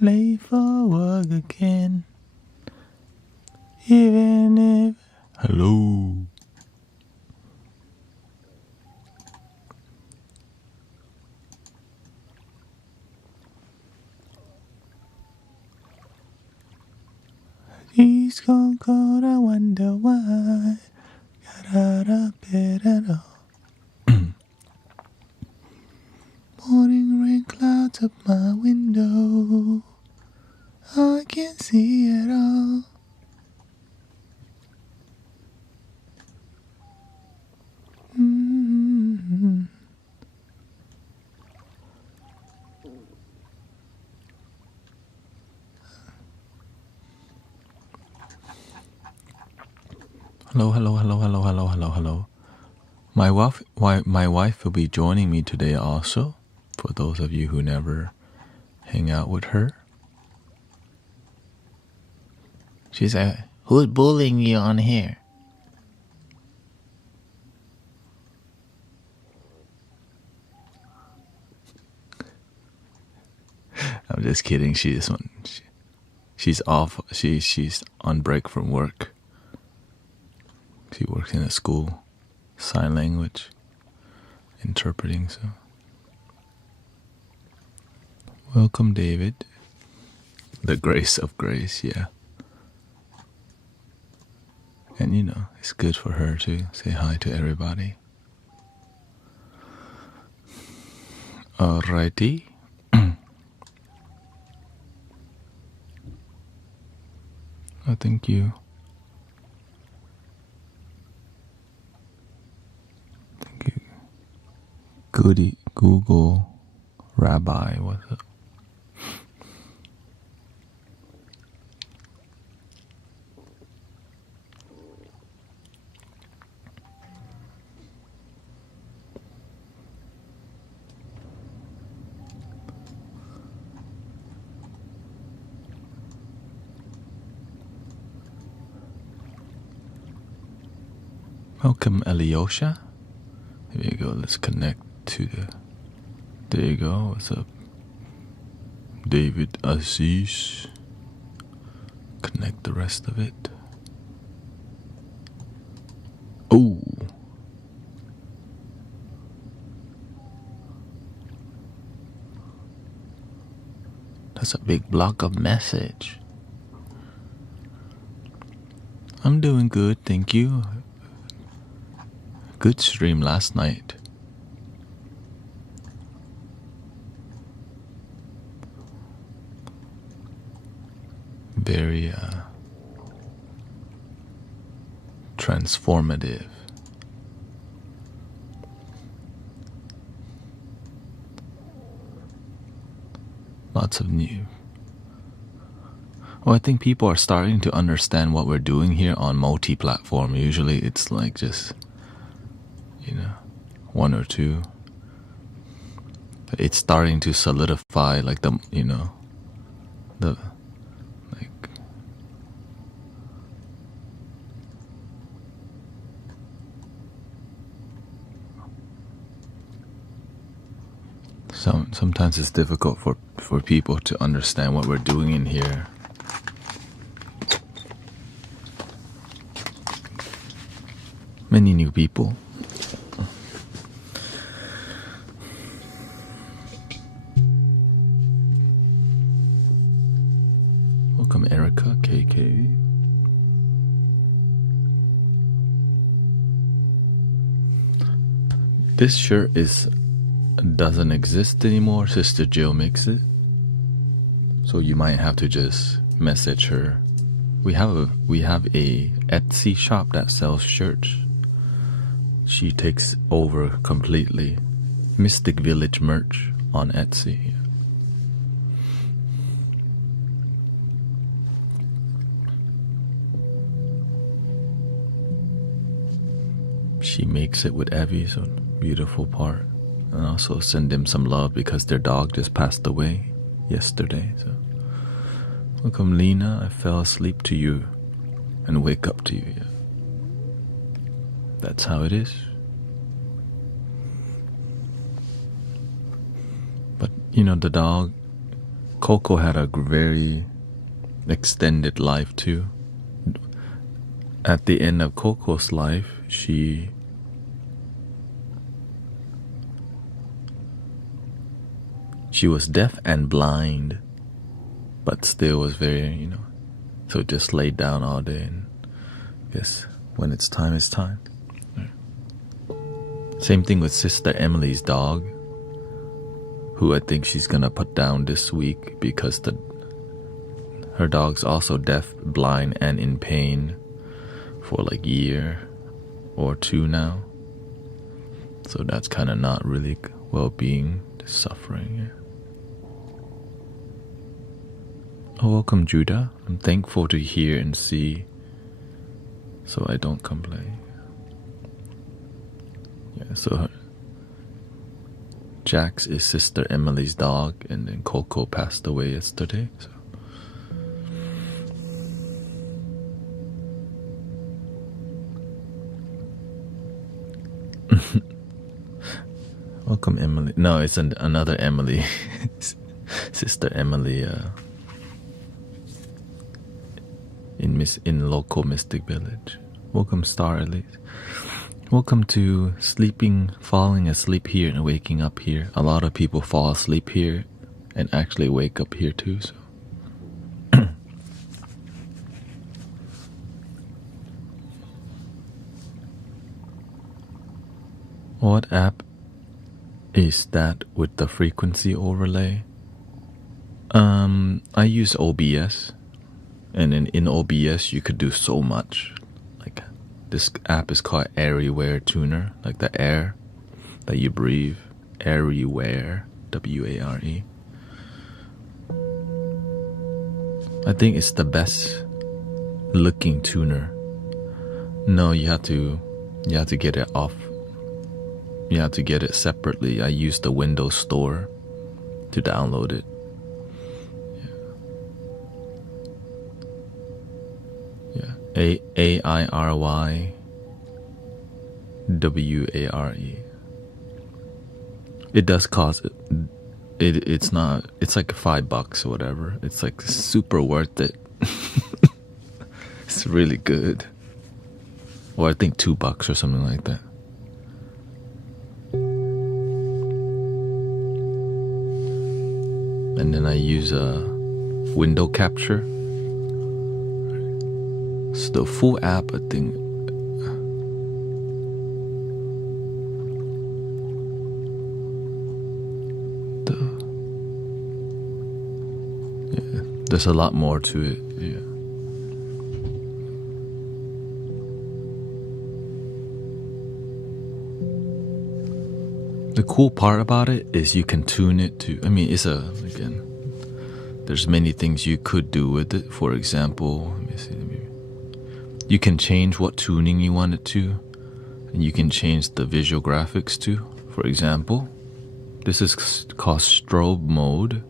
late for work again. Even if... Hello. He's gone cold, I wonder why. Got out of bed at all. Morning rain clouds up my window. I can't see it all. Mm-hmm. Hello. My wife will be joining me today also, for those of you who never hang out with her. She's like, who's bullying you on here? I'm just kidding. She's off. She's on break from work. She works in a school, sign language, interpreting. So, welcome, David. The grace of grace, yeah. And you know, it's good for her to say hi to everybody. Alrighty. Oh, thank you. Thank you. Goody Google Rabbi, what's up? Welcome, Eliosha. There you go. Let's connect to the... There you go. What's up? David Aziz. Connect the rest of it. Oh. That's a big block of message. I'm doing good, thank you. Good stream last night. Very transformative. Lots of new. Well, I think people are starting to understand what we're doing here on multi-platform. Usually it's like just, you know, one or two. But it's starting to solidify, like the, you know, the, like, sometimes it's difficult for people to understand what we're doing in here. Many new people. Welcome, Erica, KK. This shirt doesn't exist anymore. Sister Jill makes it, so you might have to just message her. We have a Etsy shop that sells shirts. She takes over completely. Mystic Village merch on Etsy. She makes it with Evie, so beautiful part. And also send him some love because their dog just passed away yesterday. So welcome, Lena. I fell asleep to you and wake up to you. Yeah. That's how it is. But you know, the dog Coco had a very extended life too. At the end of Coco's life, she was deaf and blind, but still was very, so just laid down all day and guess when it's time, it's time. Same thing with Sister Emily's dog, who I think she's gonna put down this week because her dog's also deaf, blind, and in pain for like a year or two now. So that's kind of not really well-being, suffering. Yeah. Oh, welcome, Judah. I'm thankful to hear and see, so I don't complain. Yeah, so Jax is Sister Emily's dog, and then Coco passed away yesterday. So. Welcome, Emily. No, it's another Emily. Sister Emily in local Mystic Village. Welcome, Star Elite. Welcome to falling asleep here and waking up here. A lot of people fall asleep here and actually wake up here too. So. What app is that with the frequency overlay? I use OBS, and in OBS you could do so much. Like this app is called Airware Tuner, like the air that you breathe. Airware, W-A-R-E. I think it's the best looking tuner. No, you have to get it off. You have to get it separately. I use the Windows Store to download it. Yeah. AIRYWARE. It does cost it's like $5 or whatever. It's like super worth it. It's really good. Or I think $2 or something like that. And then I use a window capture. So the full app, I think. There's a lot more to it. Yeah. The cool part about it is you can tune it to, again, there's many things you could do with it. For example, let me see, you can change what tuning you want it to, and you can change the visual graphics too. For example, this is called strobe mode.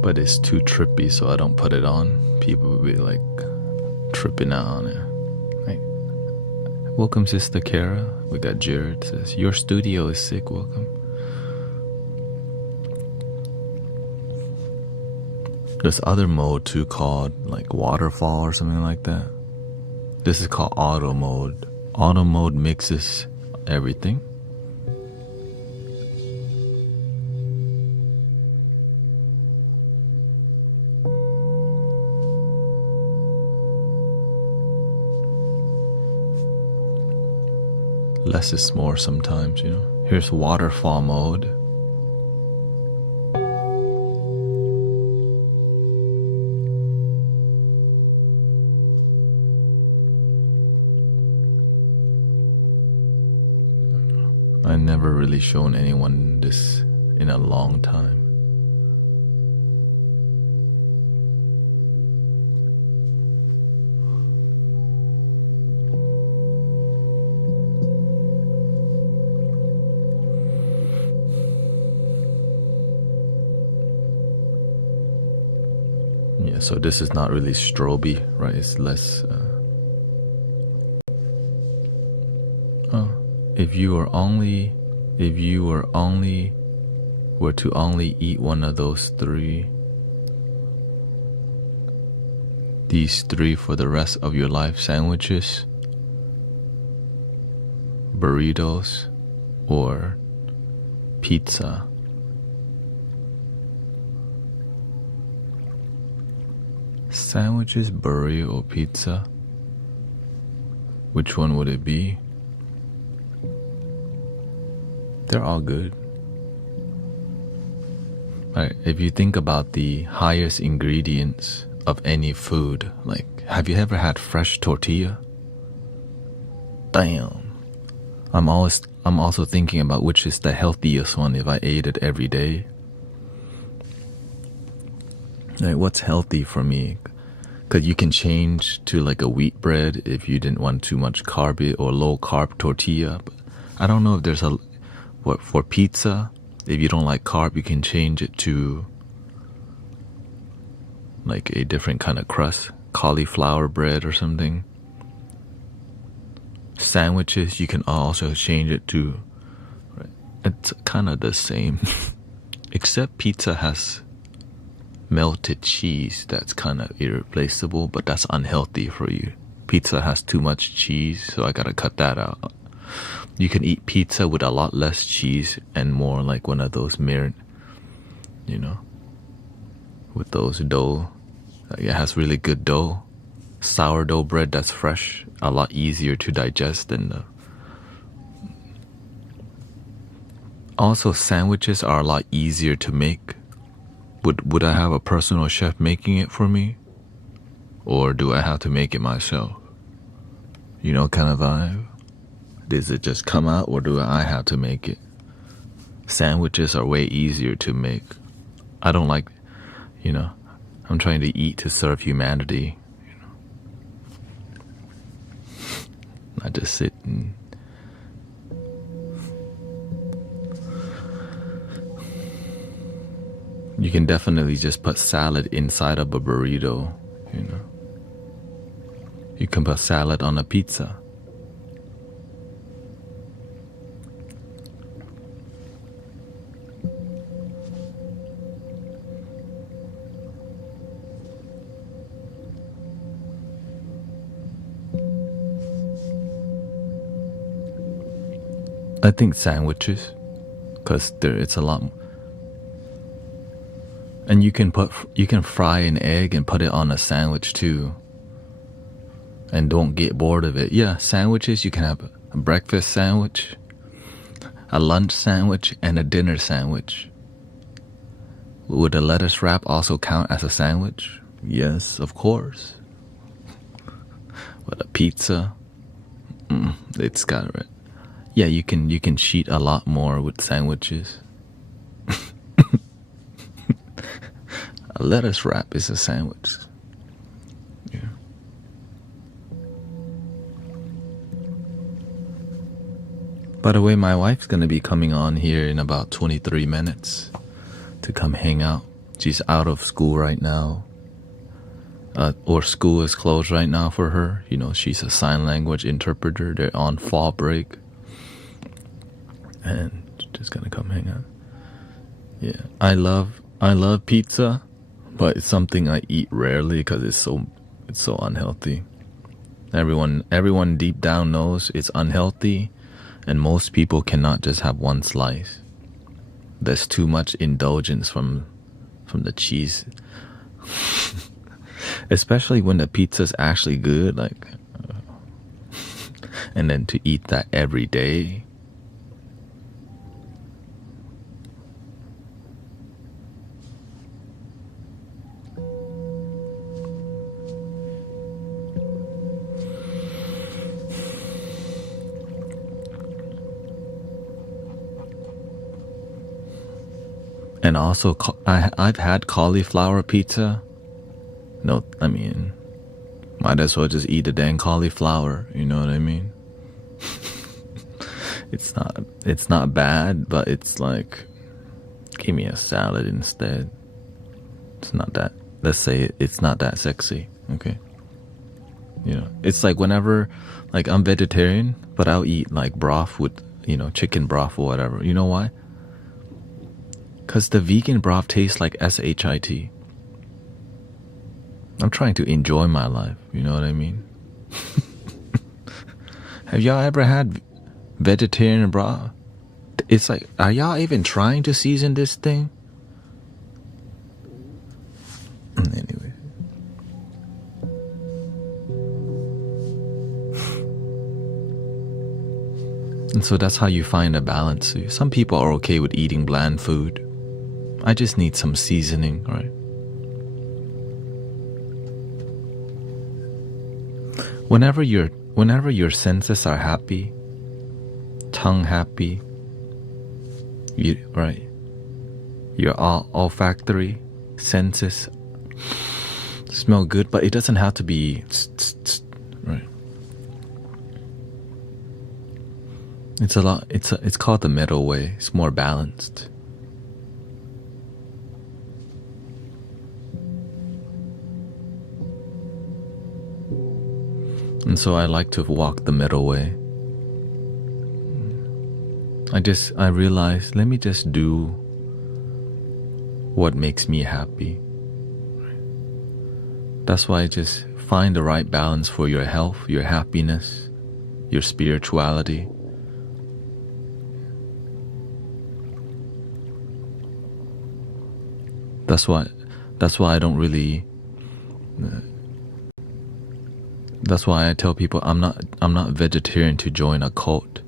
But it's too trippy, so I don't put it on. People will be like tripping out on it. Right. Welcome, Sister Kara. We got Jared says your studio is sick. Welcome. There's other mode too called like waterfall or something like that. This is called auto mode. Auto mode mixes everything. Less is more sometimes, Here's waterfall mode. I never really shown anyone this in a long time. Yeah, so this is not really stroby, right? It's less. If you were to only eat one of these three for the rest of your life: sandwiches, burritos, or pizza. Sandwiches, burrito, or pizza? Which one would it be? They're all good. Alright, if you think about the highest ingredients of any food, like, have you ever had fresh tortilla? Damn. I'm also thinking about which is the healthiest one if I ate it every day. Like, what's healthy for me? Because you can change to like a wheat bread if you didn't want too much carb or low carb tortilla. But I don't know if there's for pizza, if you don't like carb, you can change it to like a different kind of crust, cauliflower bread or something. Sandwiches, you can also change it to, right? It's kind of the same, except pizza has melted cheese that's kind of irreplaceable, but that's unhealthy for you. Pizza has too much cheese, so I gotta cut that out. You can eat pizza with a lot less cheese and more like one of those mirrored, with those dough. It has really good dough. Sourdough bread that's fresh, a lot easier to digest than the. Also, sandwiches are a lot easier to make. Would I have a personal chef making it for me? Or do I have to make it myself? Kind of vibe. Does it just come out, or do I have to make it? Sandwiches are way easier to make. I don't like, I'm trying to eat to serve humanity. I just sit and you can definitely just put salad inside of a burrito, You can put salad on a pizza. I think sandwiches, because it's a lot. And you can fry an egg and put it on a sandwich too. And don't get bored of it. Yeah, sandwiches, you can have a breakfast sandwich, a lunch sandwich, and a dinner sandwich. Would a lettuce wrap also count as a sandwich? Yes, of course. But a pizza, it's got it. Yeah, you can cheat a lot more with sandwiches. A lettuce wrap is a sandwich. Yeah. By the way, my wife's gonna be coming on here in about 23 minutes to come hang out. She's out of school right now. Or school is closed right now for her. She's a sign language interpreter. They're on fall break. And just gonna come hang out. Yeah, I love pizza, but it's something I eat rarely because it's so unhealthy. Everyone deep down knows it's unhealthy, and most people cannot just have one slice. There's too much indulgence from the cheese, especially when the pizza's actually good. And then to eat that every day. And also, I've had cauliflower pizza. No, I mean, might as well just eat the dang cauliflower. You know what I mean? It's not bad, but it's like, give me a salad instead. It's not that let's say it's not that sexy, okay? You know, it's like whenever, like I'm vegetarian, but I'll eat like broth with, you know, chicken broth or whatever. You know why? Because the vegan broth tastes like shit. I'm trying to enjoy my life, you know what I mean? Have y'all ever had vegetarian broth? It's like, are y'all even trying to season this thing? Anyway. And so that's how you find a balance. Some people are okay with eating bland food. I just need some seasoning, right? Whenever your senses are happy, tongue happy, right? Your olfactory senses smell good, but it doesn't have to be right. It's called the middle way. It's more balanced. And so I like to walk the middle way. I realize, let me just do what makes me happy. That's why I just find the right balance for your health, your happiness, your spirituality. That's why I don't really. That's why I tell people I'm not vegetarian to join a cult.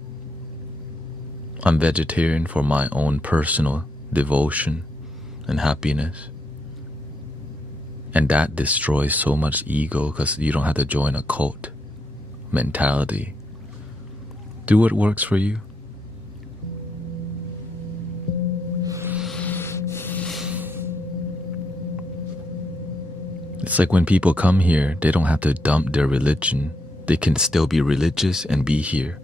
I'm vegetarian for my own personal devotion and happiness. And that destroys so much ego because you don't have to join a cult mentality. Do what works for you. It's like when people come here, they don't have to dump their religion. They can still be religious and be here.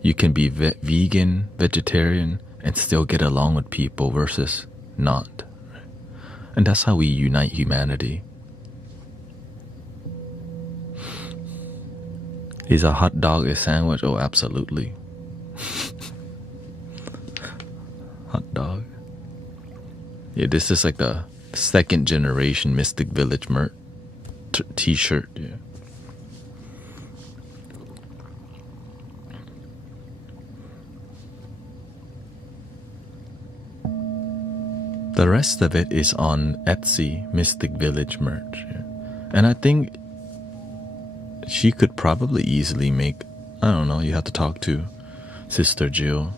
You can be vegan, vegetarian, and still get along with people versus not. And that's how we unite humanity. Is a hot dog a sandwich? Oh, absolutely. Hot dog. Yeah, this is like the second generation Mystic Village merch t-shirt. Yeah. The rest of it is on Etsy, Mystic Village merch. Yeah. And I think she could probably easily make, I don't know, you have to talk to Sister Jill.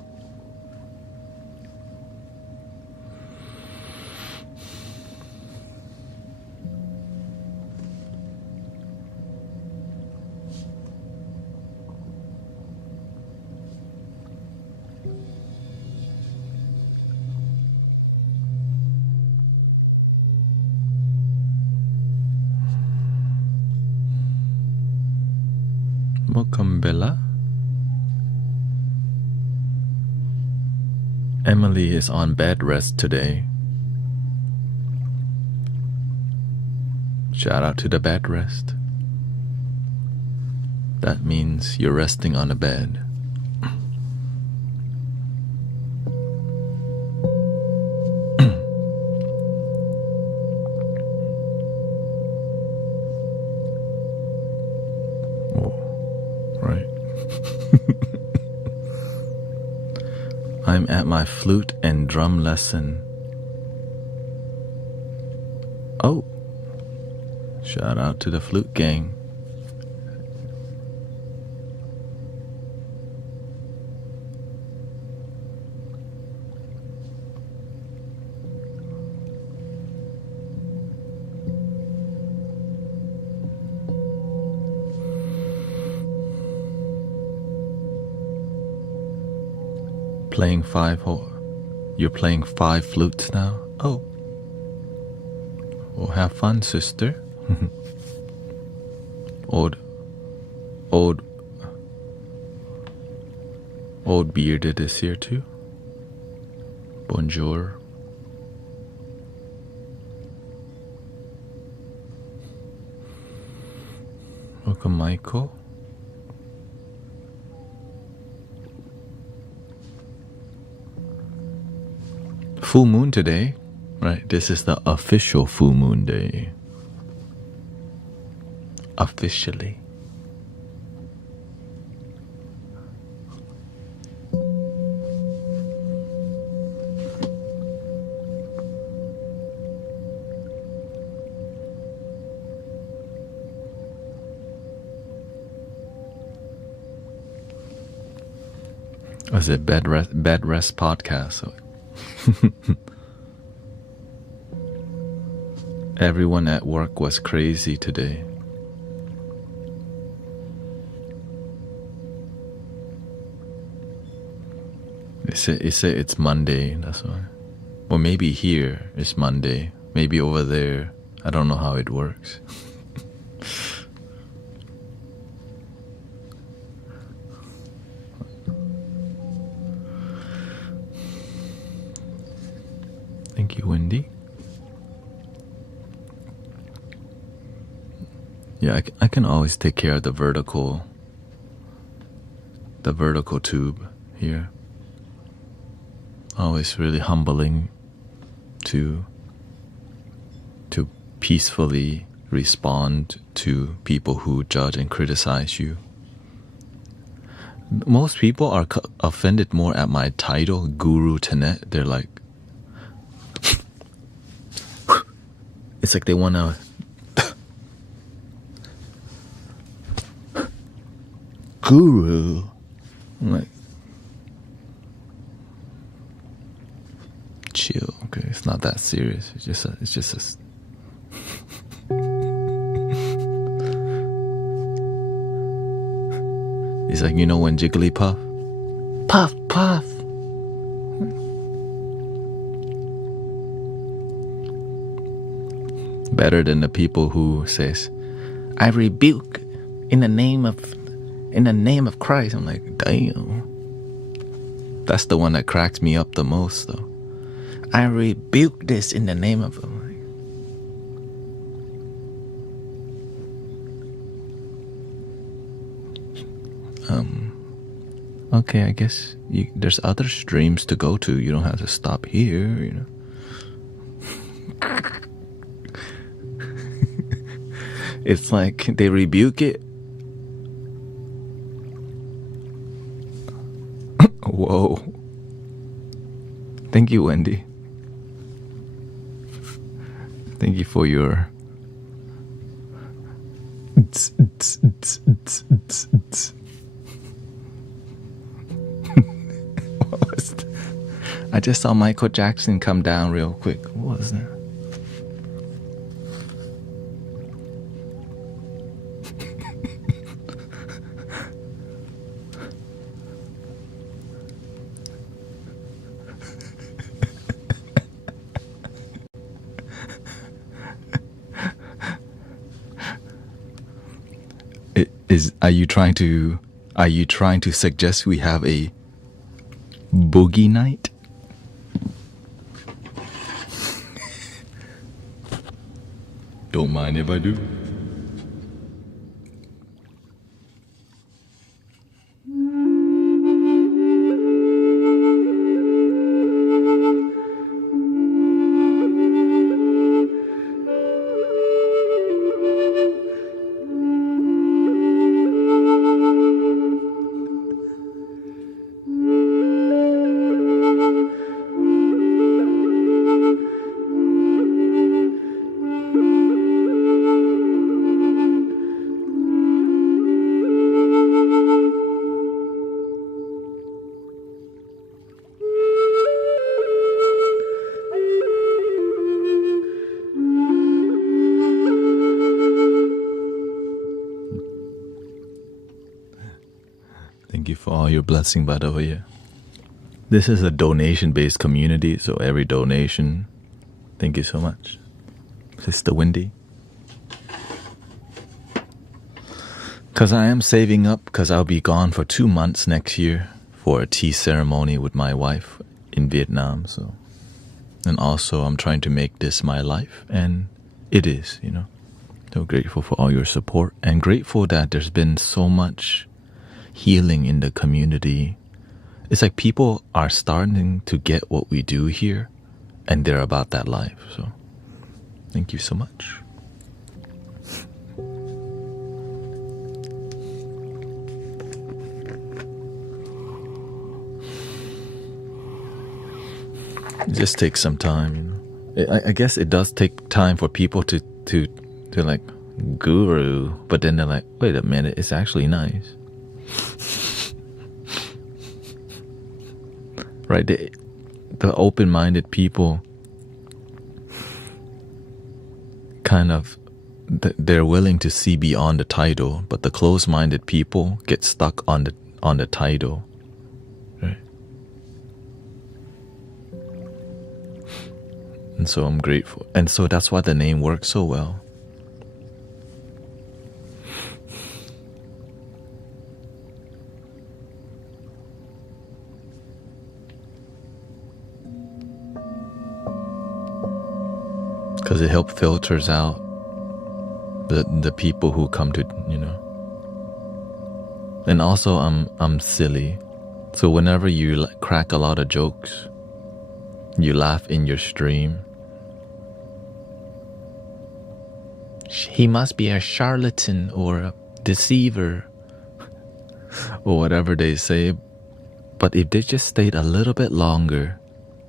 Welcome, Bella. Emily is on bed rest today. Shout out to the bed rest. That means you're resting on a bed. I'm at my flute and drum lesson. Oh, shout out to the flute gang. Playing you're playing 5 flutes now? Oh. Well, have fun, sister. Old bearded is here too. Bonjour. Welcome, Michael. Full moon today, right? This is the official full moon day. Officially. Was it bed rest podcast? Everyone at work was crazy today. They say it's Monday, that's why. Or maybe here it's Monday. Maybe over there, I don't know how it works. Thank you, Wendy. Yeah, I can always take care of the vertical tube here. Always really humbling to peacefully respond to people who judge and criticize you. Most people are offended more at my title, Guru Thanet. They're like, it's like they want to Guru. I'm like, chill, okay? It's not that serious. It's just a It's like, you know when Jigglypuff? Puff, puff. Better than the people who says, I rebuke in the name of Christ. I'm like, damn. That's the one that cracks me up the most, though. I rebuke this in the name of him. Okay, I guess there's other streams to go to. You don't have to stop here, you know. It's like they rebuke it. Whoa. Thank you, Wendy. Thank you for your What was that? I just saw Michael Jackson come down real quick. What was that? Are you trying to suggest we have a boogie night? Don't mind if I do. Thank you for all your blessing, by the way. Yeah. This is a donation-based community, so every donation, thank you so much. Sister Wendy. Because I am saving up, because I'll be gone for 2 months next year for a tea ceremony with my wife in Vietnam. So, and also I'm trying to make this my life, and it is, you know. So grateful for all your support, and grateful that there's been so much healing in the community. It's like people are starting to get what we do here, and they're about that life. So thank you so much. It just takes some time, you know. I guess it does take time for people to like guru, but then they're like, wait a minute, it's actually nice. Right? The open-minded people kind of, they're willing to see beyond the title, but the closed-minded people get stuck on the title. Right? And so I'm grateful. And so that's why the name works so well. Because it helps filters out the people who come to, you know. And also I'm silly. So whenever you crack a lot of jokes, you laugh in your stream. He must be a charlatan or a deceiver or whatever they say. But if they just stayed a little bit longer,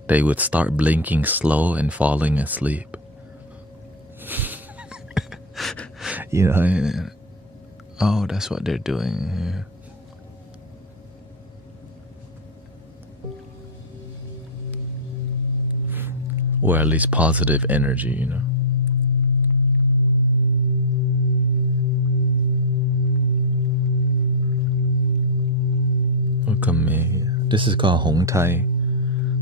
they would start blinking slow and falling asleep. You know, oh, that's what they're doing. Or at least positive energy, you know. Welcome me. This is called Hong Tai,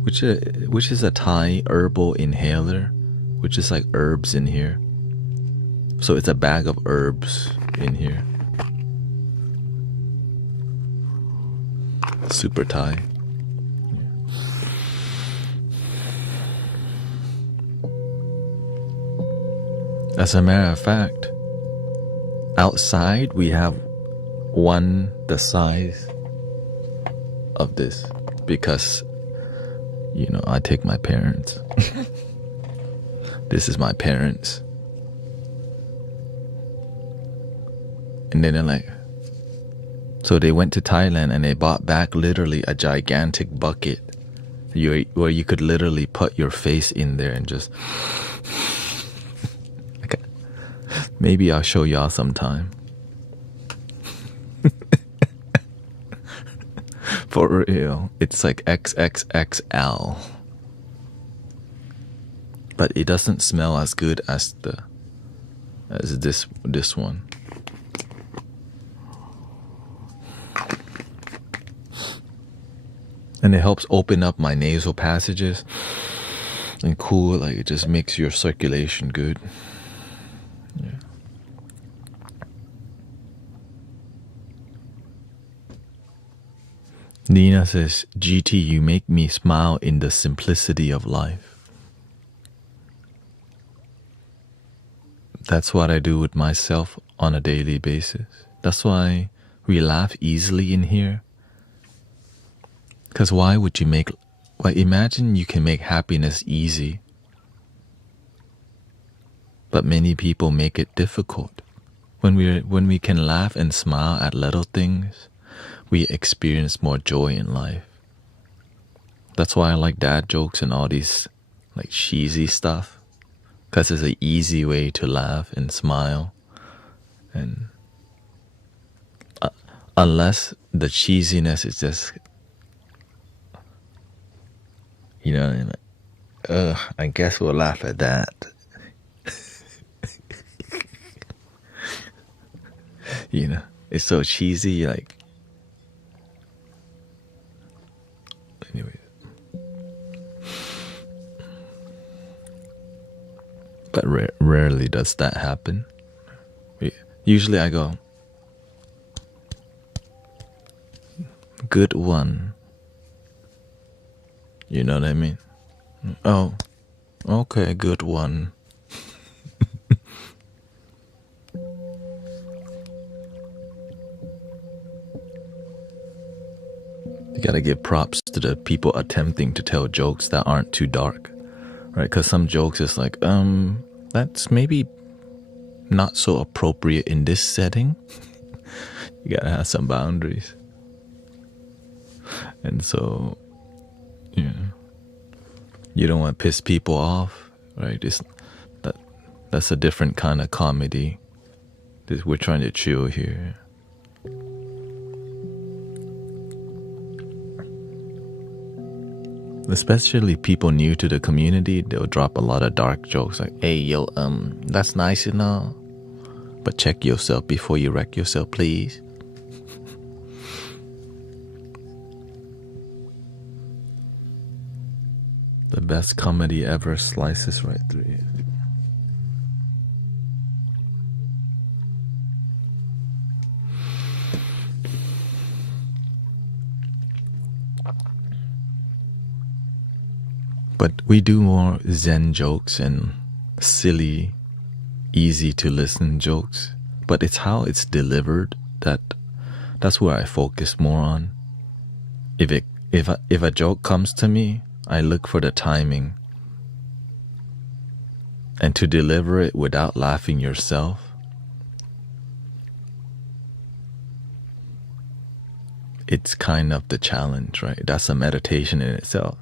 which is a Thai herbal inhaler, which is like herbs in here. So it's a bag of herbs in here. Super Thai. As a matter of fact, outside we have one the size of this because, you know, I take my parents. This is my parents. And then they're like, so they went to Thailand and they bought back literally a gigantic bucket where you could literally put your face in there and just... Okay. Maybe I'll show y'all sometime. For real. It's like XXXL. But it doesn't smell as good as this one. And it helps open up my nasal passages and cool, like it just makes your circulation good. Yeah. Nina says, GT, you make me smile in the simplicity of life. That's what I do with myself on a daily basis. That's why we laugh easily in here. Because why would you make... Like, imagine you can make happiness easy. But many people make it difficult. When we can laugh and smile at little things, we experience more joy in life. That's why I like dad jokes and all these like cheesy stuff. Because it's an easy way to laugh and smile. And unless the cheesiness is just... You know, like, I guess we'll laugh at that. You know, it's so cheesy, like... Anyway. But rarely does that happen. Usually I go, good one. You know what I mean? Oh, okay, good one. gotta give props to the people attempting to tell jokes that aren't too dark, right? Because some jokes is like, that's maybe not so appropriate in this setting. You gotta have some boundaries. And so, you don't want to piss people off, right? That's a different kind of comedy. We're trying to chill here. Especially people new to the community, they'll drop a lot of dark jokes like, hey, yo, that's nice and all, but check yourself before you wreck yourself, please. The best comedy ever slices right through you. But we do more zen jokes and silly, easy to listen jokes. But it's how it's delivered that's where I focus more on. If a joke comes to me, I look for the timing. And to deliver it without laughing yourself, it's kind of the challenge, right? That's a meditation in itself.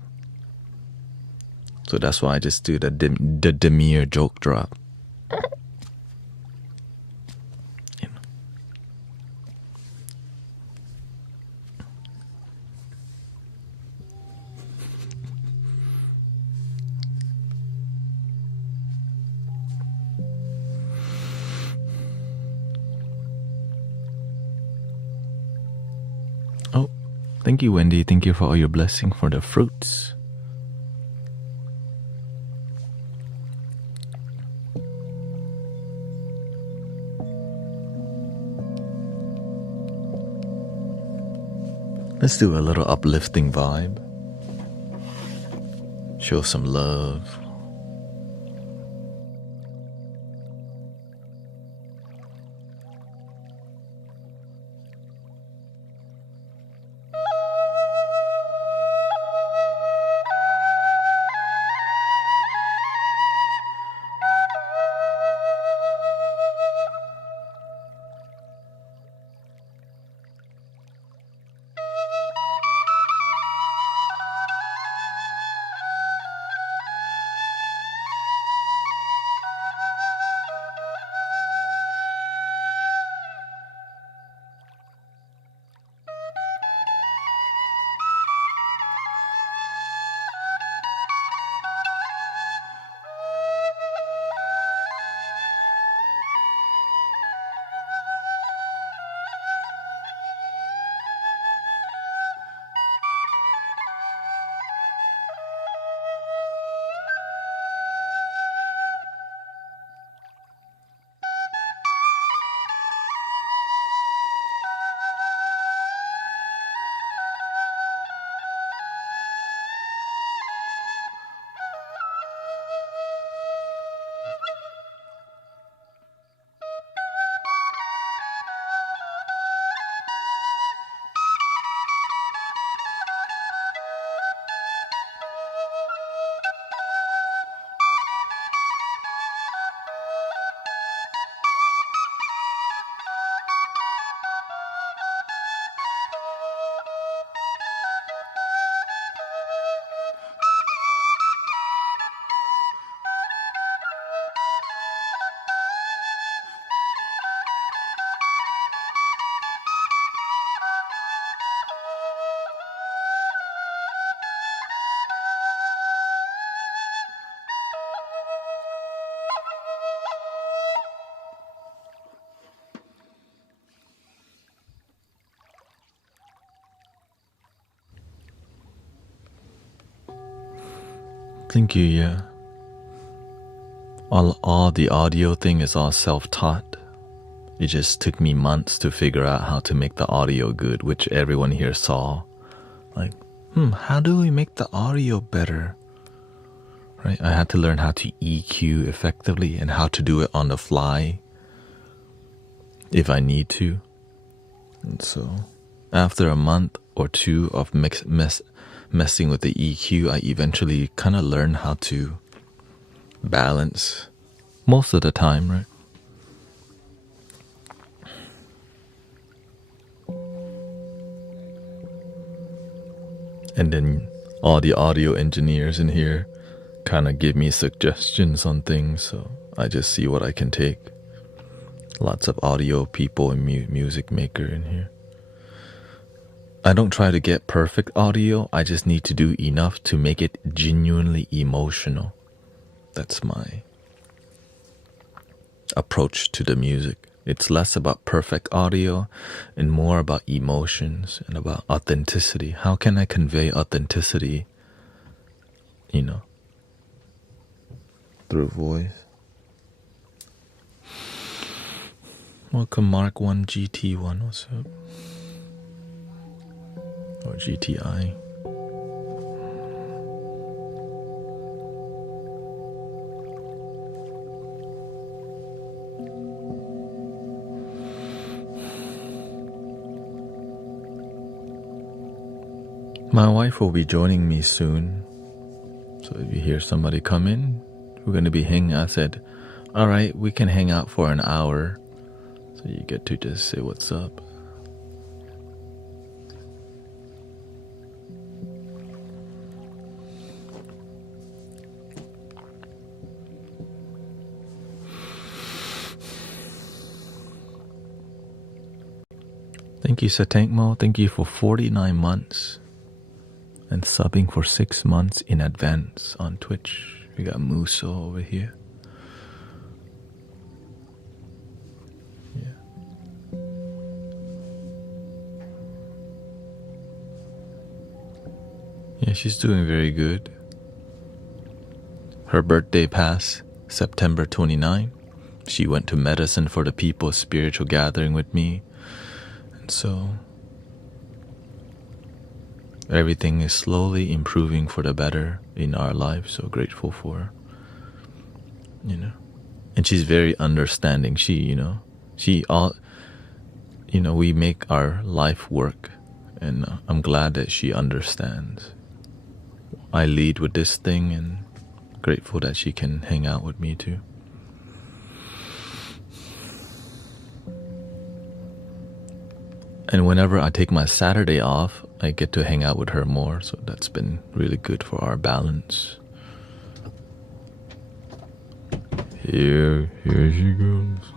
So that's why I just do the demure joke drop. Oh, thank you, Wendy. Thank you for all your blessing for the fruits. Let's do a little uplifting vibe. Show some love. Thank you, yeah. All the audio thing is all self-taught. It just took me months to figure out how to make the audio good, which everyone here saw. Like, how do we make the audio better? Right? I had to learn how to EQ effectively and how to do it on the fly if I need to. And so, after a month, or two of messing with the EQ, I eventually kind of learned how to balance most of the time, right? And then all the audio engineers in here kind of give me suggestions on things, so I just see what I can take. Lots of audio people and music maker in here. I don't try to get perfect audio, I just need to do enough to make it genuinely emotional. That's my approach to the music. It's less about perfect audio and more about emotions and about authenticity. How can I convey authenticity, through voice? Welcome Mark 1 GT1, what's up? Or GTI. My wife will be joining me soon. So if you hear somebody come in, we're going to be hanging. I said, all right, we can hang out for an hour. So you get to just say what's up. Thank you, Satankmo. Thank you for 49 months. And subbing for 6 months in advance on Twitch. We got Muso over here. Yeah. Yeah, she's doing very good. Her birthday passed September 29. She went to Medicine for the People spiritual gathering with me. And so everything is slowly improving for the better in our life. So grateful for her, And she's very understanding. We make our life work. And I'm glad that she understands. I lead with this thing and grateful that she can hang out with me too. And whenever I take my Saturday off, I get to hang out with her more, so that's been really good for our balance. Here she goes.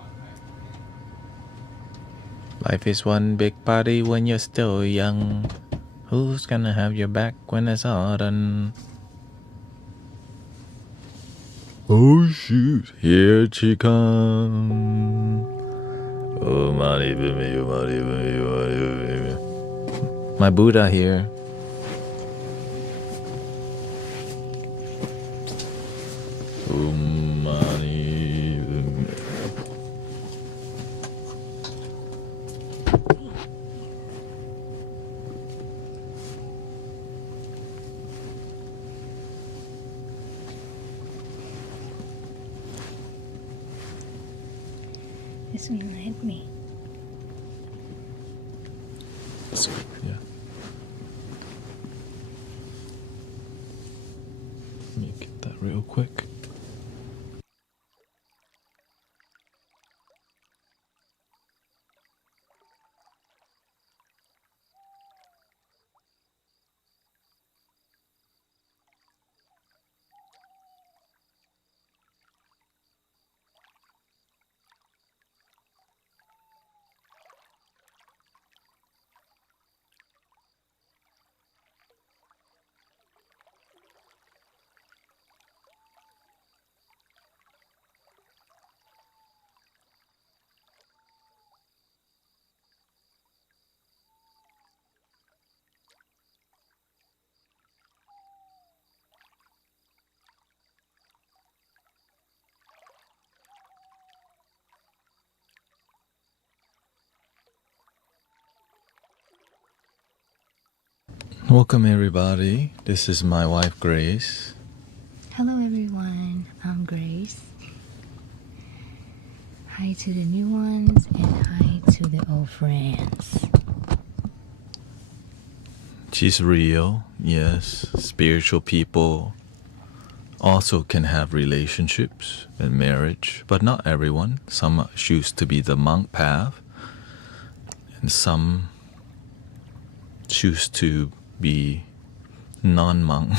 Life is one big party when you're still young. Who's gonna have your back when it's all done? Oh shoot, here she comes. Oh, my Buddha here. This will hit me. Yeah. Let me get that real quick. Welcome everybody. This is my wife Grace. Hello everyone, I'm Grace. Hi to the new ones and hi to the old friends. She's real, yes. Spiritual people also can have relationships and marriage, but not everyone. Some choose to be the monk path, and some choose to be non-monk.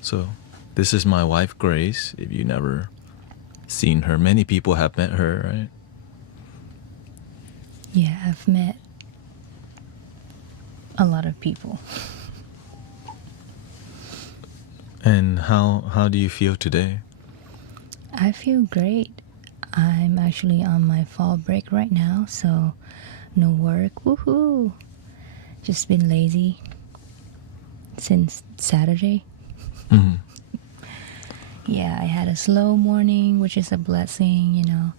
So this is my wife Grace. If you never seen her, many people have met her, right? Yeah, I've met a lot of people. And how do you feel today? I feel great. I'm actually on my fall break right now, so no work. Woohoo! Just been lazy since Saturday. Mhm. Yeah, I had a slow morning, which is a blessing, you know.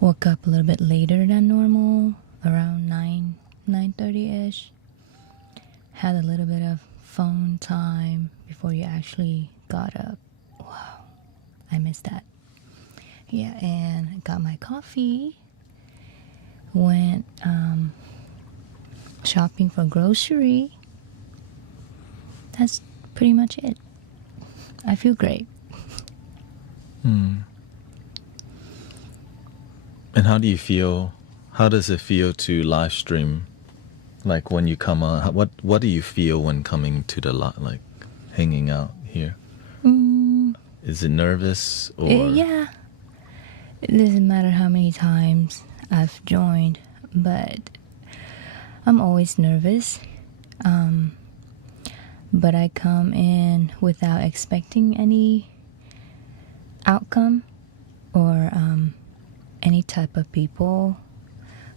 Woke up a little bit later than normal, around 9:30ish. Had a little bit of phone time before you actually got up. Wow, I missed that. Yeah, and got my coffee. Went shopping for grocery. That's pretty much it. I feel great. Mm. And how do you feel? How does it feel to live stream? Like when you come on, what do you feel when coming to the like hanging out here? Is it nervous or? Yeah. It doesn't matter how many times I've joined, but I'm always nervous. But I come in without expecting any outcome or any type of people,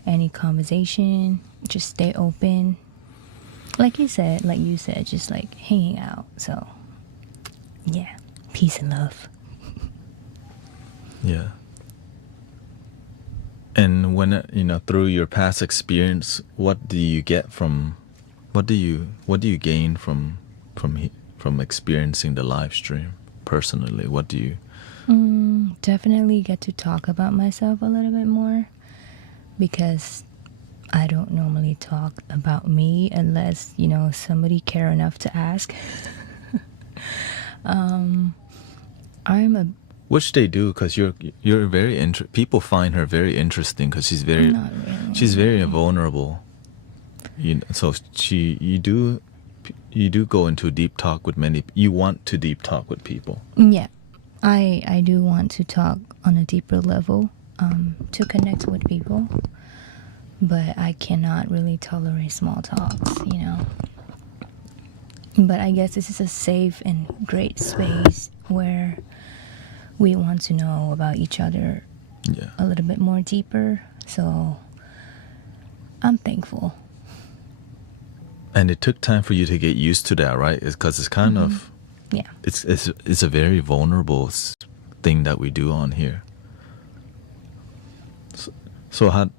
any conversation. Just stay open. Like you said, just like hanging out. So, yeah, peace and love. Yeah. And when through your past experience, what do you get from? What do you gain from experiencing the live stream personally? What do you? Definitely get to talk about myself a little bit more, because I don't normally talk about me unless, somebody care enough to ask. Which they do, because you're very people find her very interesting because she's very Not really. she's very vulnerable. So you do go into deep talk with many. You want to deep talk with people. Yeah, I do want to talk on a deeper level, to connect with people, but I cannot really tolerate small talks, But I guess this is a safe and great space where we want to know about each other a little bit more deeper. So I'm thankful. And it took time for you to get used to that, right? Because it's kind of it's a very vulnerable thing that we do on here. So how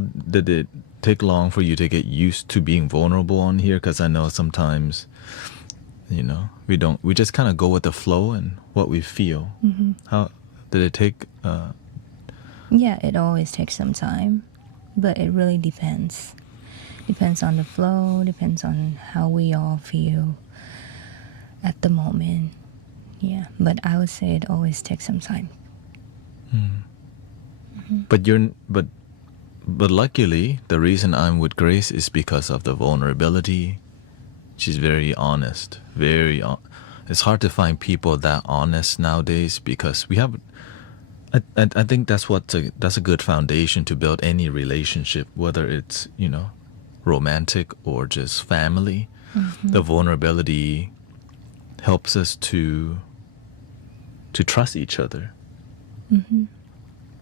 did it take long for you to get used to being vulnerable on here? Because I know sometimes, we just kind of go with the flow and what we feel. How did it take? Yeah, it always takes some time, but it really depends. Depends on the flow, depends on how we all feel at the moment. Yeah, but I would say it always takes some time. But luckily, the reason I'm with Grace is because of the vulnerability. She's very honest. It's hard to find people that honest nowadays, because we have. I think that's a good foundation to build any relationship, whether it's romantic or just family. The vulnerability helps us to trust each other.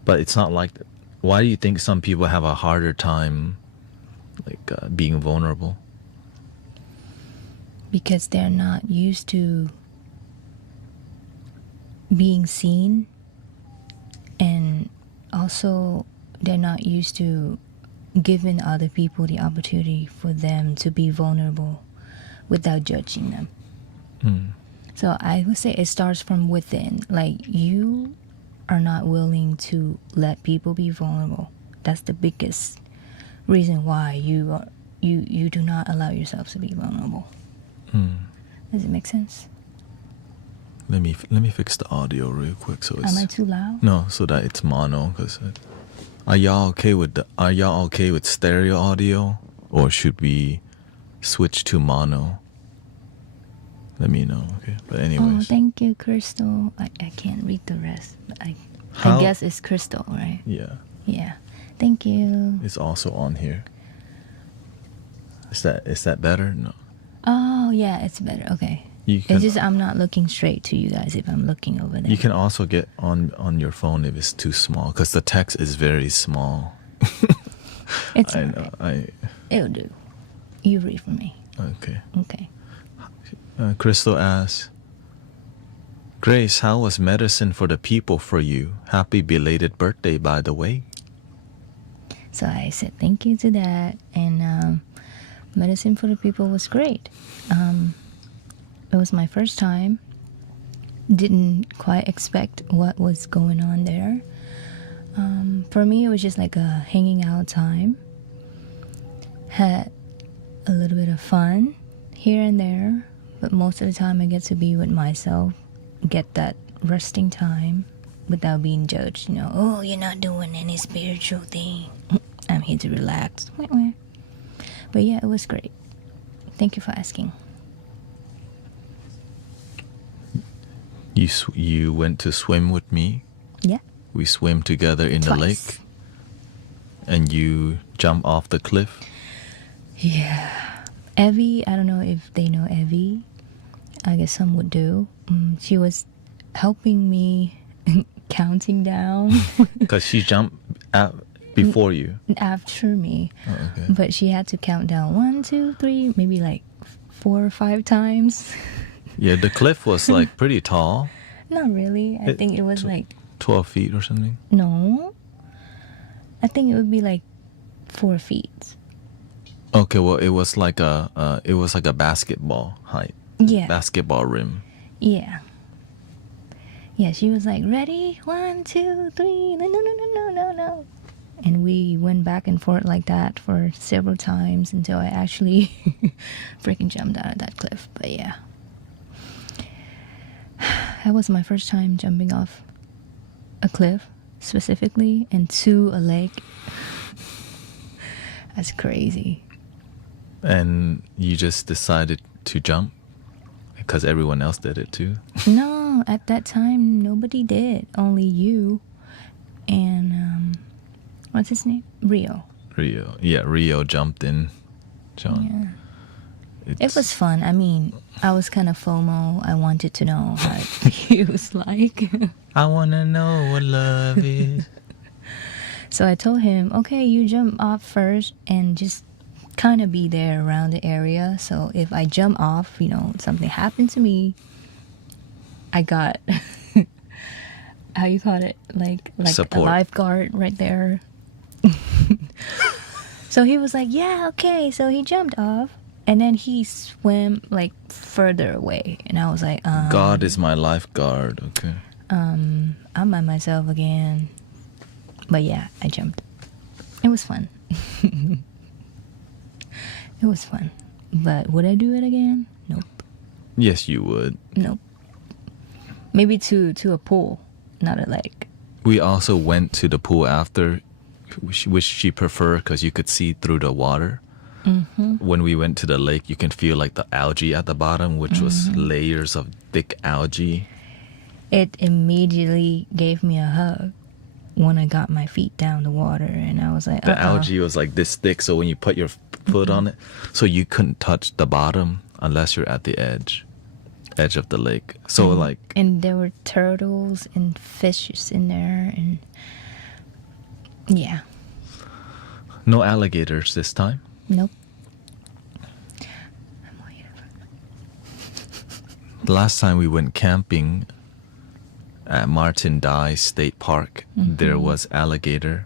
But it's not like that. Why do you think some people have a harder time being vulnerable? Because they're not used to being seen, and also they're not used to giving other people the opportunity for them to be vulnerable without judging them. So I would say it starts from within. Like, you are not willing to let people be vulnerable. That's the biggest reason why you do not allow yourself to be vulnerable. Does it make sense? Let me fix the audio real quick so it's Am I too loud? no, so that it's mono. Cause are y'all okay with stereo audio, or should we switch to mono? Let me know, okay? But Oh, anyways, thank you, Crystal. I can't read the rest, but I How- guess it's Crystal, right? yeah, Yeah. Thank you. it's also on here. Is that better? No, Oh, yeah, it's better. Okay. you can It's just I'm not looking straight to you guys if I'm looking over there. you can also get on your phone if it's too small, because the text is very small. It's I alright. know. It'll do. You read for me. Okay. Okay. Crystal asks, Grace, how was medicine for the people for you? Happy belated birthday, by the way. So I said thank you to that, and medicine for the people was great. It was my first time. Didn't quite expect what was going on there. For me, it was just like a hanging out time. Had a little bit of fun here and there, but most of the time I get to be with myself, get that resting time without being judged. You know, oh, you're not doing any spiritual thing. I'm here to relax. But yeah, it was great. Thank you for asking. You went to swim with me. Yeah. We swim together in the Twice. lake. And you jump off the cliff. Yeah. Evie, I don't know if they know Evie. I guess some would do. She was helping me counting down Because she jumped before you. after me. Oh, okay. But she had to count down 1, 2, 3, maybe like 4 or 5 times. Yeah, the cliff was like pretty tall. Not really. I think it was like 12 feet or something. no. I think it would be like 4 feet. Okay, well, it was like a basketball height. Yeah. Basketball rim. Yeah. Yeah, she was like, ready? 1, 2, 3. No. And we went back and forth like that for several times until I actually freaking jumped out of that cliff. But yeah. That was my first time jumping off a cliff specifically and to a lake. That's crazy. And you just decided to jump? Because everyone else did it too? No, at that time, nobody did. Only you and, what's his name? Rio. Rio. Yeah, Rio jumped in. John. Yeah. It was fun. I mean, I was kind of FOMO. I wanted to know how it feels like. I want to know what love is. So I told him, okay, you jump off first and just kind of be there around the area. So if I jump off, you know, something happened to me, I got, how you call it? Like Support. a lifeguard right there. So he was like, yeah, okay. So he jumped off. And then he swam like further away, and I was like, God is my lifeguard. Okay. I'm by myself again. But yeah, I jumped. It was fun. It was fun. But would I do it again? Nope. Yes, you would. Nope. Maybe to a pool, not a lake. We also went to the pool after, which she preferred because you could see through the water. Mm-hmm. When we went to the lake, you can feel like the algae at the bottom, which was layers of thick algae. It immediately gave me a hug when I got my feet down the water, and I was like, The algae was like this thick, so when you put your foot on it, so you couldn't touch the bottom unless you're at the edge of the lake. So like, and there were turtles and fishes in there, and yeah, no alligators this time. nope. The last time we went camping at Martin Dye State Park, there was alligator.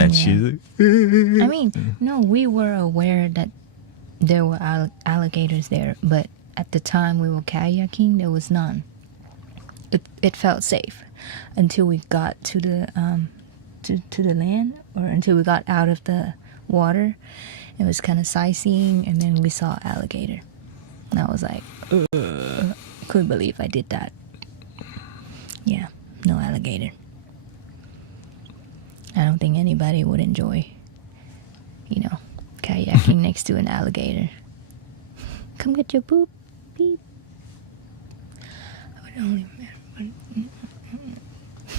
And she's like, I mean, no, we were aware that there were alligators there, but at the time we were kayaking, there was none. It felt safe until we got to to the land, or until we got out of the water. It was kind of sightseeing, and then we saw alligator. And I was like, couldn't believe I did that. Yeah, no alligator. I don't think anybody would enjoy, kayaking next to an alligator. Come get your poop, beep. I would only.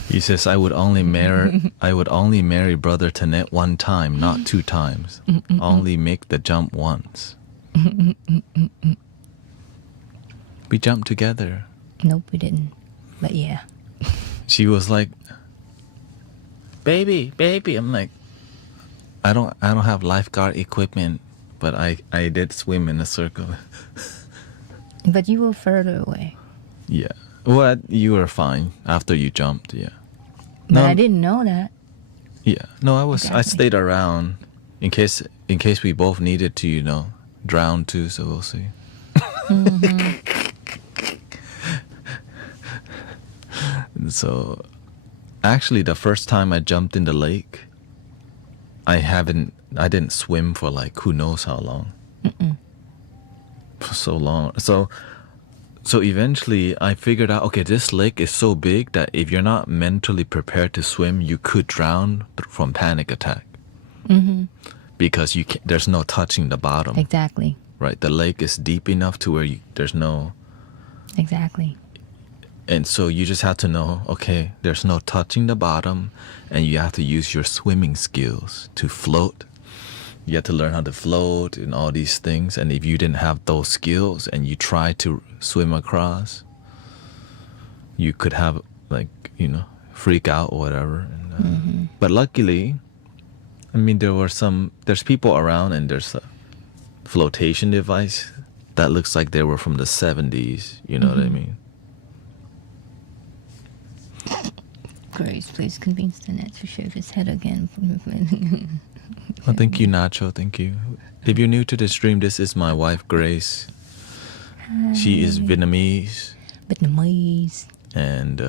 He says, I would only marry brother Thanet one time, not 2 times. Only make the jump once. We jumped together. Nope, we didn't. But yeah. She was like, baby. I'm like, I don't have lifeguard equipment, but I did swim in a circle. But you were further away. Yeah. Well, you were fine after you jumped, yeah. But I didn't know that. Yeah. No, I Exactly. stayed around in case we both needed to, drown too, so we'll see. So actually the first time I jumped in the lake, I didn't swim for like who knows how long. For so long. So eventually I figured out, okay, this lake is so big that if you're not mentally prepared to swim, you could drown from panic attack. Because there's no touching the bottom. Exactly. Right? The lake is deep enough to where there's no... Exactly. And so you just have to know, okay, there's no touching the bottom, and you have to use your swimming skills to float. You have to learn how to float and all these things. And if you didn't have those skills and you try to swim across, you could have freak out or whatever. And, but luckily, I mean, there's people around, and there's a flotation device that looks like they were from the 70s. You know what I mean? Grace, please convince Thanet to shave his head again. Well, thank you, Nacho. Thank you. If you're new to the stream, this is my wife, Grace. She is Vietnamese. Vietnamese. And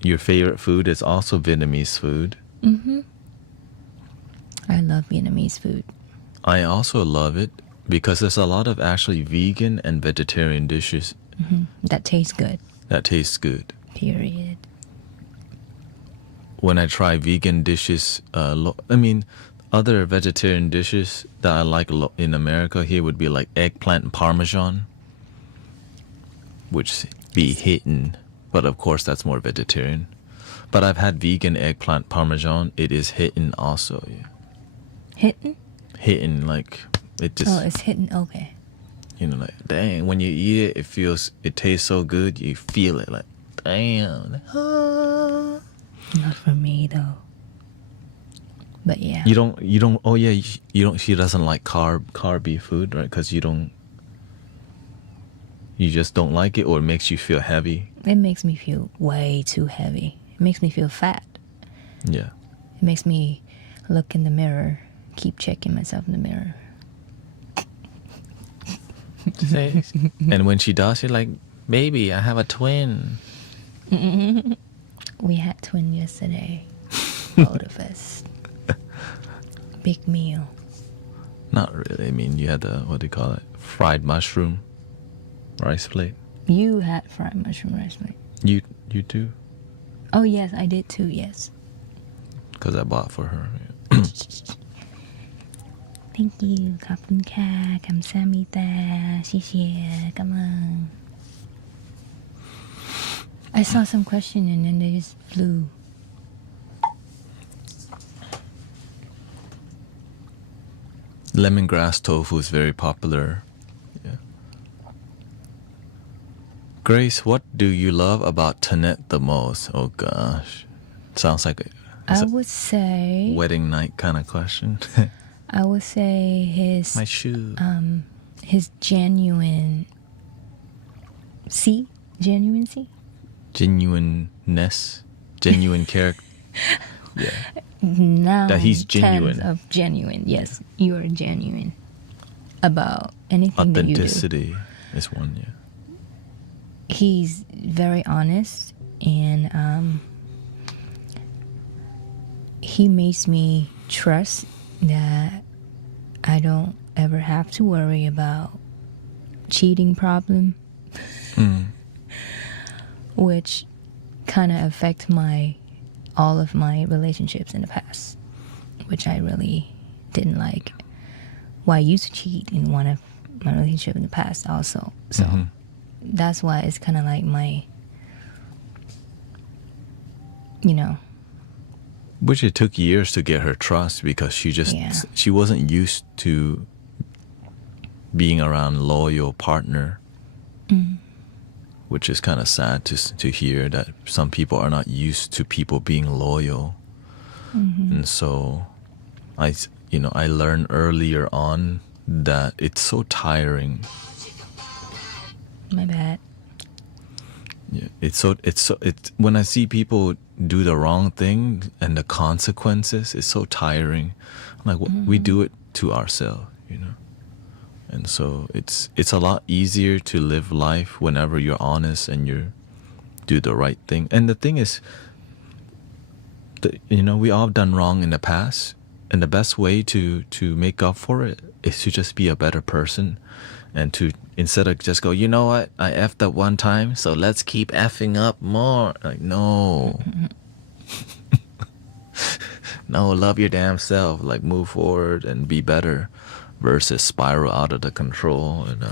your favorite food is also Vietnamese food. I love Vietnamese food. I also love it because there's a lot of actually vegan and vegetarian dishes. That tastes good. That tastes good. Period. When I try vegan dishes, other vegetarian dishes that I like in America here would be like eggplant and parmesan, which be hitting, but of course that's more vegetarian. But I've had vegan eggplant parmesan. It is hitting also. Yeah. Hitting? Hitting, like it just. Oh, it's hitting. Okay. Like dang, when you eat it, it tastes so good. You feel it, like damn. Not for me though. But yeah. You don't. Oh yeah, you don't. She doesn't like carby food, right? Because you just don't like it, or it makes you feel heavy. It makes me feel way too heavy. It makes me feel fat. Yeah. It makes me look in the mirror, keep checking myself in the mirror. And when she does, you're like, baby, I have a twin. We had twin yesterday. Both of us. Big meal. Not really. I mean, you had the, what do you call it? Fried mushroom rice plate. You had fried mushroom rice plate. You too? Oh yes, I did too, yes. Because I bought for her. Thank you. ขอบคุณค่ะ 감사합니다. 谢谢. Come on. I saw some question and then they just flew. Lemongrass tofu is very popular. Yeah. Grace, what do you love about Thanet the most? Oh gosh. Sounds like I would say wedding night kind of question. I would say My shoe. His genuineness. Genuineness. Genuine character. Yeah. Now That he's genuine. Of genuine. Yes, you are genuine about anything that you do. Authenticity is one, yeah. He's very honest, and he makes me trust that I don't ever have to worry about cheating problem, which kind of affect all of my relationships in the past, which I really didn't like. Well, I used to cheat in one of my relationship in the past also, so that's why it's kind of like my, you know. Which it took years to get her trust because she wasn't used to being around a loyal partner, which is kind of sad to hear that some people are not used to people being loyal. And so I learned earlier on that it's so tiring. My bad. Yeah, it's when I see people do the wrong thing and the consequences, it's so tiring. I'm like, we do it to ourselves, you know. And so it's a lot easier to live life whenever you're honest and you do the right thing. And the thing is, we all have done wrong in the past, and the best way to make up for it is to just be a better person, and to, instead of just go, you know what, I effed up one time, so let's keep effing up more. Like, no. No, love your damn self. Like, move forward and be better, versus spiral out of the control. And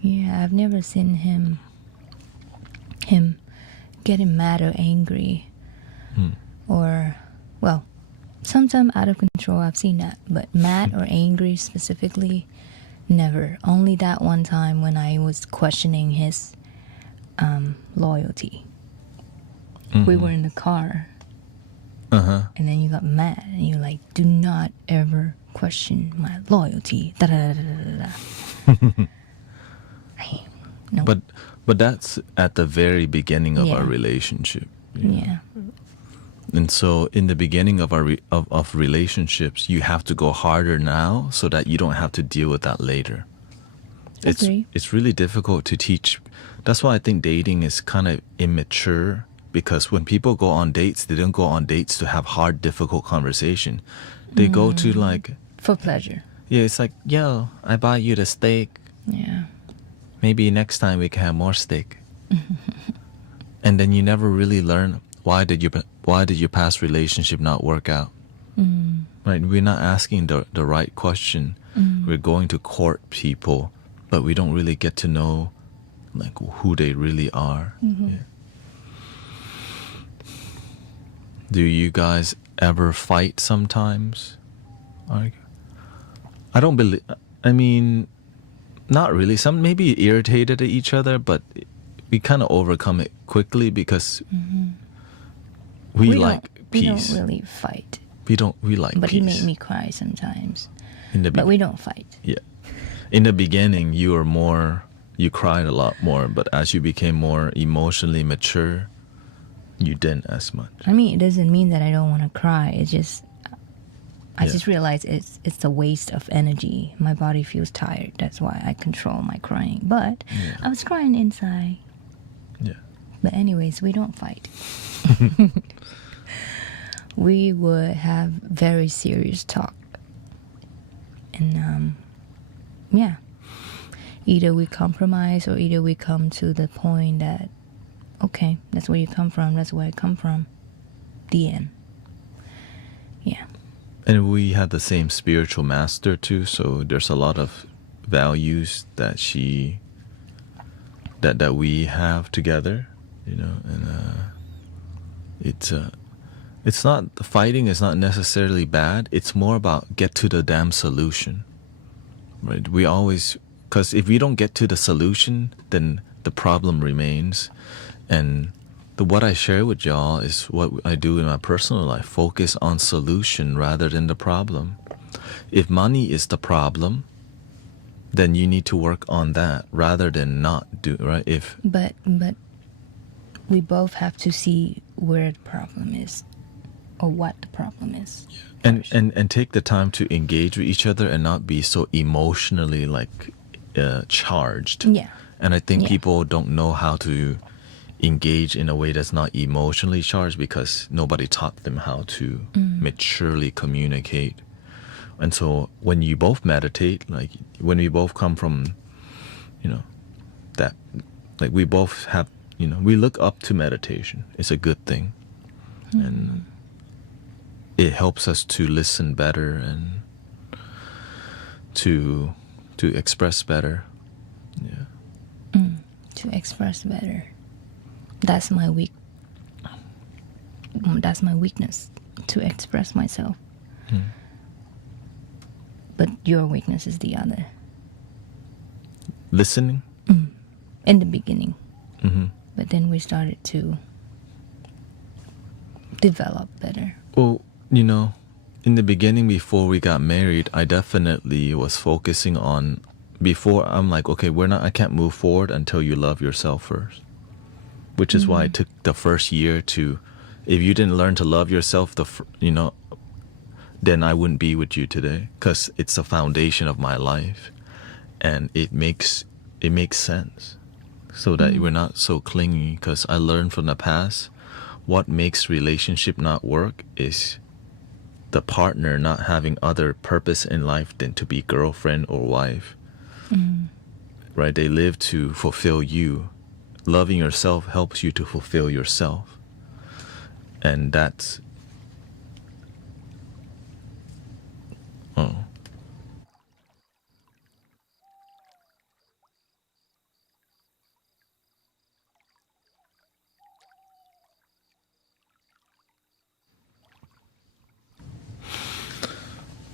yeah, I've never seen him getting mad or angry, or, well, sometimes out of control, I've seen that, but mad or angry specifically, never. Only that one time when I was questioning his loyalty. We were in the car, and then you got mad, and you're like, do not ever question my loyalty. Da, da, da, da, da, da. No. But that's at the very beginning of our relationship. Yeah. And so in the beginning of our of relationships, you have to go harder now so that you don't have to deal with that later. It's really difficult to teach. That's why I think dating is kind of immature, because when people go on dates, they don't go on dates to have hard, difficult conversation. They go to, like, for pleasure. Yeah, it's like, yo, I buy you the steak. Yeah. Maybe next time we can have more steak. And then you never really learn, why did your past relationship not work out? Right? We're not asking the right question. We're going to court people, but we don't really get to know, like, who they really are. Yeah. Do you guys ever fight sometimes? I don't believe. I mean, not really. Some maybe irritated at each other, but we kind of overcome it quickly because we like peace. We don't really fight. We like but peace. He made me cry sometimes. But we don't fight. Yeah. In the beginning, you cried a lot more, but as you became more emotionally mature, you didn't as much. I mean, it doesn't mean that I don't want to cry. It's just, I just realized it's a waste of energy. My body feels tired. That's why I control my crying. But I was crying inside. Yeah. But anyways, we don't fight. We would have very serious talk. And, either we compromise or either we come to the point that, okay, that's where you come from, that's where I come from. The end. Yeah. And we had the same spiritual master too, so there's a lot of values that that we have together, and it's not, the fighting is not necessarily bad. It's more about get to the damn solution, right? We always, because if we don't get to the solution, then the problem remains. And what I share with y'all is what I do in my personal life. Focus on solution rather than the problem. If money is the problem, then you need to work on that rather than not do, right? But we both have to see where the problem is, or what the problem is. Yeah. And take the time to engage with each other and not be so emotionally charged. Yeah. And I think people don't know how to engage in a way that's not emotionally charged because nobody taught them how to maturely communicate. And so when you both meditate, like when we both come from, that, like we both have, we look up to meditation. It's a good thing. And it helps us to listen better and to express better. Yeah. To express better. That's my weakness, to express myself. But your weakness is the other. Listening? In the beginning. But then we started to develop better. Well, in the beginning, before we got married, I definitely was focusing on, before I'm like, okay, I can't move forward until you love yourself first. Which is why it took the first year to, if you didn't learn to love yourself, then I wouldn't be with you today, because it's the foundation of my life, and it makes sense, so that we're not so clingy. Because I learned from the past, what makes relationship not work is the partner not having other purpose in life than to be girlfriend or wife. Right? They live to fulfill you. Loving yourself helps you to fulfill yourself. And that's... Oh.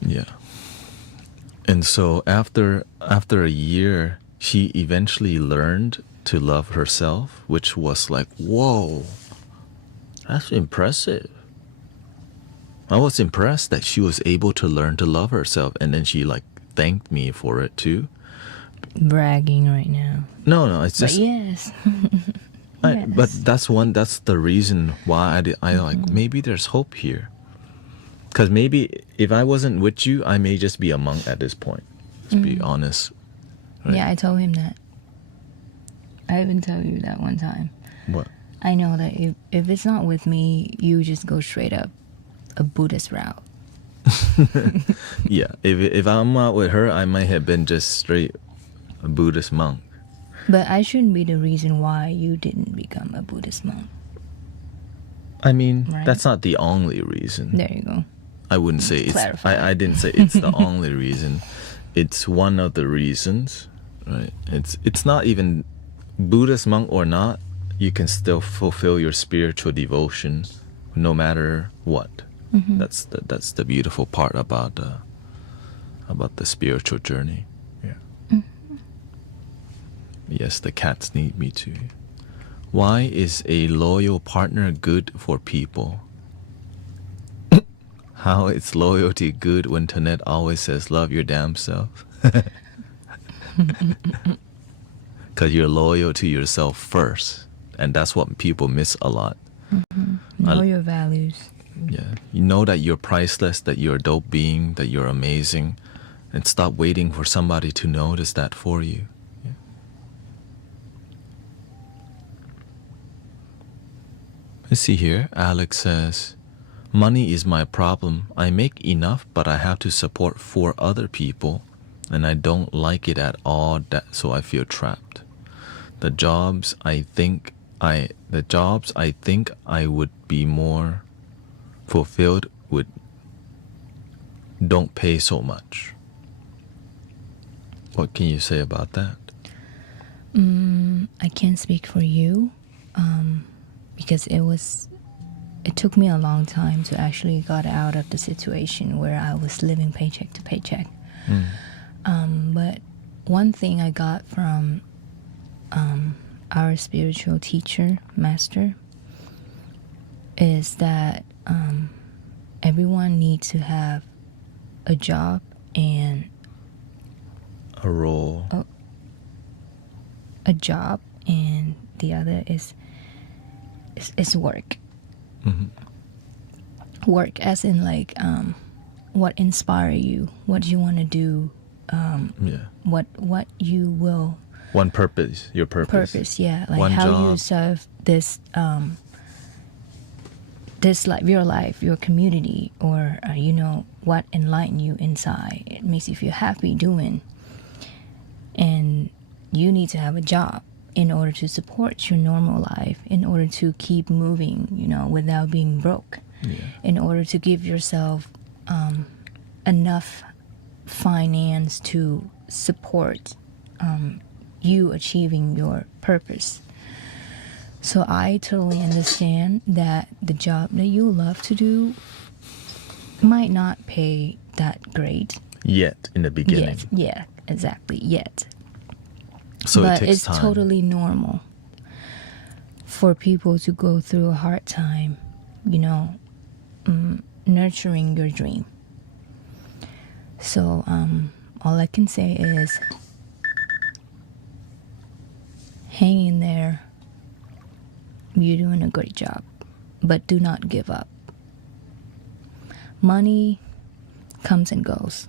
Yeah. And so after a year, she eventually learned to love herself, which was like, whoa, that's impressive. I was impressed that she was able to learn to love herself, and then she like thanked me for it too. Bragging right now. No, it's just... But yes. But that's the reason why I like, maybe there's hope here. Because maybe if I wasn't with you, I may just be a monk at this point. Let's be honest. Right? Yeah, I told him that. I even told you that one time. What? I know that if it's not with me, you just go straight up a Buddhist route. Yeah, if I'm not with her, I might have been just straight a Buddhist monk. But I shouldn't be the reason why you didn't become a Buddhist monk. I mean, right? That's not the only reason. There you go. I wouldn't say it's... Clarify. I didn't say it's the only reason. It's one of the reasons, right? It's not even Buddhist monk or not. You can still fulfill your spiritual devotion, no matter what. That's the beautiful part about the spiritual journey. Yeah. Yes, the cats need me too. Why is a loyal partner good for people? How is loyalty good when Thanet always says, love your damn self? Because you're loyal to yourself first. And that's what people miss a lot. Know your values. Yeah. You know that you're priceless, that you're a dope being, that you're amazing. And stop waiting for somebody to notice that for you. Yeah. Let's see here. Alex says, money is my problem. I make enough, but I have to support 4 other people, and I don't like it at all, so I feel trapped. The jobs I think I would be more fulfilled with don't pay so much. What can you say about that? I can't speak for you, because it took me a long time to actually got out of the situation where I was living paycheck to paycheck. But one thing I got from our spiritual teacher, master, is that everyone needs to have a job and A role. A job, and the other is work. Work as in like what inspire you, what you want to do, what you will One purpose, your purpose. Yeah, like one how job. you serve this this like your life, your community, or you know, what enlighten you inside. It makes you feel happy doing, and you need to have a job in order to support your normal life, in order to keep moving, you know, without being broke, in order to give yourself enough finance to support you achieving your purpose. So I totally understand that the job that you love to do might not pay that great Yet in the beginning. yet. Yeah, exactly, yet. So But it takes it's time. totally normal for people to go through a hard time, you know, nurturing your dream. So all I can say is hang in there. You're doing a great job, but do not give up. Money comes and goes,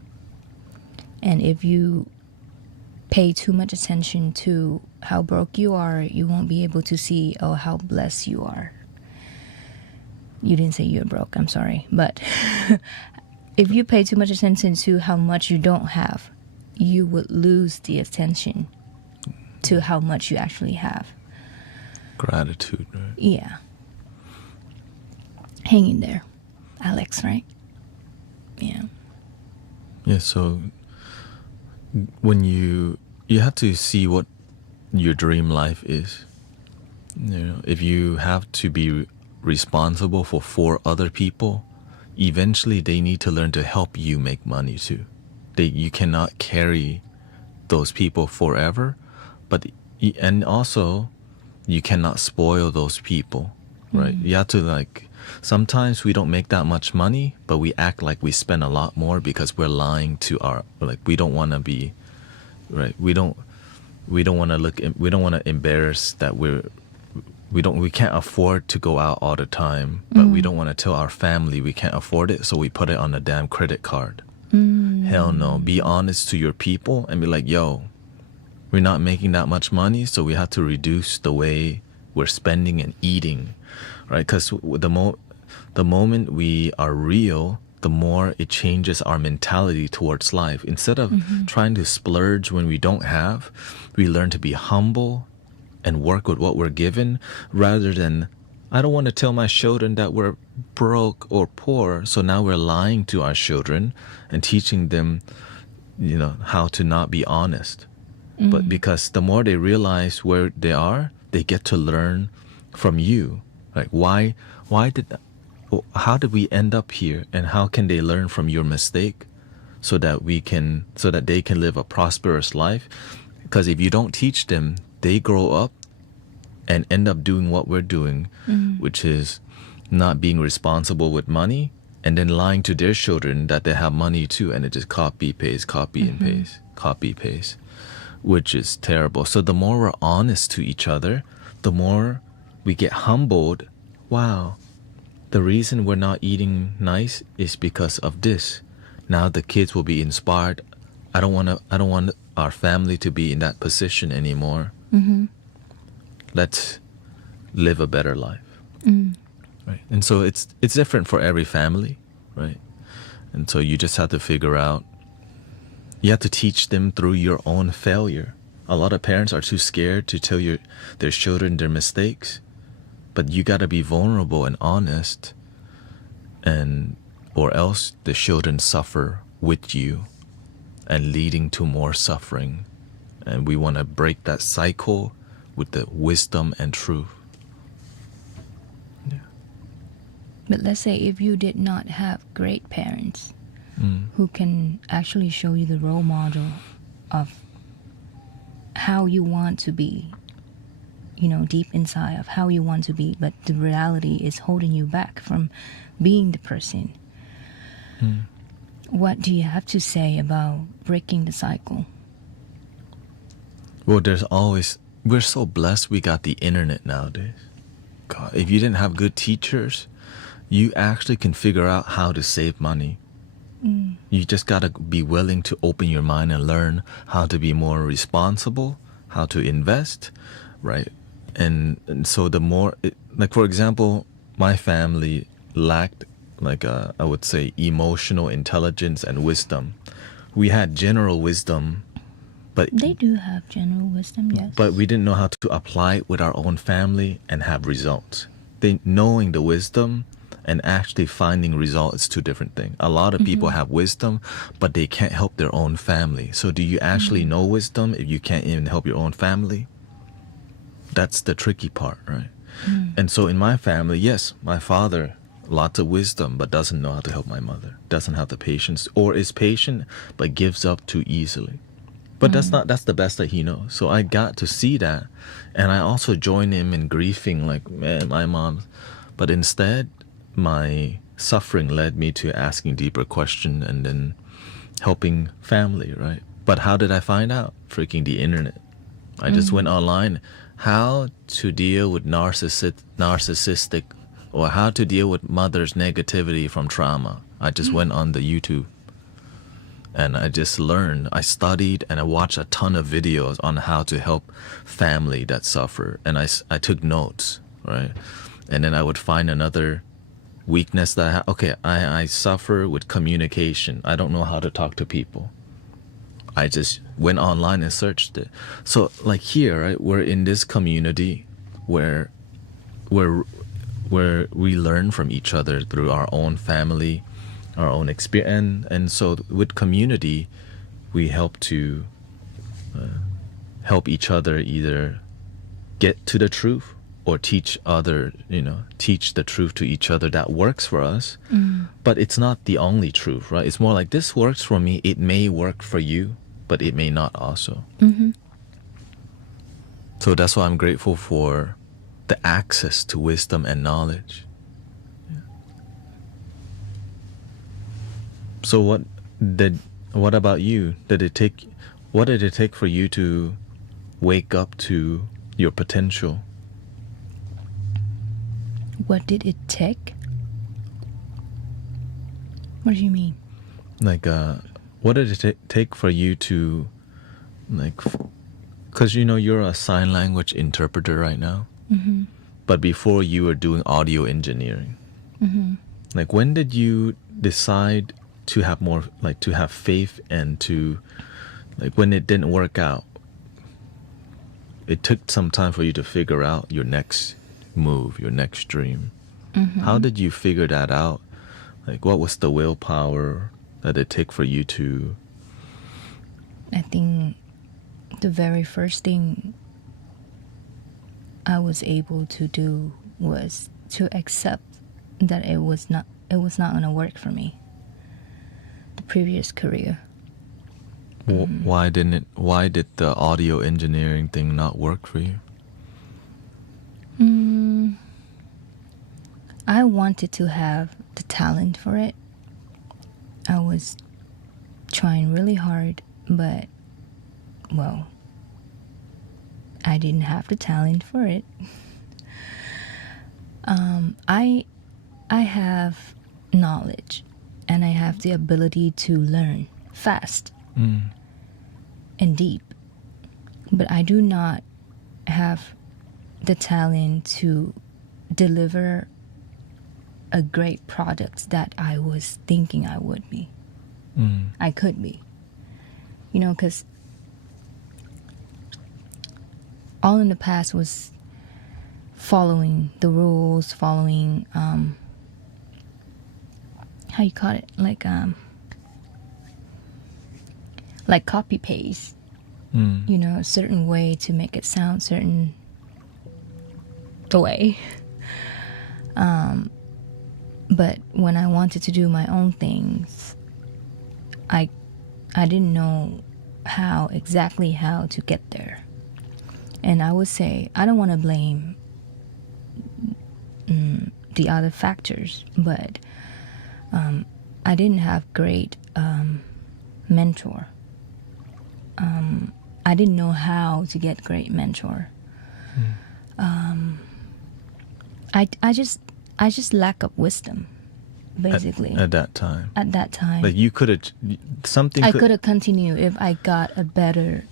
and if you pay too much attention to how broke you are, you won't be able to see, oh, how blessed you are. You didn't say you're broke, I'm sorry, but if you pay too much attention to how much you don't have, you would lose the attention to how much you actually have. Gratitude, right? Yeah. Hang in there, Alex, right? Yeah. Yeah, so when you have to see what your dream life is. You know, if you have to be responsible for 4 other people, eventually they need to learn to help you make money too. You cannot carry those people forever, and also you cannot spoil those people, right? You have to, like, sometimes we don't make that much money, but we act like we spend a lot more because we're lying to our, like, we don't want to be, right? We don't want to embarrass that we can't afford to go out all the time, but we don't want to tell our family we can't afford it, so we put it on a damn credit card. Hell no. Be honest to your people and be like, yo, we're not making that much money, so we have to reduce the way we're spending and eating, right? Because the moment we are real, the more it changes our mentality towards life. Instead of trying to splurge when we don't have, we learn to be humble and work with what we're given, rather than, I don't want to tell my children that we're broke or poor, so now we're lying to our children and teaching them, you know, how to not be honest. But because the more they realize where they are, they get to learn from you. Like, how did we end up here, and how can they learn from your mistake so that they can live a prosperous life? Because if you don't teach them, they grow up and end up doing what we're doing, which is not being responsible with money, and then lying to their children that they have money too, and it just copy, paste, copy, paste, which is terrible. So the more we're honest to each other, the more we get humbled. Wow, the reason we're not eating nice is because of this. Now the kids will be inspired. I don't want our family to be in that position anymore. Let's live a better life. Right? And so it's different for every family, right? And so you just have to figure out, you have to teach them through your own failure. A lot of parents are too scared to tell their children their mistakes, but you got to be vulnerable and honest, or else the children suffer with you and leading to more suffering. And we want to break that cycle with the wisdom and truth. Yeah. But let's say if you did not have great parents who can actually show you the role model of how you want to be, you know, deep inside of how you want to be, but the reality is holding you back from being the person. What do you have to say about breaking the cycle? Well, we're so blessed we got the internet nowadays. God, if you didn't have good teachers, you actually can figure out how to save money. You just got to be willing to open your mind and learn how to be more responsible how to invest, right? And so the more, like for example, my family lacked like I would say emotional intelligence and wisdom. We had general wisdom, but They do have general wisdom, yes. but we didn't know how to apply it with our own family and have results. Knowing the wisdom and actually finding results is two different things. A lot of people have wisdom, but they can't help their own family. So do you actually know wisdom if you can't even help your own family? That's the tricky part, right? And so in my family, yes, my father, lots of wisdom, but doesn't know how to help my mother, doesn't have the patience, or is patient, but gives up too easily. But that's the best that he knows. So I got to see that. And I also joined him in grieving, like, man, my mom. But instead, my suffering led me to asking deeper questions and then helping family, right? But how did I find out? Freaking the internet. I just went online. How to deal with narcissistic, or how to deal with mother's negativity from trauma. I just went on the YouTube. And I just learned, I studied, and I watched a ton of videos on how to help family that suffer. And I took notes, right? And then I would find another weakness that I have. Okay, I suffer with communication. I don't know how to talk to people. I just went online and searched it. So like here, right, we're in this community where we learn from each other through our own family, our own experience, and so with community, we help to help each other either get to the truth or teach the truth to each other that works for us. But it's not the only truth, right? It's more like, this works for me, it may work for you, but it may not also. So that's why I'm grateful for the access to wisdom and knowledge. So what about you? What did it take for you to wake up to your potential? What did it take? What do you mean? Like, what did it take for you to, like, because you're a sign language interpreter right now, but before you were doing audio engineering. Like, when did you decide to have more, like, to have faith, and to, like, when it didn't work out, it took some time for you to figure out your next move, your next dream. How did you figure that out? Like, what was the willpower that it took for you to? I think the very first thing I was able to do was to accept that it was not going to work for me. The previous career. Why did the audio engineering thing not work for you? I wanted to have the talent for it. I was trying really hard, but, well, I didn't have the talent for it. I have knowledge, and I have the ability to learn fast and deep, but I do not have the talent to deliver a great product that I was thinking I would be. I could be, because all in the past was following the rules, following how you call it, like copy paste, a certain way to make it sound certain way. But when I wanted to do my own things, I didn't know exactly how to get there. And I would say, I don't want to blame the other factors, but I didn't have great mentor. I didn't know how to get great mentor. I just lack of wisdom, basically. At that time. At that time. Like, you could have something. I could have continued if I got a better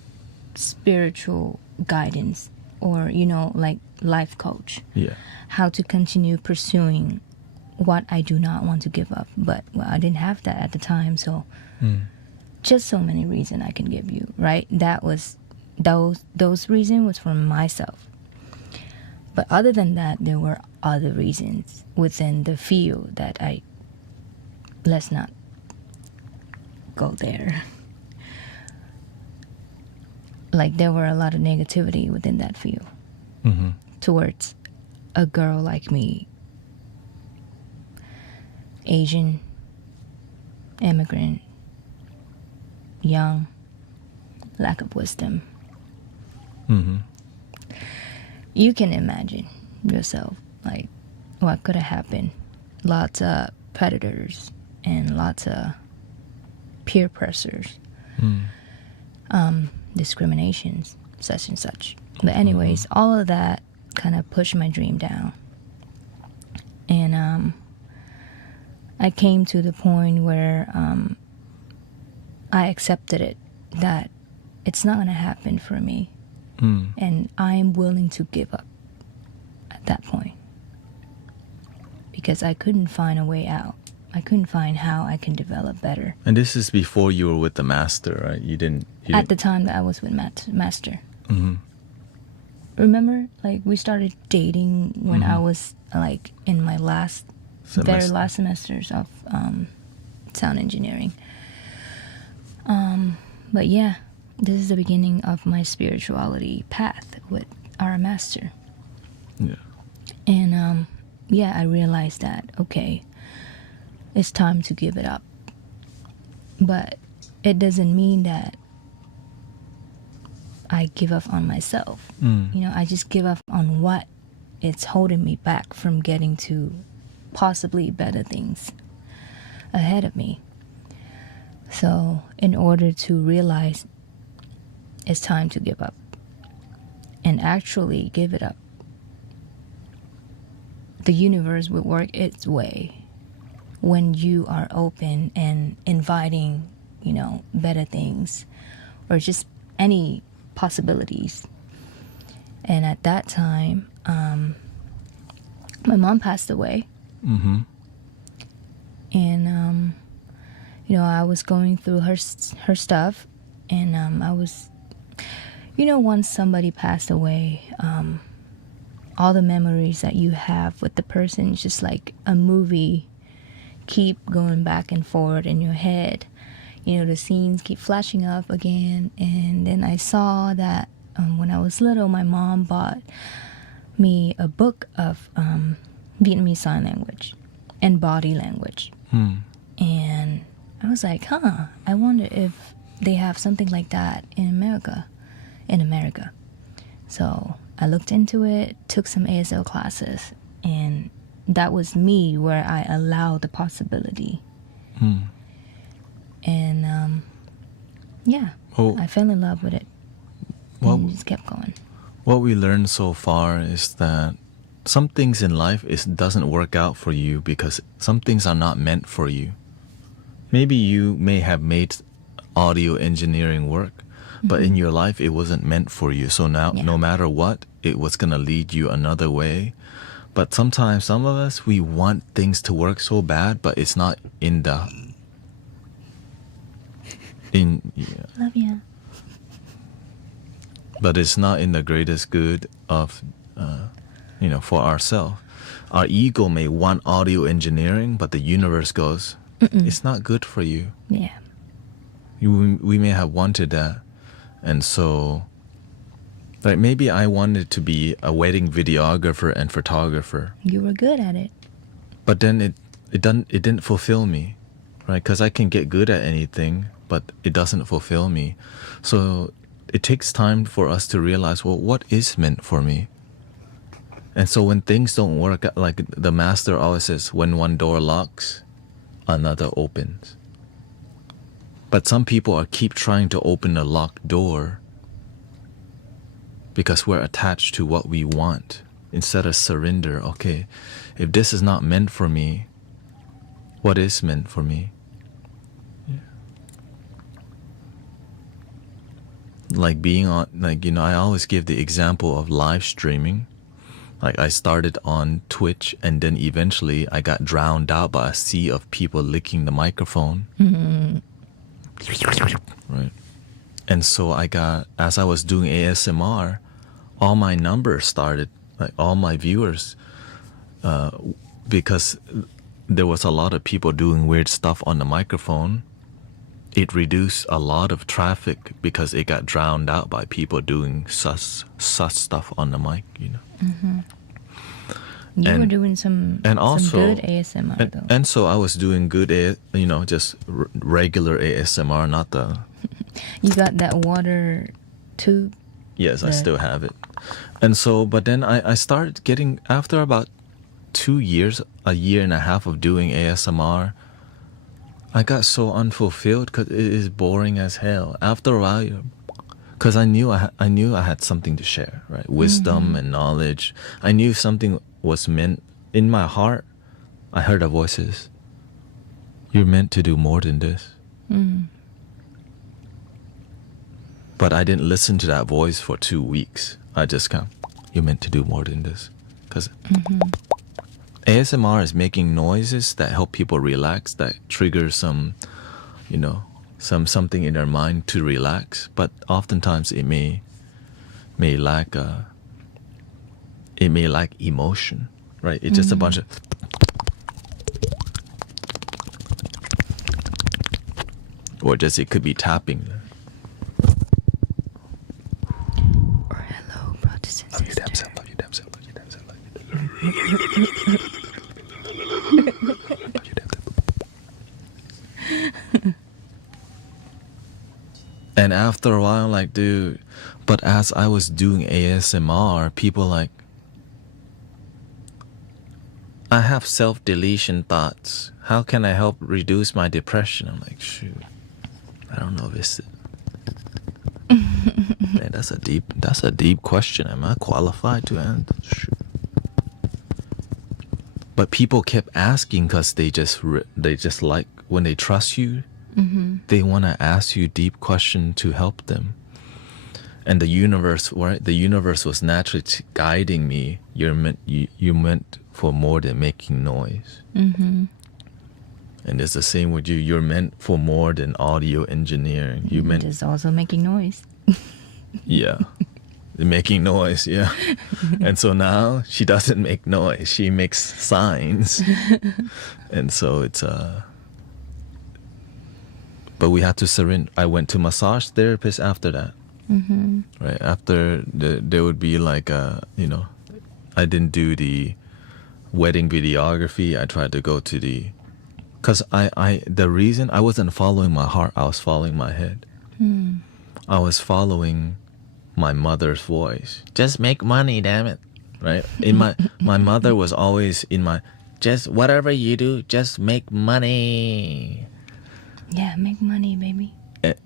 spiritual guidance or, like life coach. Yeah. How to continue pursuing what I do not want to give up. But, I didn't have that at the time, so just so many reasons I can give you, right? That was, those reasons was for myself. But other than that, there were other reasons within the field that let's not go there. Like, there were a lot of negativity within that field towards a girl like me, Asian, immigrant, young, lack of wisdom. You can imagine yourself, like, what could have happened. Lots of predators and lots of peer pressures, discriminations, such and such. But anyways, all of that kind of pushed my dream down. And I came to the point where I accepted it, that it's not going to happen for me. And I'm willing to give up at that point. Because I couldn't find a way out. I couldn't find how I can develop better. And this is before you were with the master, right? You didn't At the time that I was with master. Remember, like, we started dating when I was, like, in my very last semesters of sound engineering. But yeah, this is the beginning of my spirituality path with our master. Yeah. And yeah, I realized that, okay, it's time to give it up. But it doesn't mean that I give up on myself. I just give up on what it's holding me back from getting to possibly better things ahead of me. So in order to realize it's time to give up and actually give it up, the universe will work its way when you are open and inviting, better things or just any possibilities. And at that time, my mom passed away. And I was going through her stuff, and I was, once somebody passed away, all the memories that you have with the person is just like a movie, keep going back and forward in your head. The scenes keep flashing up again. And then I saw that when I was little, my mom bought me a book of Vietnamese Sign Language and body language. And I was like, I wonder if they have something like that in America. So I looked into it, took some ASL classes, and that was me where I allowed the possibility. And yeah, I fell in love with it. And just kept going. What we learned so far is that some things in life doesn't work out for you because some things are not meant for you. Maybe you may have made audio engineering work, but in your life it wasn't meant for you. So now, no matter what, it was going to lead you another way. But sometimes, some of us, we want things to work so bad, but it's not in the... Love ya. But it's not in the greatest good of, for ourselves. Our ego may want audio engineering, but the universe goes, it's not good for you. Yeah. We may have wanted that. And so, like, maybe I wanted to be a wedding videographer and photographer. You were good at it. But then it didn't fulfill me, right? Because I can get good at anything, but it doesn't fulfill me. So it takes time for us to realize, well, what is meant for me? And so when things don't work, like the master always says, when one door locks, another opens. But some people keep trying to open a locked door because we're attached to what we want instead of surrender. Okay, if this is not meant for me, what is meant for me? Yeah. like being on, like, you know, I always give the example of live streaming. Like I started on Twitch and then eventually I got drowned out by a sea of people licking the microphone. Right. And so as I was doing ASMR, all my numbers started, like all my viewers, because there was a lot of people doing weird stuff on the microphone. It reduced a lot of traffic because it got drowned out by people doing sus stuff on the mic, you know. You were doing some good ASMR though. And so I was doing good, you know, just regular ASMR, not the... You got that water tube? Yes, I still have it. And so, but then I started getting, after about 2 years, a year and a half of doing ASMR, I got so unfulfilled because it is boring as hell. After a while, because I knew I had something to share, right? Wisdom and knowledge. I knew something was meant in my heart. I heard the voices. You're meant to do more than this. But I didn't listen to that voice for 2 weeks. I just you're meant to do more than this. Because ASMR is making noises that help people relax, that trigger some, you know, something in their mind to relax. But oftentimes it may lack emotion, right? It's just a bunch of... Or just it could be tapping. Or hello, brothers and sisters. Love you, damn self. And after a while, like, dude, but as I was doing ASMR, people like, I have self-deletion thoughts. How can I help reduce my depression? I'm like, shoot, I don't know if it's... Man, that's a deep question. Am I qualified to answer? Shoot. But people kept asking because they just like, when they trust you, they want to ask you deep questions to help them. And the universe, right? The universe was naturally guiding me. You're meant for more than making noise. And it's the same with you. You're meant for more than audio engineering. You meant just also making noise. Yeah. Making noise, yeah. And so now she doesn't make noise. She makes signs. And so it's but we had to surrender. I went to massage therapist after that. Right after there would be like you know, I didn't do the wedding videography. I tried to go to because the reason I wasn't following my heart, I was following my head. I was following my mother's voice. Just make money, damn it. Right? In my mother was always in my, just whatever you do, just make money. Yeah, make money, baby.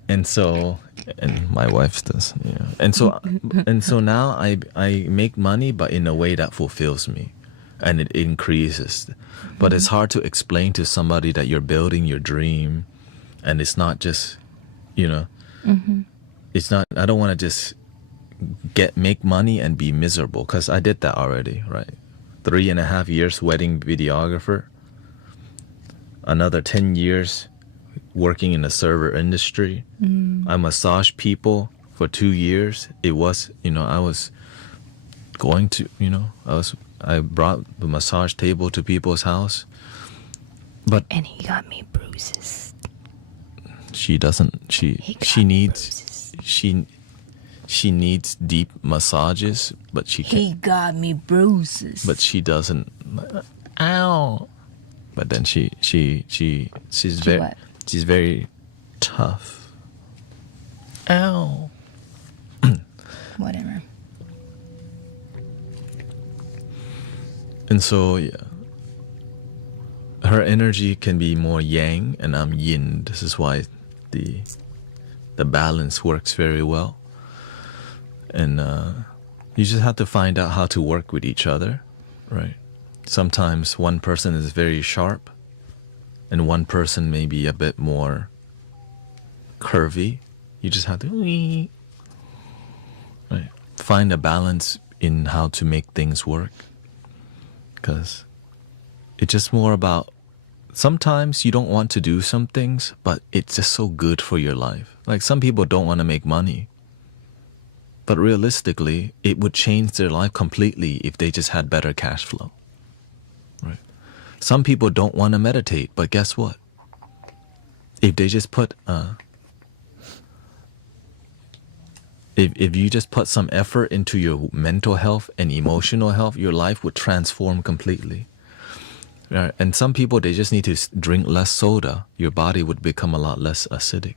And so, and my wife does, yeah. And so now I make money, but in a way that fulfills me, and it increases. But it's hard to explain to somebody that you're building your dream, and it's not just, you know, it's not. I don't want to just make money and be miserable, because I did that already, right? 3.5 years wedding videographer, another 10 years working in the server industry. I massaged people for 2 years. It was, you know, I was going to, you know, I brought the massage table to people's house, but and he got me bruises. She doesn't. She needs she needs deep massages, but she can't. He got me bruises. But she doesn't. Ow! But then she's very tough. Ow! Whatever. And so, yeah, her energy can be more yang, and I'm yin. This is why the balance works very well. And you just have to find out how to work with each other, right? Sometimes one person is very sharp, and one person may be a bit more curvy. You just have to find a balance in how to make things work. Because it's just more about, sometimes you don't want to do some things, but it's just so good for your life. Like some people don't want to make money. But realistically, it would change their life completely if they just had better cash flow. Right? Some people don't want to meditate, but guess what? If they just put if you just put some effort into your mental health and emotional health, your life would transform completely. Right? And some people, they just need to drink less soda. Your body would become a lot less acidic.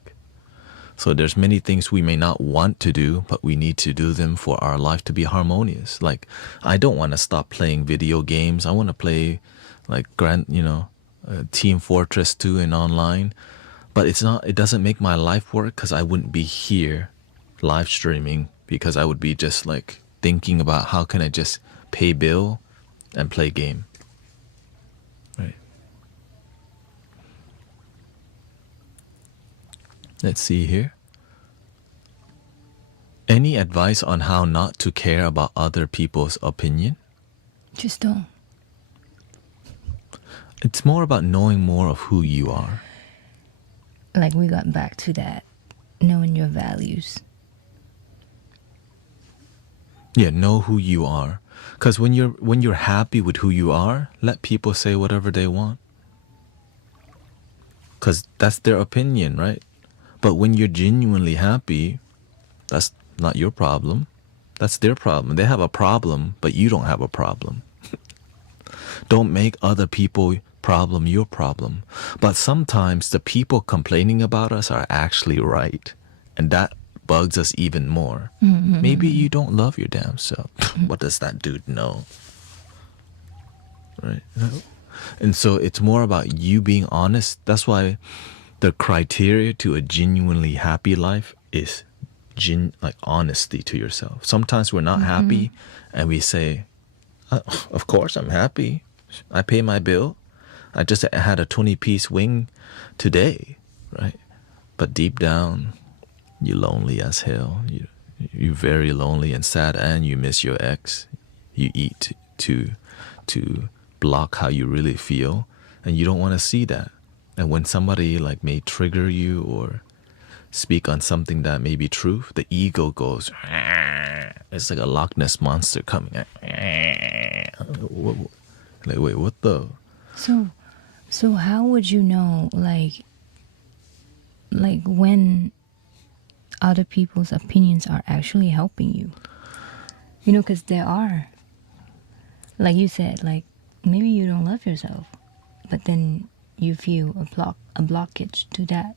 So there's many things we may not want to do, but we need to do them for our life to be harmonious. Like, I don't want to stop playing video games. I want to play like Team Fortress 2 and online. But it doesn't make my life work because I wouldn't be here live streaming, because I would be just like thinking about how can I just pay bill and play game. Right. Let's see here. Any advice on how not to care about other people's opinion? Just don't. It's more about knowing more of who you are. Like we got back to that, knowing your values. Yeah, know who you are. Because when you're happy with who you are, let people say whatever they want. Because that's their opinion, right? But when you're genuinely happy, that's not your problem. That's their problem. They have a problem, but you don't have a problem. Don't make other people problem your problem. But sometimes the people complaining about us are actually right. And that bugs us even more. Mm-hmm. Maybe you don't love your damn self. What does that dude know? Right? And so it's more about you being honest. That's why the criteria to a genuinely happy life is like honesty to yourself. Sometimes we're not happy and we say, of course I'm happy. I pay my bill. I just had a 20-piece wing today, right? But deep down, you're lonely as hell. You're very lonely and sad, and you miss your ex. You eat to block how you really feel, and you don't want to see that. And when somebody like may trigger you or speak on something that may be true, the ego goes, it's like a Loch Ness monster coming. Like, wait, what the? So how would you know, like when other people's opinions are actually helping you? You know, because there are, like you said, like maybe you don't love yourself, but then you feel a blockage to that.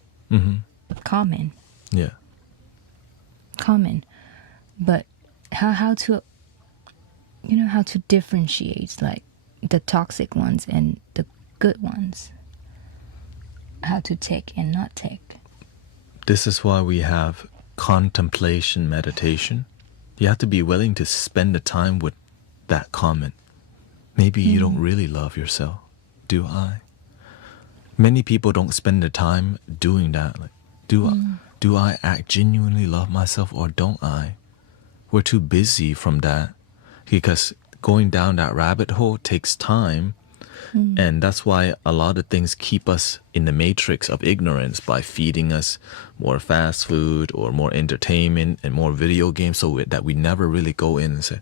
Common. Yeah. Common. But how to, how to differentiate like the toxic ones and the good ones. How to take and not take. This is why we have contemplation meditation. You have to be willing to spend the time with that comment. Maybe you don't really love yourself. Do I? Many people don't spend the time doing that. Like, do I act genuinely love myself or don't I? We're too busy from that, because going down that rabbit hole takes time. And that's why a lot of things keep us in the matrix of ignorance by feeding us more fast food or more entertainment and more video games, so that we never really go in and say,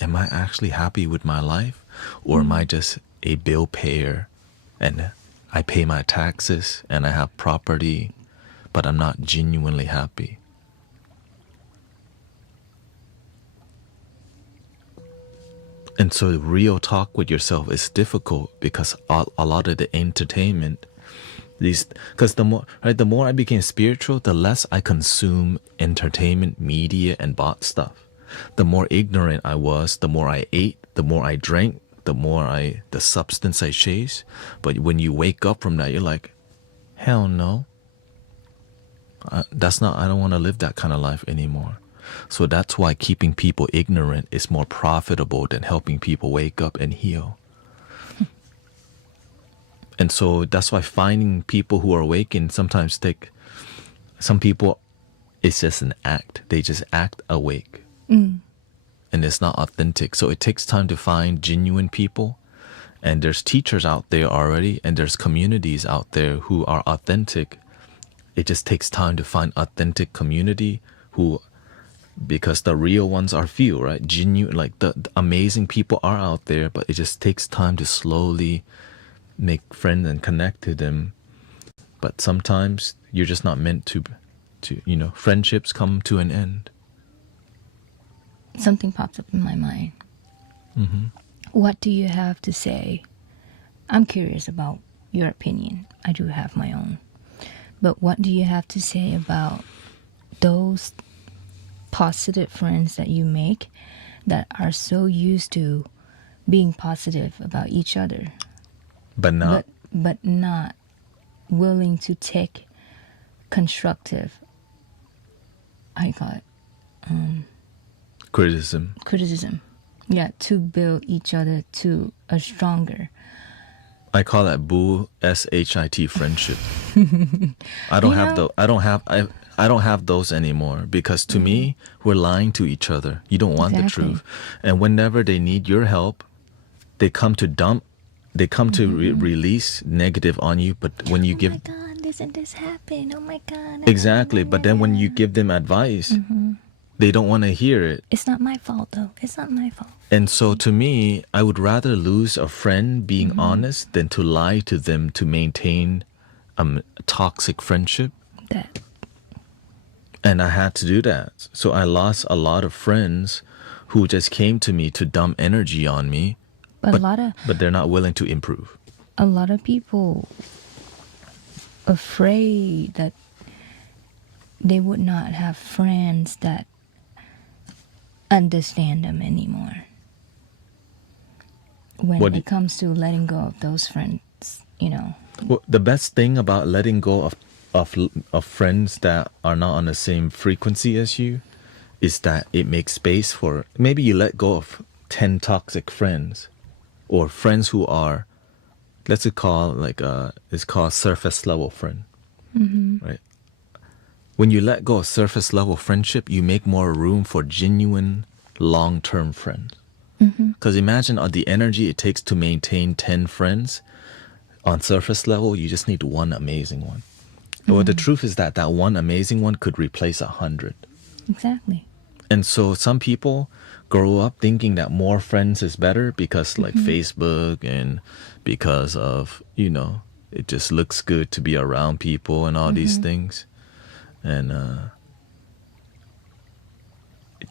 am I actually happy with my life? Or am I just a bill payer and I pay my taxes and I have property, but I'm not genuinely happy? And so real talk with yourself is difficult, because a lot of the entertainment, because the more I became spiritual, the less I consume entertainment, media, and bought stuff. The more ignorant I was, the more I ate, the more I drank, the substance I chased. But when you wake up from that, you're like, hell no. I don't want to live that kind of life anymore. So that's why keeping people ignorant is more profitable than helping people wake up and heal. And so that's why finding people who are awakened sometimes some people, it's just an act. They just act awake. and it's not authentic. So it takes time to find genuine people. And there's teachers out there already, and there's communities out there who are authentic. It just takes time to find authentic community because the real ones are few, right? Genuine, like the amazing people are out there, but it just takes time to slowly make friends and connect to them. But sometimes you're just not meant to friendships come to an end. Something pops up in my mind. What do you have to say? I'm curious about your opinion. I do have my own. But what do you have to say about those positive friends that you make that are so used to being positive about each other, But not but not willing to take constructive, I call it criticism. Yeah, to build each other to a stronger. I call that boo shit friendship. I don't have those anymore, because to me, we're lying to each other. You don't want the truth. And whenever they need your help, they come to release negative on you. But when you give, oh my God, this and this happened. Oh my God. Exactly. But then when you give them advice, they don't want to hear it. It's not my fault though. It's not my fault. And so to me, I would rather lose a friend being honest than to lie to them to maintain a toxic friendship. And I had to do that. So I lost a lot of friends who just came to me to dump energy on me. But they're not willing to improve. A lot of people afraid that they would not have friends that understand them anymore. When it comes to letting go of those friends, Well, the best thing about letting go of friends that are not on the same frequency as you is that it makes space for, maybe you let go of 10 toxic friends, or friends who are, let's call it's called surface level friend, right? When you let go of surface level friendship, you make more room for genuine long-term friends. Because imagine the energy it takes to maintain 10 friends on surface level. You just need one amazing one. Well, the truth is that one amazing one could replace 100. Exactly. And so some people grow up thinking that more friends is better because like Facebook, and because of, it just looks good to be around people and all these things. And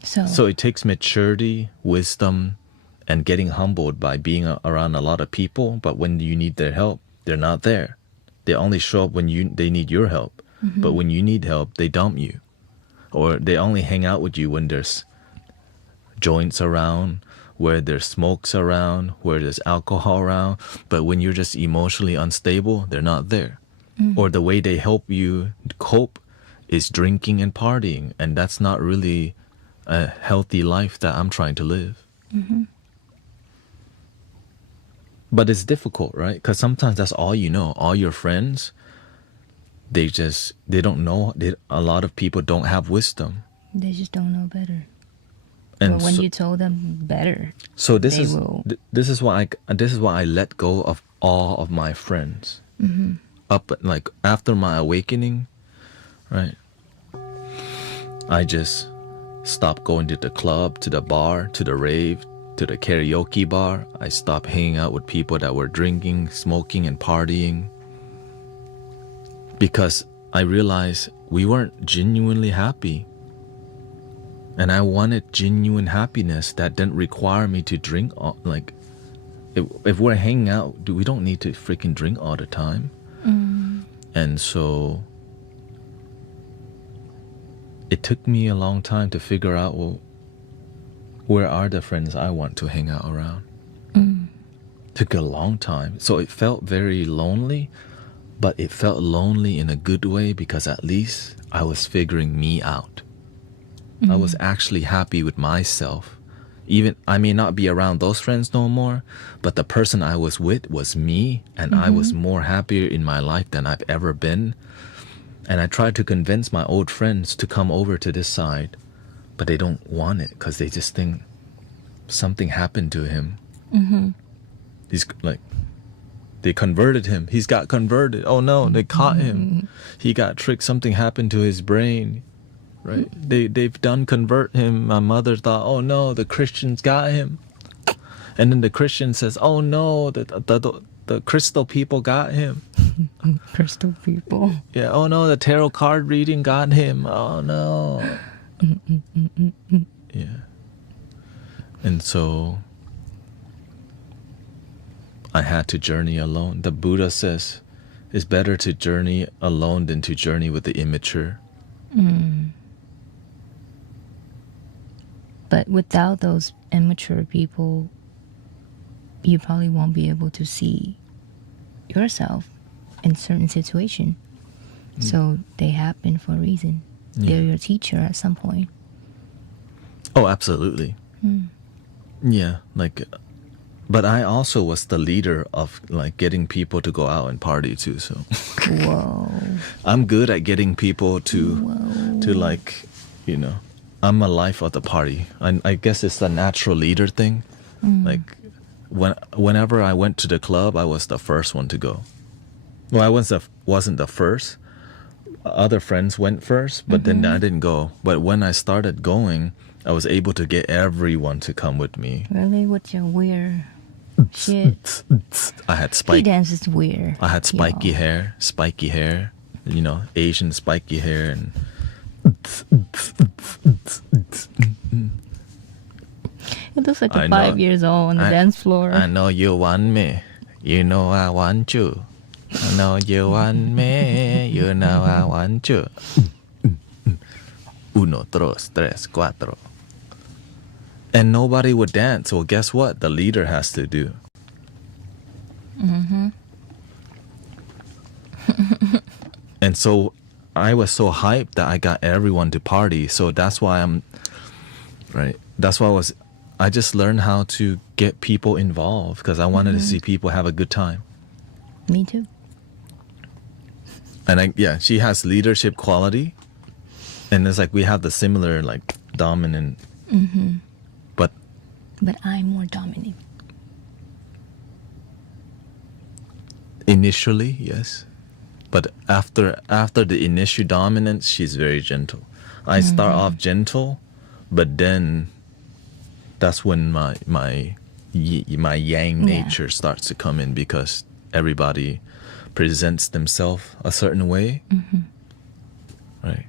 so it takes maturity, wisdom, and getting humbled by being around a lot of people. But when you need their help, they're not there. They only show up when they need your help. But when you need help, they dump you. Or they only hang out with you when there's joints around, where there's smokes around, where there's alcohol around. But when you're just emotionally unstable, they're not there. Or the way they help you cope is drinking and partying. And that's not really a healthy life that I'm trying to live. But it's difficult, right? Because sometimes that's all you know. All your friends, they don't know. A lot of people don't have wisdom. They just don't know better. And but when you told them better, so this is why I let go of all of my friends. Up like after my awakening, right? I just stopped going to the club, to the bar, to the rave, to the karaoke bar. I stopped hanging out with people that were drinking, smoking, and partying, because I realized we weren't genuinely happy. And I wanted genuine happiness that didn't require me to drink. Like, if we're hanging out, we don't need to freaking drink all the time. And so it took me a long time to figure out, well, where are the friends I want to hang out around? Took a long time. So it felt very lonely, but it felt lonely in a good way, because at least I was figuring me out. I was actually happy with myself. Even I may not be around those friends no more, but the person I was with was me, and I was more happier in my life than I've ever been. And I tried to convince my old friends to come over to this side, but they don't want it, because they just think something happened to him. He's like, they converted him. He's got converted. Oh no, they caught him. He got tricked. Something happened to his brain. Right? They've done convert him. My mother thought, oh no, the Christians got him. And then the Christian says, oh no, the crystal people got him. Crystal people. Yeah, oh no, the tarot card reading got him. Oh no. Yeah. And so I had to journey alone. The Buddha says it's better to journey alone than to journey with the immature. But without those immature people, you probably won't be able to see yourself in certain situation. So they happen for a reason. They're your teacher at some point. Oh, absolutely. Yeah, like, but I also was the leader of like getting people to go out and party too. So Whoa. I'm good at getting people to like, you know, I'm a life of the party. I guess it's the natural leader thing. Like whenever I went to the club, I was the first one to go. Well, I wasn't the first. Other friends went first, but then I didn't go. But when I started going, I was able to get everyone to come with me. Really? What's your weird shit? I had He dances weird. I had spiky hair, you know, Asian spiky hair, and It looks like I a know. 5 years old on the dance floor. I know you want me, you know I want you. I know you want me, you know I want you. Uno, dos, tres, cuatro. And nobody would dance. Well, guess what? The leader has to do. And so I was so hyped that I got everyone to party. So that's why That's why I just learned how to get people involved because I wanted to see people have a good time. Me too. And she has leadership quality. And it's like we have the similar like dominant. But I'm more dominant. Initially, yes. But after the initial dominance, she's very gentle. I start off gentle, but then that's when my yang nature starts to come in because everybody presents themselves a certain way, right?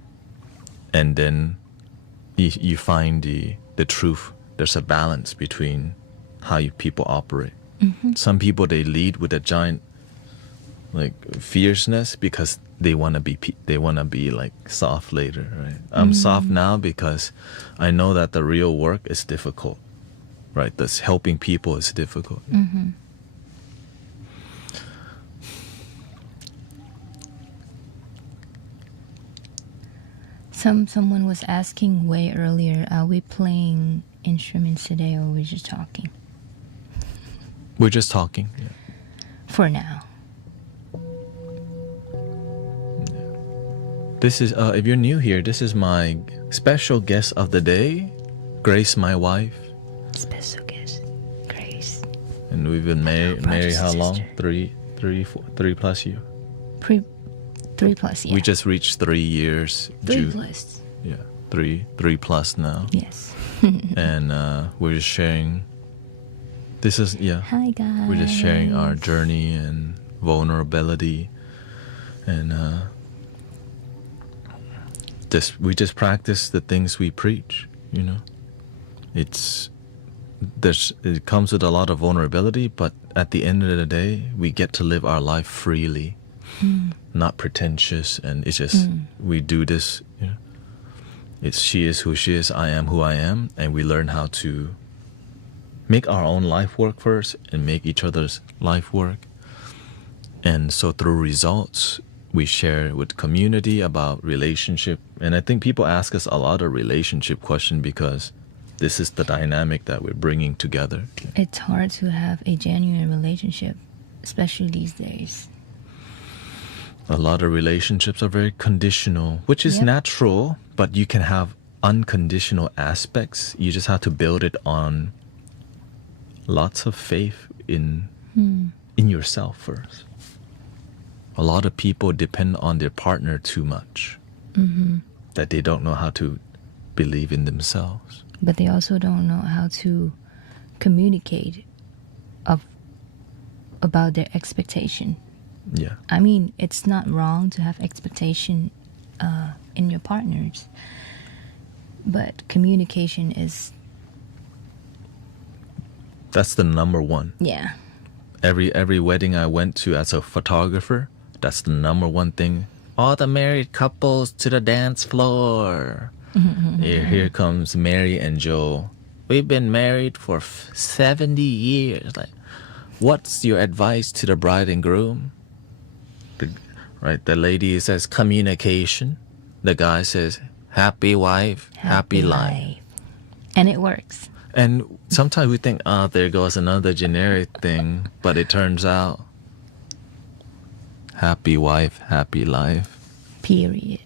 And then you find the truth. There's a balance between how people operate. Some people, they lead with a giant like fierceness because they want to be like soft later, right? I'm soft now because I know that the real work is difficult, right? This helping people is difficult. Someone was asking way earlier, are we playing instruments today or are we just talking? We're just talking. Yeah. For now. This is if you're new here, this is my special guest of the day, Grace, my wife. Special guest, Grace. And we've been married how long? sister. 3 plus years. 3 plus, yeah. We just reached 3 years. 3 plus. Yeah, 3 plus now. Yes. And we're just sharing. Hi guys. We're just sharing our journey and vulnerability, and we just practice the things we preach. You know, it comes with a lot of vulnerability, but at the end of the day, we get to live our life freely, not pretentious, and it's just we do this. You know, it's she is who she is, I am who I am, and we learn how to make our own life work first and make each other's life work. And so through results, we share with community about relationship. And I think people ask us a lot of relationship questions because this is the dynamic that we're bringing together. It's hard to have a genuine relationship, especially these days. A lot of relationships are very conditional, which is natural, but you can have unconditional aspects. You just have to build it on lots of faith in yourself first. A lot of people depend on their partner too much, that they don't know how to believe in themselves. But they also don't know how to communicate about their expectation. Yeah. I mean, it's not wrong to have expectation in your partners, but communication is... That's the number one. Yeah. Every wedding I went to as a photographer, that's the number one thing. All the married couples to the dance floor. Here comes Mary and Joe. We've been married for 70 years. Like, what's your advice to the bride and groom? The lady says communication. The guy says happy wife, happy life. And it works. And sometimes we think, oh, there goes another generic thing. But it turns out, happy wife, happy life. Period.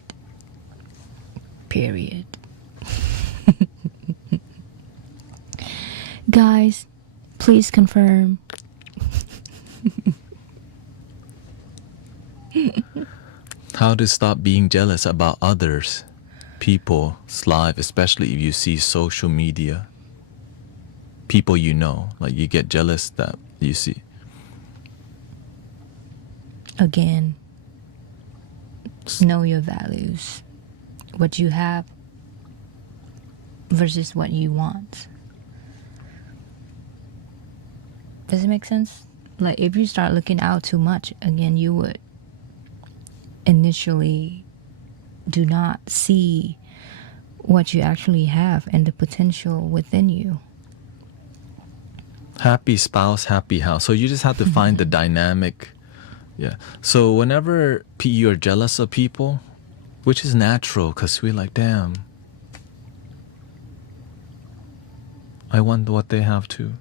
Guys, please confirm. How to stop being jealous about others, people's life, especially if you see social media. People you know, like you get jealous that you see. Again, know your values. What you have versus what you want. Does it make sense? Like, if you start looking out too much, again, you would initially do not see what you actually have and the potential within you. Happy spouse, happy house. So you just have to find the dynamic. Yeah. So whenever you're jealous of people, which is natural because we're like, damn, I want what they have too.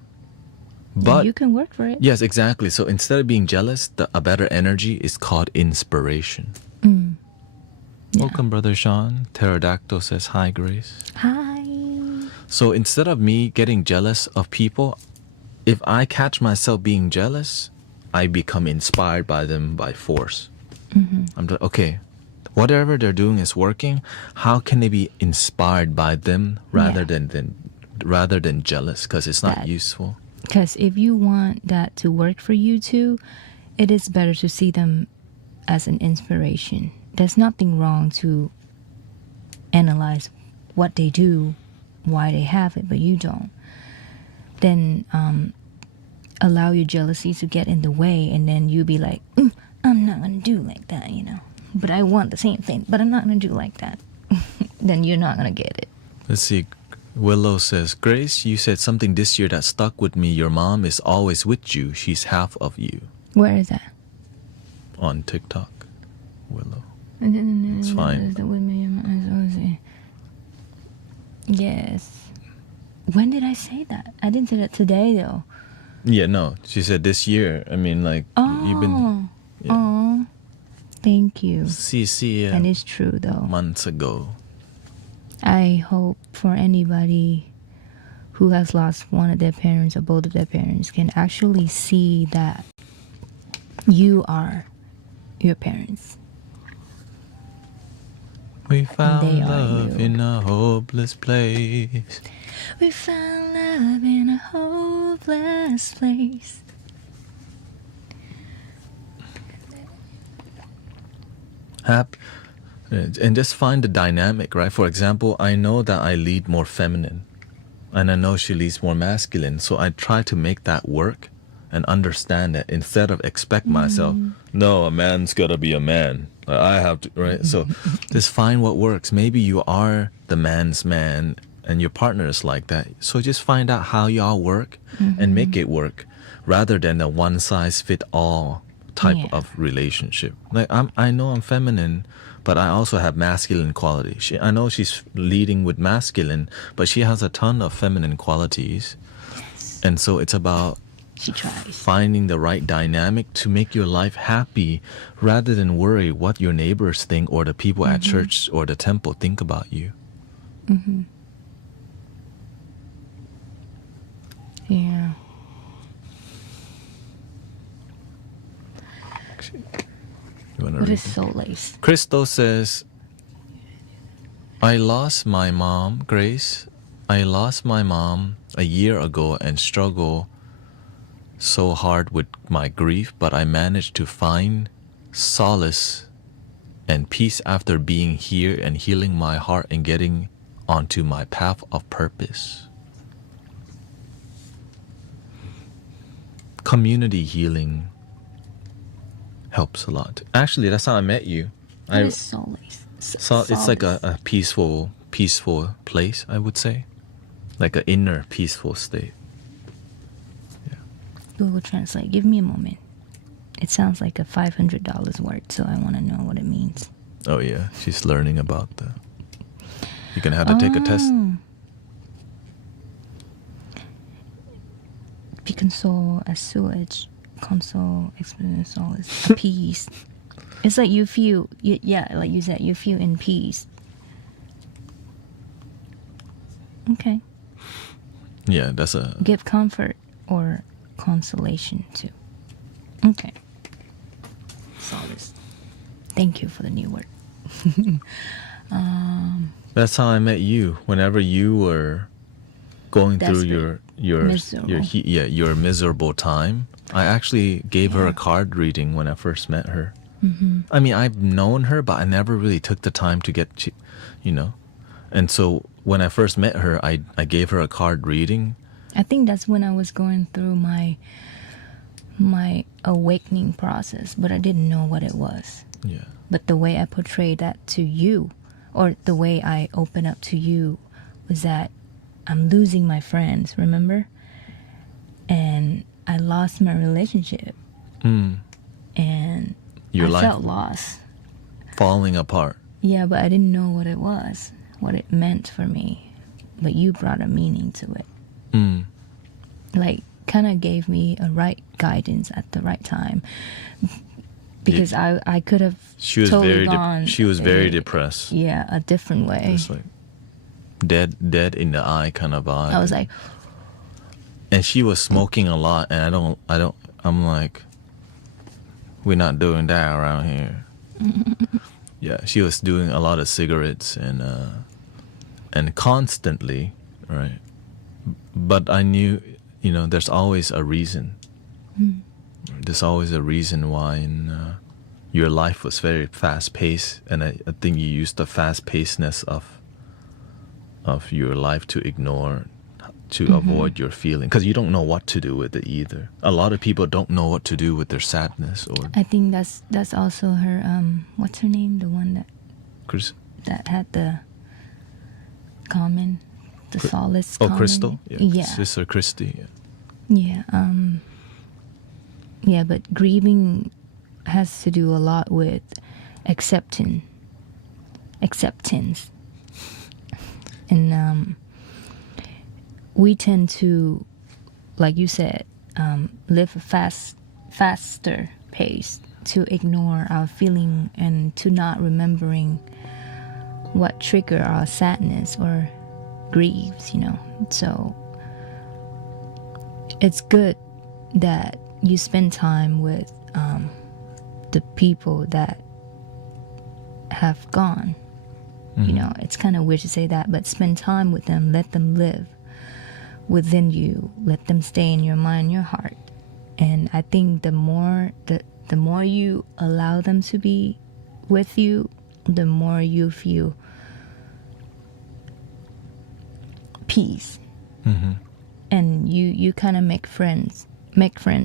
But you can work for it. Yes, exactly. So instead of being jealous, a better energy is called inspiration. Yeah. Welcome, Brother Sean. Pterodactyl says, hi, Grace. Hi. So instead of me getting jealous of people, if I catch myself being jealous, I become inspired by them by force. I'm like, okay, whatever they're doing is working. How can they be inspired by them rather than jealous? Because it's not useful. Because if you want that to work for you too, it is better to see them as an inspiration. There's nothing wrong to analyze what they do, why they have it, but you don't. Then allow your jealousy to get in the way, and then you be like, I'm not gonna do like that, you know. But I want the same thing, but I'm not gonna do like that. Then you're not gonna get it. Let's see. Willow says, Grace, you said something this year that stuck with me. Your mom is always with you. She's half of you. Where is that? On TikTok. Willow. It's fine. Yes. When did I say that? I didn't say that today though. Yeah, no. She said this year. I mean, like, you've been... Yeah. Oh, thank you. CC. And it's true though. Months ago. I hope for anybody who has lost one of their parents or both of their parents can actually see that you are your parents. We found love in a hopeless place. We found love in a hopeless place. And just find the dynamic, right? For example, I know that I lead more feminine, and I know she leads more masculine. So I try to make that work and understand that instead of expect myself, no, a man's gotta be a man. I have to, right? So just find what works. Maybe you are the man's man and your partner is like that. So just find out how y'all work and make it work rather than a one size fit all type of relationship. Like I know I'm feminine, but I also have masculine quality. I know she's leading with masculine, but she has a ton of feminine qualities. Yes. And so it's about finding the right dynamic to make your life happy rather than worry what your neighbors think or the people at church or the temple think about you. Yeah. You want to What read is solace? Crystal says, I lost my mom, Grace. I lost my mom a year ago and struggle so hard with my grief, but I managed to find solace and peace after being here and healing my heart and getting onto my path of purpose. Community healing helps a lot. Actually, that's how I met you. What is solace? So it's like a peaceful place, I would say. Like an inner peaceful state. Google Translate. Give me a moment. It sounds like a $500 word, so I want to know what it means. Oh yeah, she's learning about the. You're gonna have to take a test. Be console as sewage. Console, experience solace. Peace. It's like you feel, yeah, like you said, you feel in peace. Okay. Yeah, that's a. Give comfort or consolation too. Okay. Solace. Thank you for the new word. That's how I met you. Whenever you were going through your miserable time, I actually gave her a card reading when I first met her. Mm-hmm. I mean, I've known her, but I never really took the time to get, And so when I first met her, I gave her a card reading. I think that's when I was going through my awakening process, but I didn't know what it was. Yeah. But the way I portrayed that to you, or the way I opened up to you, was that I'm losing my friends, remember? And I lost my relationship. And Your life felt lost. Falling apart. Yeah, but I didn't know what it was, what it meant for me. But you brought a meaning to it. Like, kind of gave me a right guidance at the right time. Because I could have totally gone. She was very depressed. Yeah, a different way. Just like dead in the eye kind of vibe. I was like, and she was smoking a lot, and I'm like, we're not doing that around here. Yeah, she was doing a lot of cigarettes and constantly, right? But I knew, there's always a reason. There's always a reason why your life was very fast-paced, and I think you used the fast-pacedness of your life to ignore, to avoid your feeling, because you don't know what to do with it either. A lot of people don't know what to do with their sadness. Or I think that's also her. What's her name? The one that had the comment, the solace. Oh, comment. Crystal. Yeah. Sister Christy. Yeah. Yeah, but grieving has to do a lot with acceptance. And we tend to, like you said, live a faster pace, to ignore our feeling and to not remembering what trigger our sadness or grieves, So it's good that you spend time with the people that have gone. It's kind of weird to say that, but spend time with them, let them live within you, let them stay in your mind, your heart. And I think the more you allow them to be with you, the more you feel peace. And you kind of make friends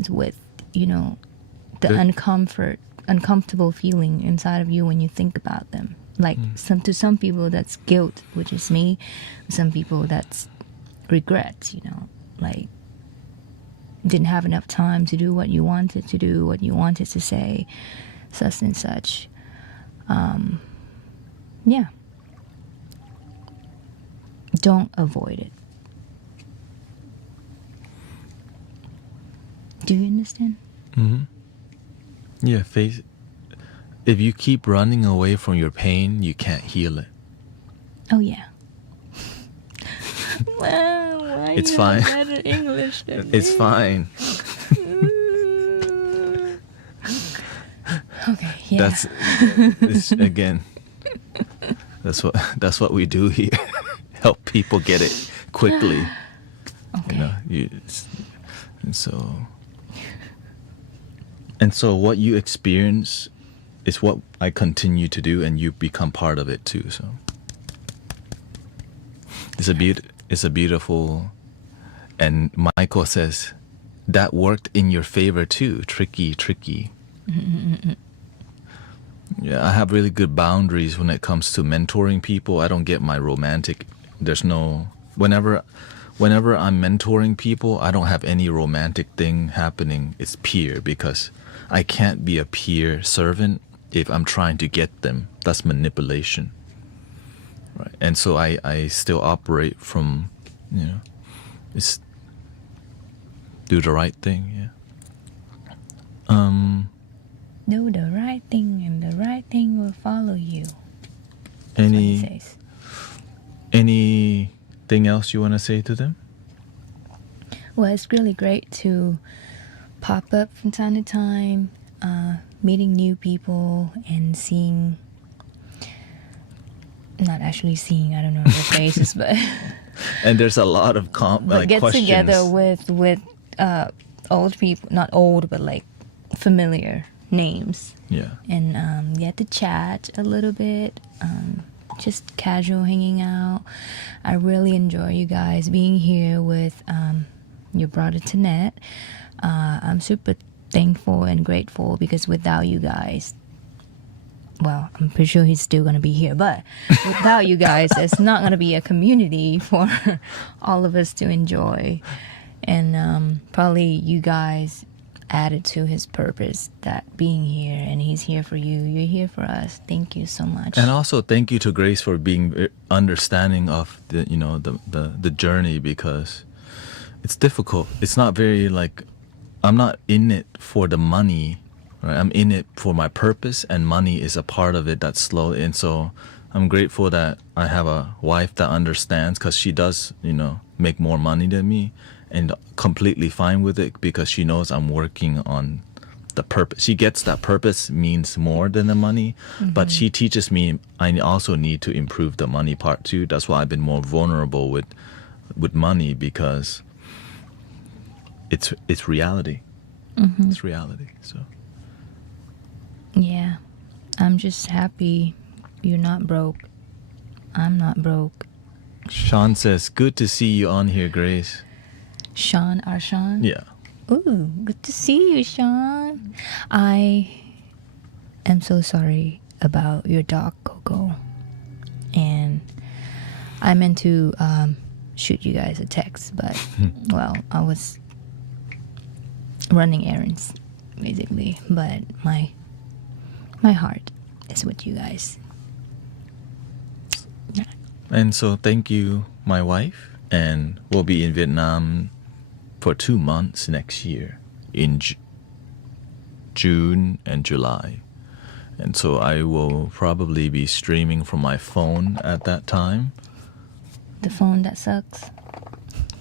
with the uncomfortable feeling inside of you when you think about them. Like to some people that's guilt, which is me. Some people that's regret, like didn't have enough time to do what you wanted to do, what you wanted to say, such and such. Yeah. Don't avoid it. Do you understand? Yeah, if you keep running away from your pain, you can't heal it. Oh yeah. Well, why it's you fine. Have better English than It's me? fine. Yeah. It's, again, that's what we do here. Help people get it quickly. Okay. You know, and so what you experience is what I continue to do, and you become part of it too. So it's a beautiful. And Michael says that worked in your favor too. Tricky. Yeah, I have really good boundaries when it comes to mentoring people. I don't get my romantic. There's no whenever I'm mentoring people, I don't have any romantic thing happening. It's peer, because I can't be a peer servant if I'm trying to get them. That's manipulation. Right. And so I still operate from, it's do the right thing, yeah. Do the right thing, and the right thing will follow you. That's what he says. Anything else you want to say to them? Well, it's really great to pop up from time to time, meeting new people and seeing, not actually seeing, I don't know their faces, but And there's a lot of get questions. together with old people, not old, but like familiar names. Yeah. And get to chat a little bit, just casual hanging out. I really enjoy you guys being here with your brother Thanet. I'm super thankful and grateful, because without you guys, well, I'm pretty sure he's still going to be here, but without you guys, there's not going to be a community for all of us to enjoy. And probably you guys added to his purpose, that being here, and he's here for you, you're here for us. Thank you so much. And also thank you to Grace for being understanding of the journey, because it's difficult. It's not very I'm not in it for the money, right? I'm in it for my purpose, and money is a part of it that's slow. And so I'm grateful that I have a wife that understands, because she does, make more money than me, and completely fine with it, because she knows I'm working on the purpose. She gets that purpose means more than the money, but she teaches me I also need to improve the money part too. That's why I've been more vulnerable with money, because it's reality. It's reality. So Yeah, I'm just happy you're not broke. I'm not broke. Sean says, good to see you on here, Grace. Sean, our Sean? Yeah. Ooh, good to see you, Sean. I am so sorry about your dog, Coco. And I meant to shoot you guys a text, but, well, I was running errands, basically. But my heart is with you guys. And so thank you, my wife. And we'll be in Vietnam for 2 months next year, in June and July. And so I will probably be streaming from my phone at that time. The phone that sucks.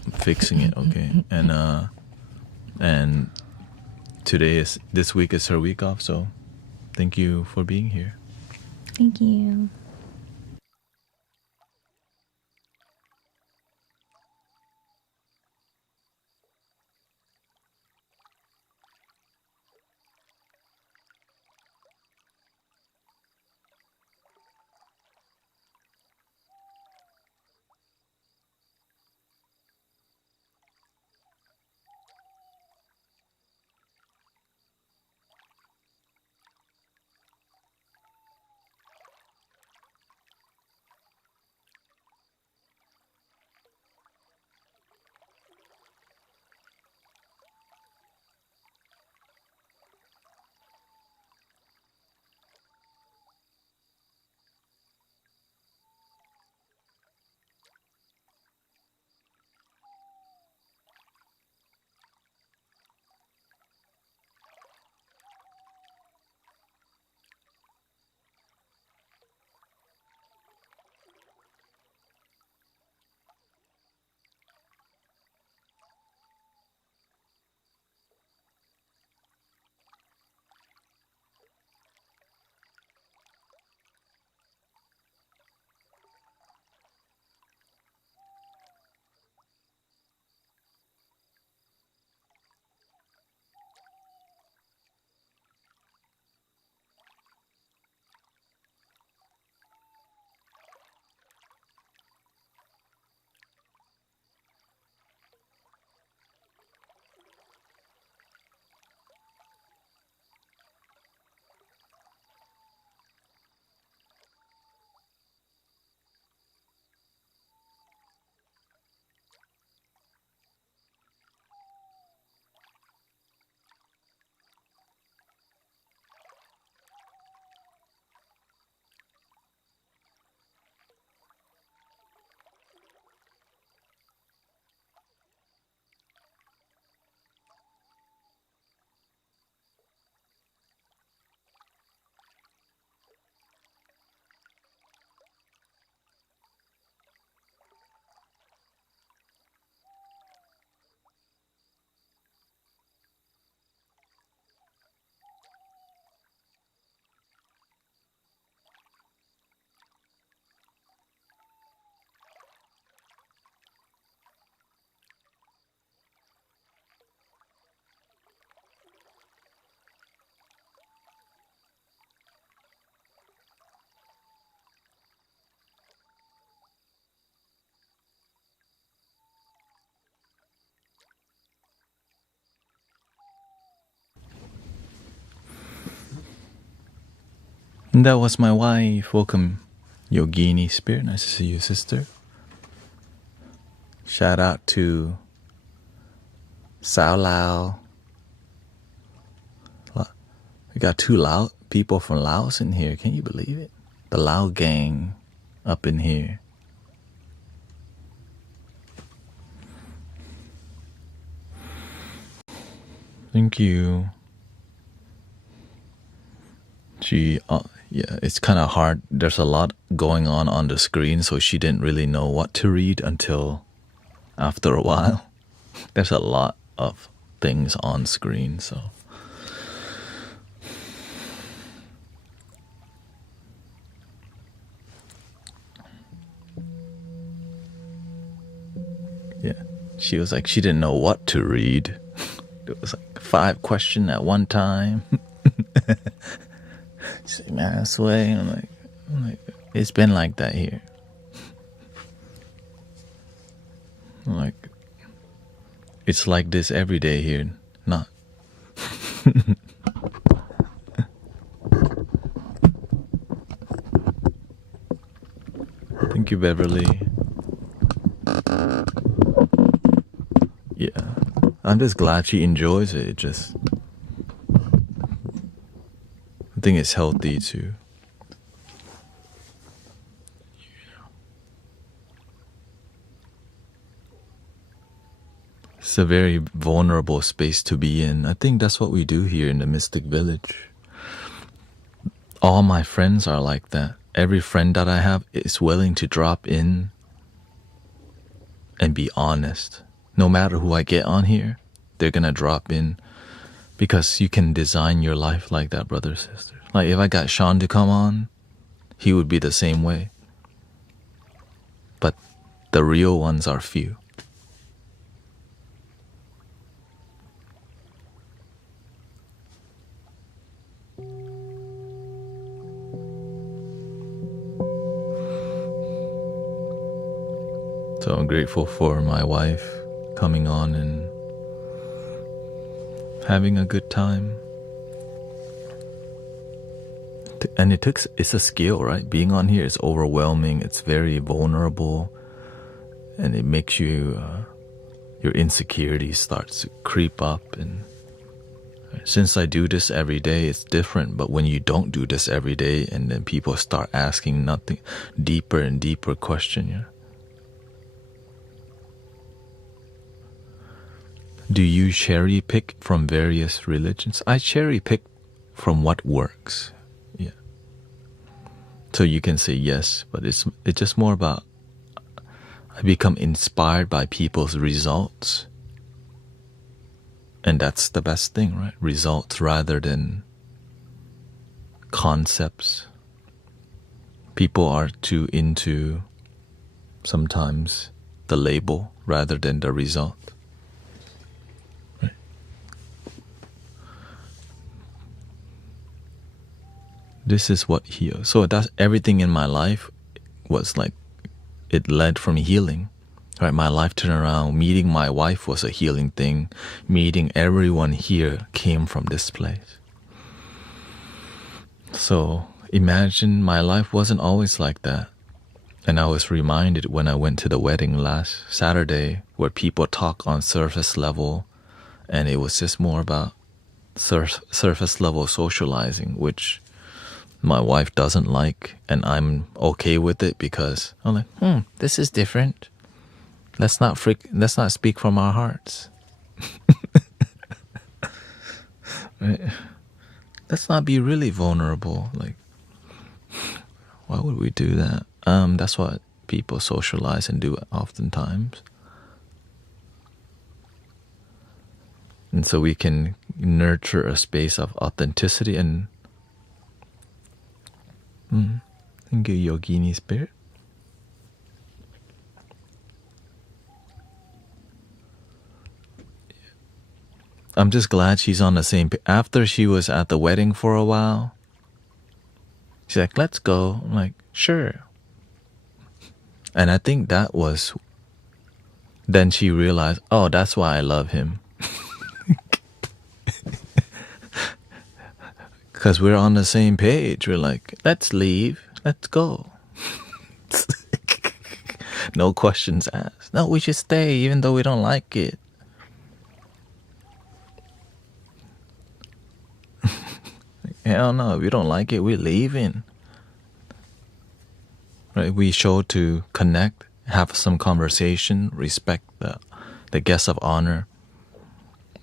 I'm fixing it, okay. And this week is her week off, so thank you for being here. Thank you. And that was my wife. Welcome, Yogini Spirit. Nice to see you, sister. Shout out to Sao Lao. We got 2 Lao people from Laos in here. Can you believe it? The Lao gang up in here. Thank you. Yeah, it's kind of hard. There's a lot going on the screen, so she didn't really know what to read until after a while. There's a lot of things on screen, so. Yeah, she was like, she didn't know what to read. It was like 5 questions at one time. She's like, man, I swear. I'm like, it's been like that here. I'm like, it's like this every day here. Not. Thank you, Beverly. Yeah, I'm just glad she enjoys it. It just, I think it's healthy too. It's a very vulnerable space to be in. I think that's what we do here in the Mystic Village. All my friends are like that. Every friend that I have is willing to drop in and be honest. No matter who I get on here, they're gonna drop in, because you can design your life like that, brothers and sisters. Like if I got Sean to come on, he would be the same way. But the real ones are few. So I'm grateful for my wife coming on and having a good time. And it's a skill, right? Being on here is overwhelming. It's very vulnerable, and it makes you, your insecurity starts to creep up. And since I do this every day, it's different. But when you don't do this every day, and then people start asking nothing deeper and deeper question, yeah. Do you cherry pick from various religions? I cherry pick from what works. Yeah. So you can say yes, but it's just more about, I become inspired by people's results. And that's the best thing, right? Results rather than concepts. People are too into sometimes the label rather than the result. This is what heals. So that's everything in my life was like, it led from healing. Right? My life turned around. Meeting my wife was a healing thing. Meeting everyone here came from this place. So imagine my life wasn't always like that. And I was reminded when I went to the wedding last Saturday, where people talk on surface level, and it was just more about surface level socializing, which my wife doesn't like, and I'm okay with it, because I'm like, this is different. Let's not speak from our hearts. Right? Let's not be really vulnerable. Like, why would we do that? That's what people socialize and do oftentimes. And so we can nurture a space of authenticity and thank you, Yogini Spirit. I'm just glad she's on the same page. After she was at the wedding for a while, she's like, let's go. I'm like, sure. And I think that was, then she realized, oh, that's why I love him. Because we're on the same page. We're like, let's leave. Let's go. No questions asked. No, we should stay even though we don't like it. Hell no, if you don't like it, we're leaving. Right? We show to connect, have some conversation, respect the guest of honor.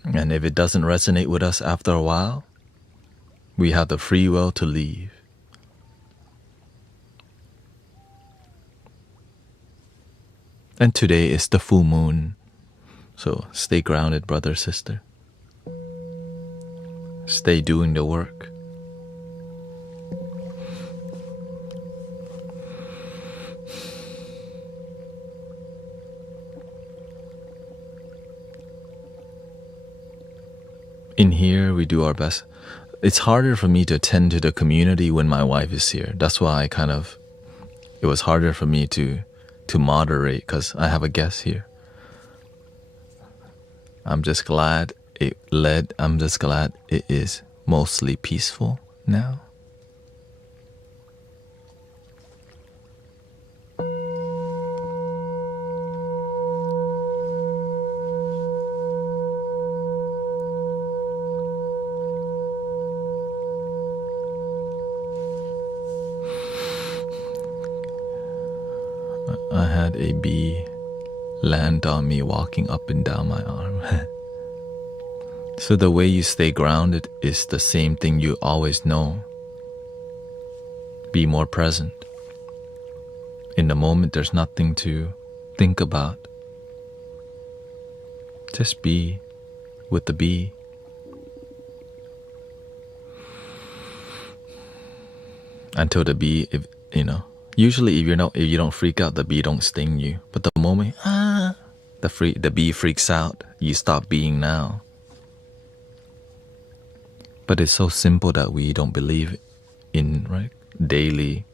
And if it doesn't resonate with us after a while, we have the free will to leave. And today is the full moon. So stay grounded, brother, sister. Stay doing the work. In here, we do our best. It's harder for me to attend to the community when my wife is here. That's why it was harder for me to moderate because I have a guest here. I'm just glad it is mostly peaceful now. I had a bee land on me walking up and down my arm. So the way you stay grounded is the same thing you always know. Be more present. In the moment, there's nothing to think about. Just be with the bee. Until the bee, usually if you don't freak out, the bee don't sting you. But the moment the bee freaks out, you stop being now. But it's so simple that we don't believe in, right? Daily.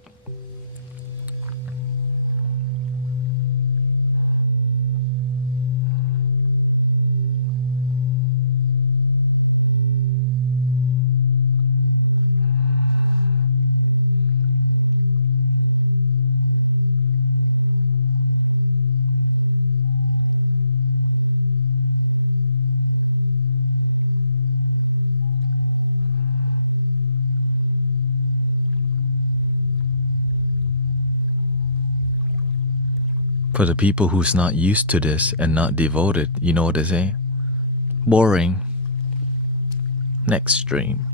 For the people who's not used to this and not devoted, you know what they say? Boring. Next stream.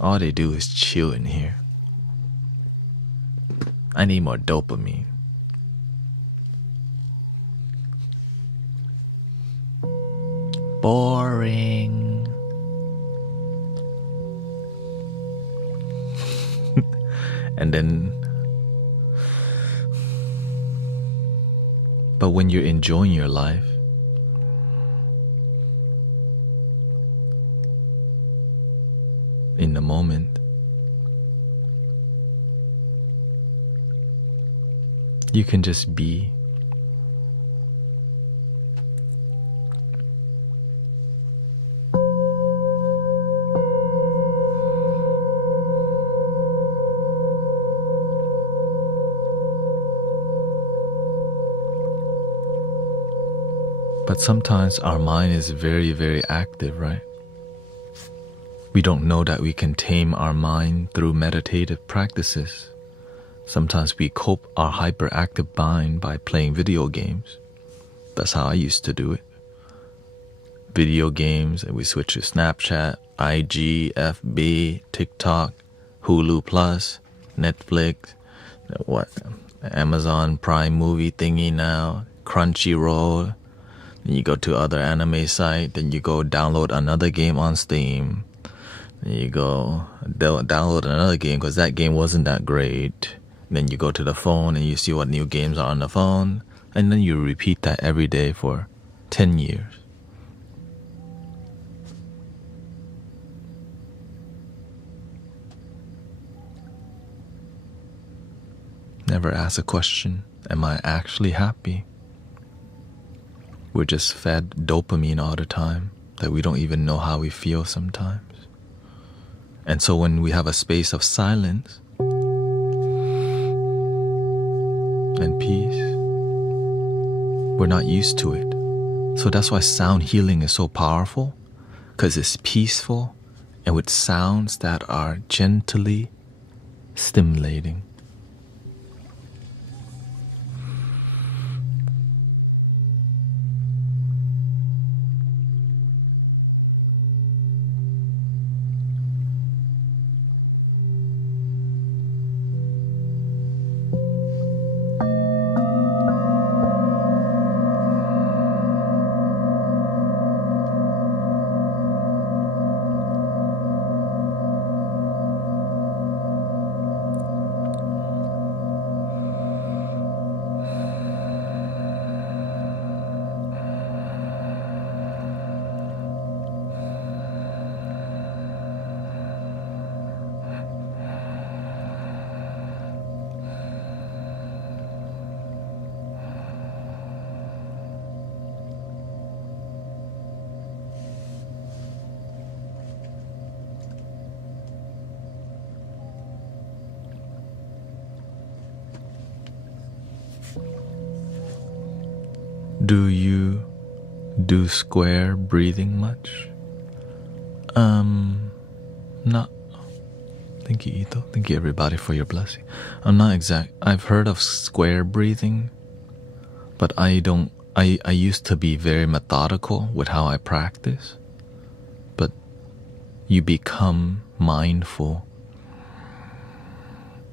All they do is chill in here. I need more dopamine. Boring. And then but when you're enjoying your life, in the moment, you can just be. But sometimes our mind is very, very active, right? We don't know that we can tame our mind through meditative practices. Sometimes we cope our hyperactive mind by playing video games. That's how I used to do it. Video games, and we switch to Snapchat, IG, FB, TikTok, Hulu Plus, Netflix, Amazon Prime movie thingy now, Crunchyroll. Then you go to other anime site, then you go download another game on Steam. Then you go download another game because that game wasn't that great. Then you go to the phone and you see what new games are on the phone. And then you repeat that every day for 10 years. Never ask a question, am I actually happy? We're just fed dopamine all the time that we don't even know how we feel sometimes. And so when we have a space of silence and peace, we're not used to it. So that's why sound healing is so powerful, because it's peaceful and with sounds that are gently stimulating. Do you do square breathing much? Not. Thank you, Ito. Thank you, everybody, for your blessing. I'm not exact. I've heard of square breathing, but I don't. I used to be very methodical with how I practice, but you become mindful.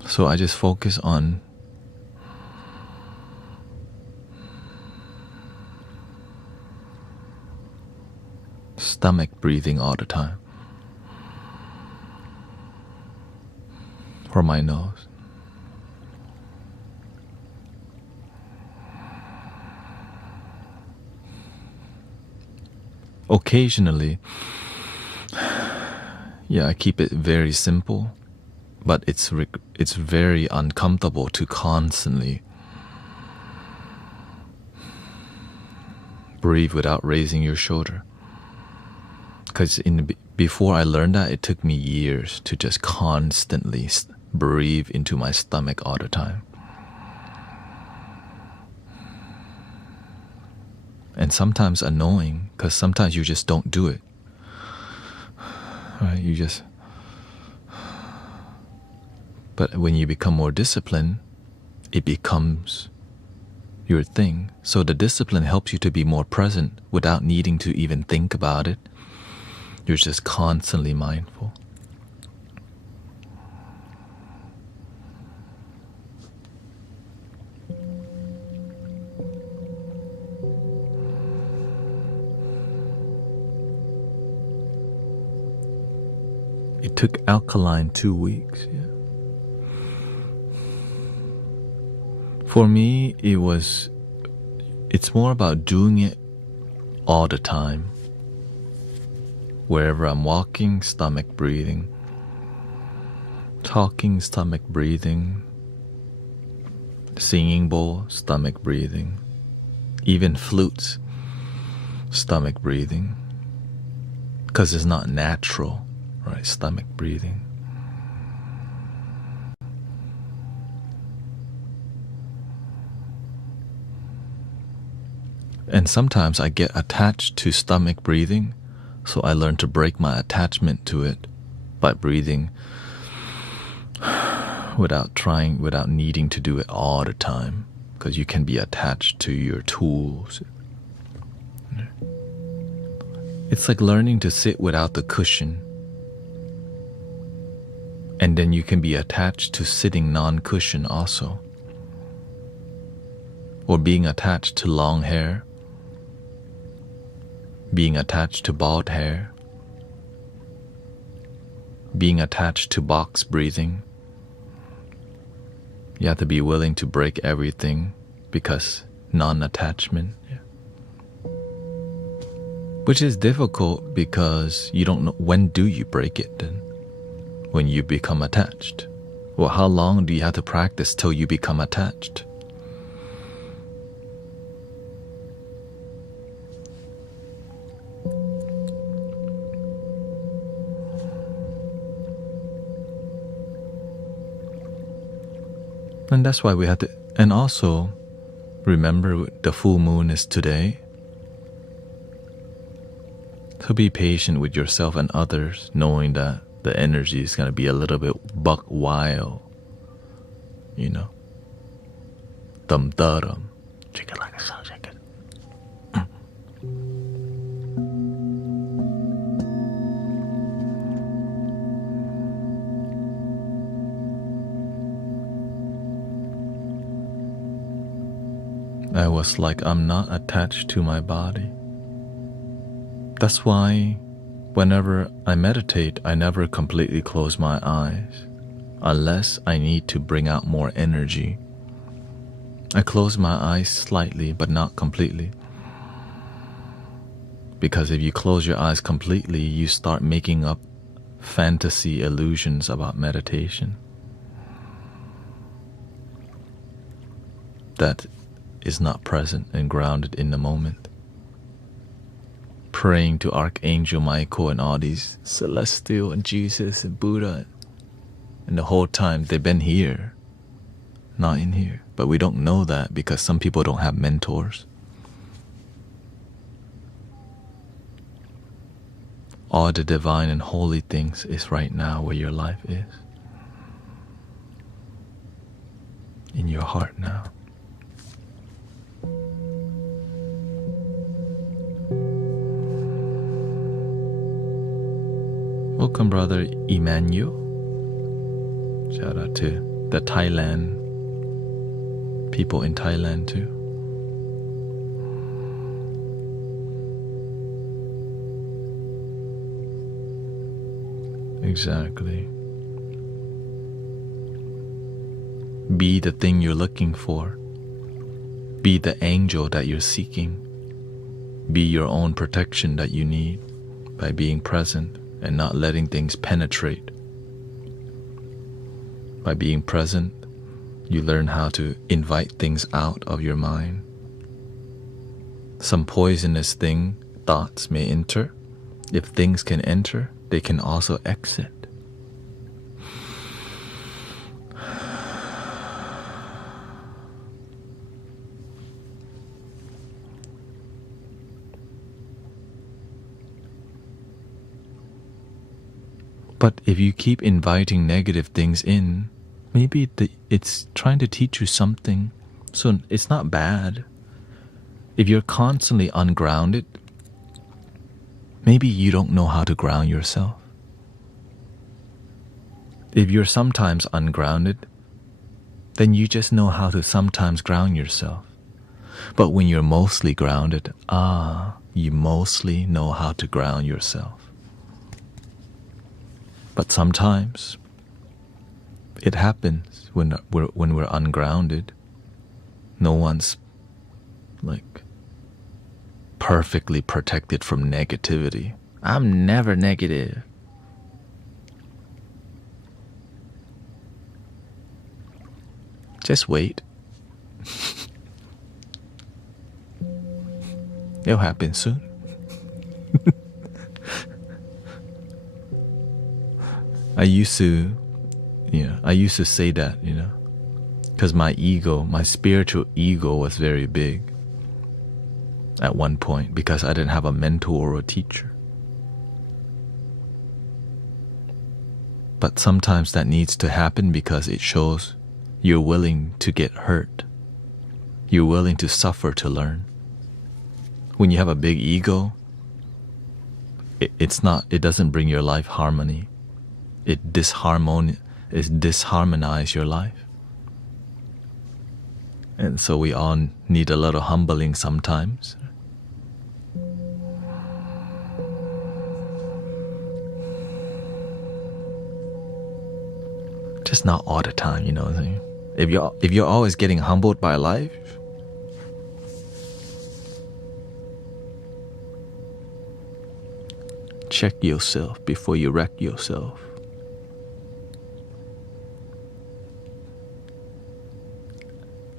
So I just focus on stomach breathing all the time. From my nose. Occasionally, yeah, I keep it very simple, but it's very uncomfortable to constantly breathe without raising your shoulder. Because before I learned that, it took me years to just constantly breathe into my stomach all the time. And sometimes annoying, because sometimes you just don't do it. Right? But when you become more disciplined, it becomes your thing. So the discipline helps you to be more present without needing to even think about it. You're just constantly mindful. It took alkaline 2 weeks, yeah. For me, it's more about doing it all the time. Wherever I'm walking, stomach breathing. Talking, stomach breathing. Singing bowl, stomach breathing. Even flutes, stomach breathing. Because it's not natural, right? Stomach breathing. And sometimes I get attached to stomach breathing, so I learn to break my attachment to it by breathing without needing to do it all the time, because you can be attached to your tools. It's like learning to sit without the cushion, and then you can be attached to sitting non-cushion also, or being attached to long hair, being attached to bald hair, being attached to box breathing. You have to be willing to break everything because non-attachment. Yeah. Which is difficult because you don't know when do you break it then? When you become attached. Well, how long do you have to practice till you become attached? And that's why we have to, and also remember the full moon is today. So be patient with yourself and others, knowing that the energy is going to be a little bit buck wild, you know. Dum dum, shake it like a soul, shake it. I was like, I'm not attached to my body. That's why whenever I meditate, I never completely close my eyes, unless I need to bring out more energy. I close my eyes slightly, but not completely. Because if you close your eyes completely, you start making up fantasy illusions about meditation. That is not present and grounded in the moment. Praying to Archangel Michael and all these celestial and Jesus and Buddha, and the whole time they've been here, not in here. But we don't know that because some people don't have mentors. All the divine and holy things is right now where your life is. In your heart now. Welcome, brother Emmanuel. Shout out to the Thailand people in Thailand too. Exactly. Be the thing you're looking for. Be the angel that you're seeking. Be your own protection that you need by being present and not letting things penetrate. By being present, you learn how to invite things out of your mind. Some poisonous thoughts may enter. If things can enter, they can also exit. But if you keep inviting negative things in, maybe it's trying to teach you something. So it's not bad. If you're constantly ungrounded, maybe you don't know how to ground yourself. If you're sometimes ungrounded, then you just know how to sometimes ground yourself. But when you're mostly grounded, you mostly know how to ground yourself. But sometimes it happens when we're ungrounded. No one's like perfectly protected from negativity. I'm never negative. Just wait. It'll happen soon. I used to say that, because my spiritual ego was very big at one point because I didn't have a mentor or a teacher. But sometimes that needs to happen because it shows you're willing to get hurt. You're willing to suffer to learn. When you have a big ego, it doesn't bring your life harmony. It disharmonize your life. And so we all need a little humbling sometimes. Just not all the time, you know what I'm saying? If you're always getting humbled by life, check yourself before you wreck yourself.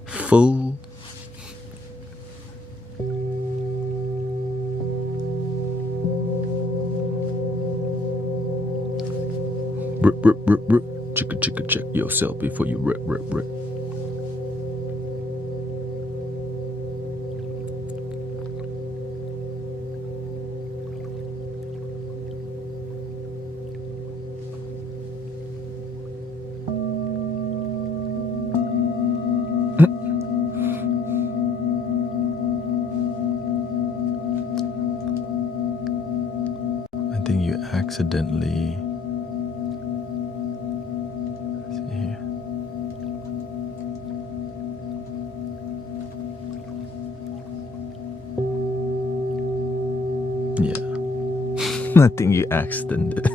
Fool. Check yourself before you rip. accidentally, let's see here. Yeah. I think you accidented.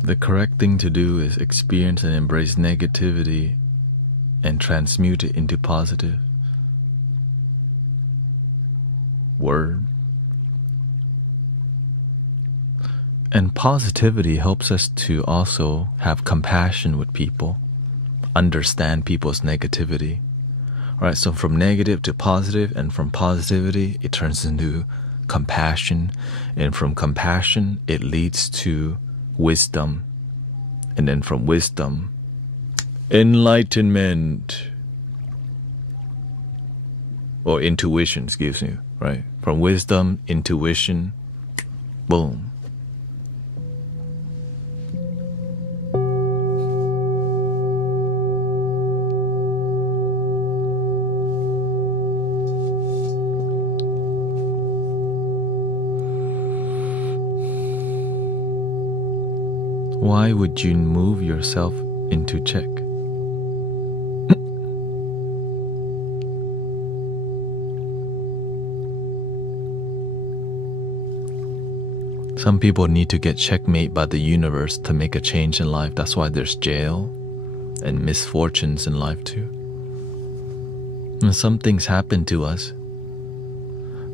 The correct thing to do is experience and embrace negativity and transmute it into positive. Word. And positivity helps us to also have compassion with people, understand people's negativity. All right, so from negative to positive, and from positivity, it turns into compassion. And from compassion, it leads to wisdom. And then from wisdom, enlightenment. Or intuition, excuse me, right? From wisdom, intuition, boom. Why would you move yourself into check? Some people need to get checkmate by the universe to make a change in life. That's why there's jail and misfortunes in life too. And some things happen to us.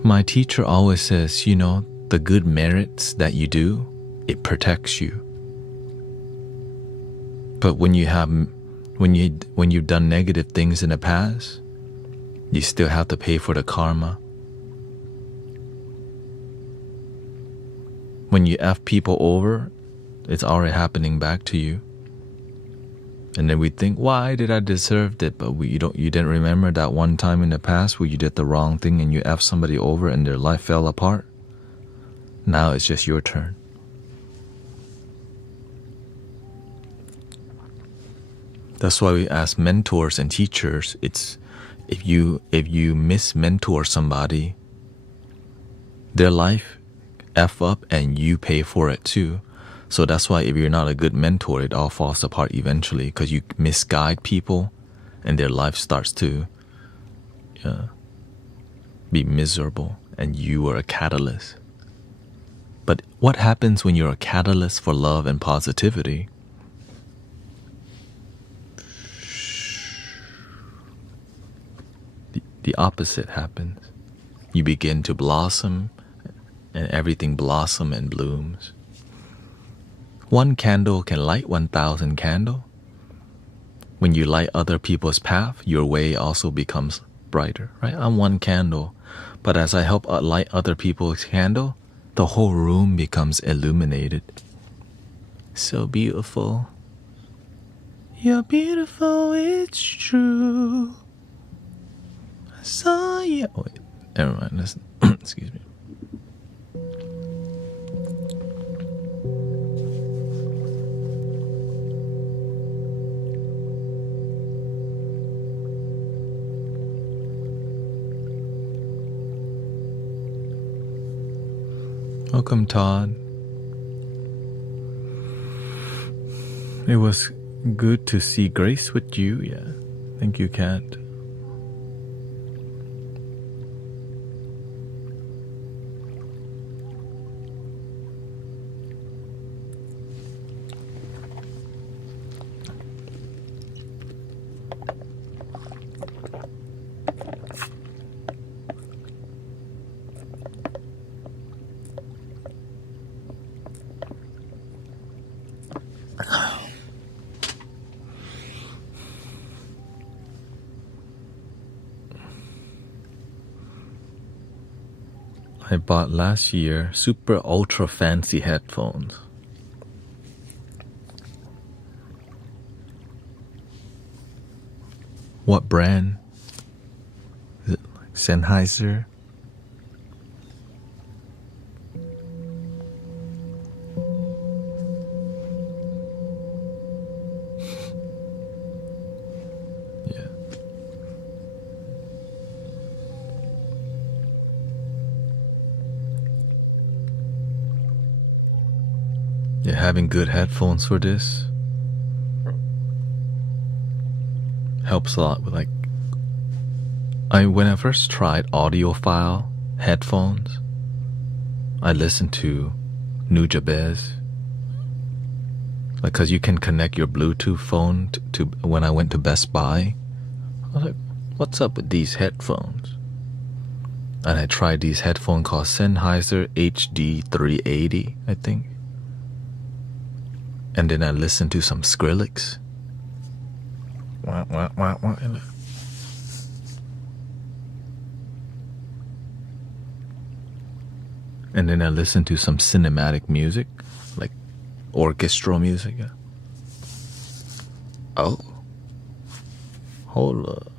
My teacher always says, you know, the good merits that you do, it protects you. But when you've done negative things in the past, you still have to pay for the karma. When you F people over, it's already happening back to you. And then we think, why did I deserve it? But you didn't remember that one time in the past where you did the wrong thing and you F somebody over and their life fell apart. Now it's just your turn. That's why we ask mentors and teachers, it's if you mismentor somebody, their life F up and you pay for it too. So that's why if you're not a good mentor, it all falls apart eventually, because you misguide people and their life starts to be miserable and you are a catalyst. But what happens when you're a catalyst for love and positivity? The opposite happens. You begin to blossom and everything blossom and blooms. One candle can light 1,000 candles. When you light other people's path, your way also becomes brighter, right? I'm one candle, but as I help light other people's candle, the whole room becomes illuminated. So beautiful. You're beautiful, it's true. I saw you. Oh, wait. Never mind, listen. Excuse me. Welcome, Todd. It was good to see Grace with you. Yeah, thank you, Kat. I bought last year super ultra fancy headphones. What brand? Is it like Sennheiser? having good headphones for this helps a lot with like when I first tried audiophile headphones, I listened to Nujabez, like, cause you can connect your Bluetooth phone to when I went to Best Buy. I was like, what's up with these headphones? And I tried these headphones called Sennheiser HD 380, I think. And then I listened to some Skrillex. And then I listened to some cinematic music, like orchestral music. Oh, hold up.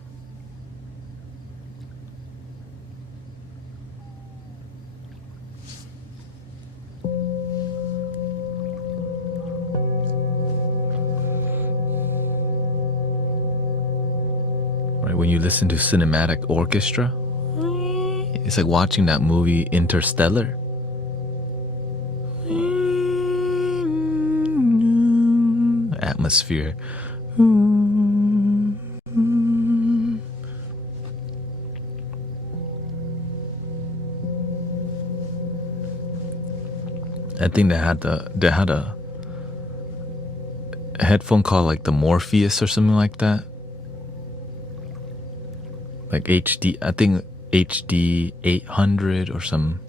Right, when you listen to cinematic orchestra, it's like watching that movie Interstellar. Atmosphere. I think they had a headphone called like the Morpheus or something like that. Like HD, I think HD 800 or some.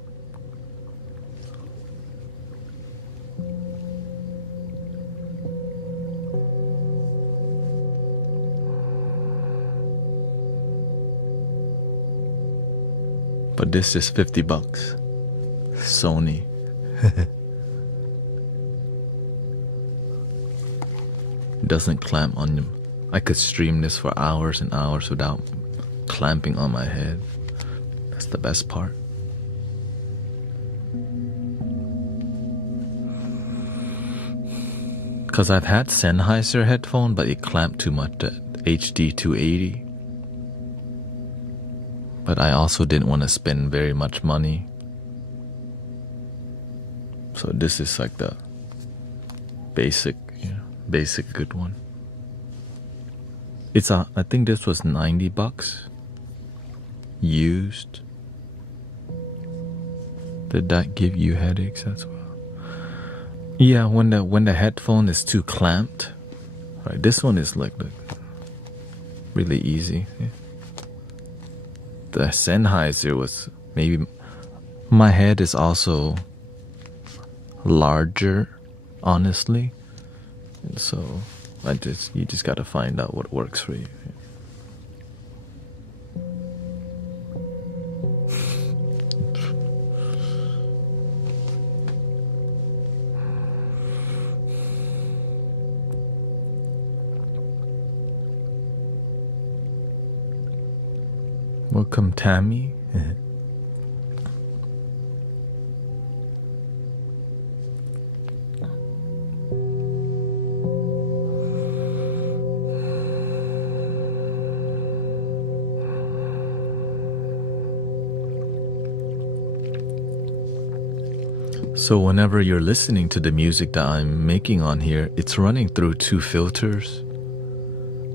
But this is $50. Sony. Doesn't clamp on them. I could stream this for hours and hours without clamping on my head. That's the best part. Cause I've had Sennheiser headphone, but it clamped too much, the HD 280. But I also didn't want to spend very much money. So this is like the basic good one. I think this was $90 used. Did that give you headaches as well? Yeah, when the headphone is too clamped. Right, this one is like really easy. Yeah. The Sennheiser was maybe, my head is also larger, honestly, and so you just gotta find out what works for you. Welcome, Tammy. So whenever you're listening to the music that I'm making on here, it's running through two filters,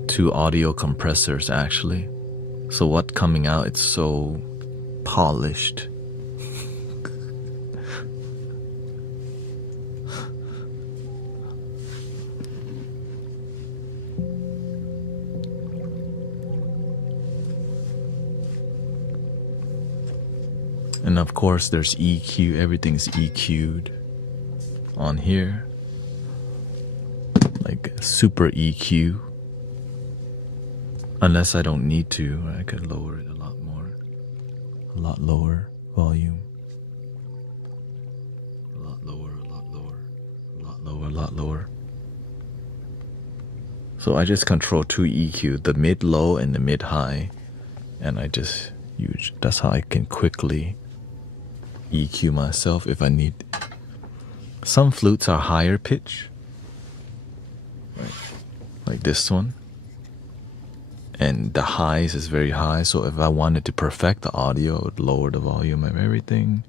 two audio compressors actually. So what's coming out, it's so polished. And of course there's EQ, everything's EQ'd on here. Like super EQ. Unless I don't need to, I could lower it a lot more. A lot lower volume. A lot lower, a lot lower. A lot lower, a lot lower. So I just control two EQ, the mid low and the mid high. And I just use, that's how I can quickly EQ myself if I need. Some flutes are higher pitch. Right. Like this one. And the highs is very high, so if I wanted to perfect the audio, I would lower the volume of everything.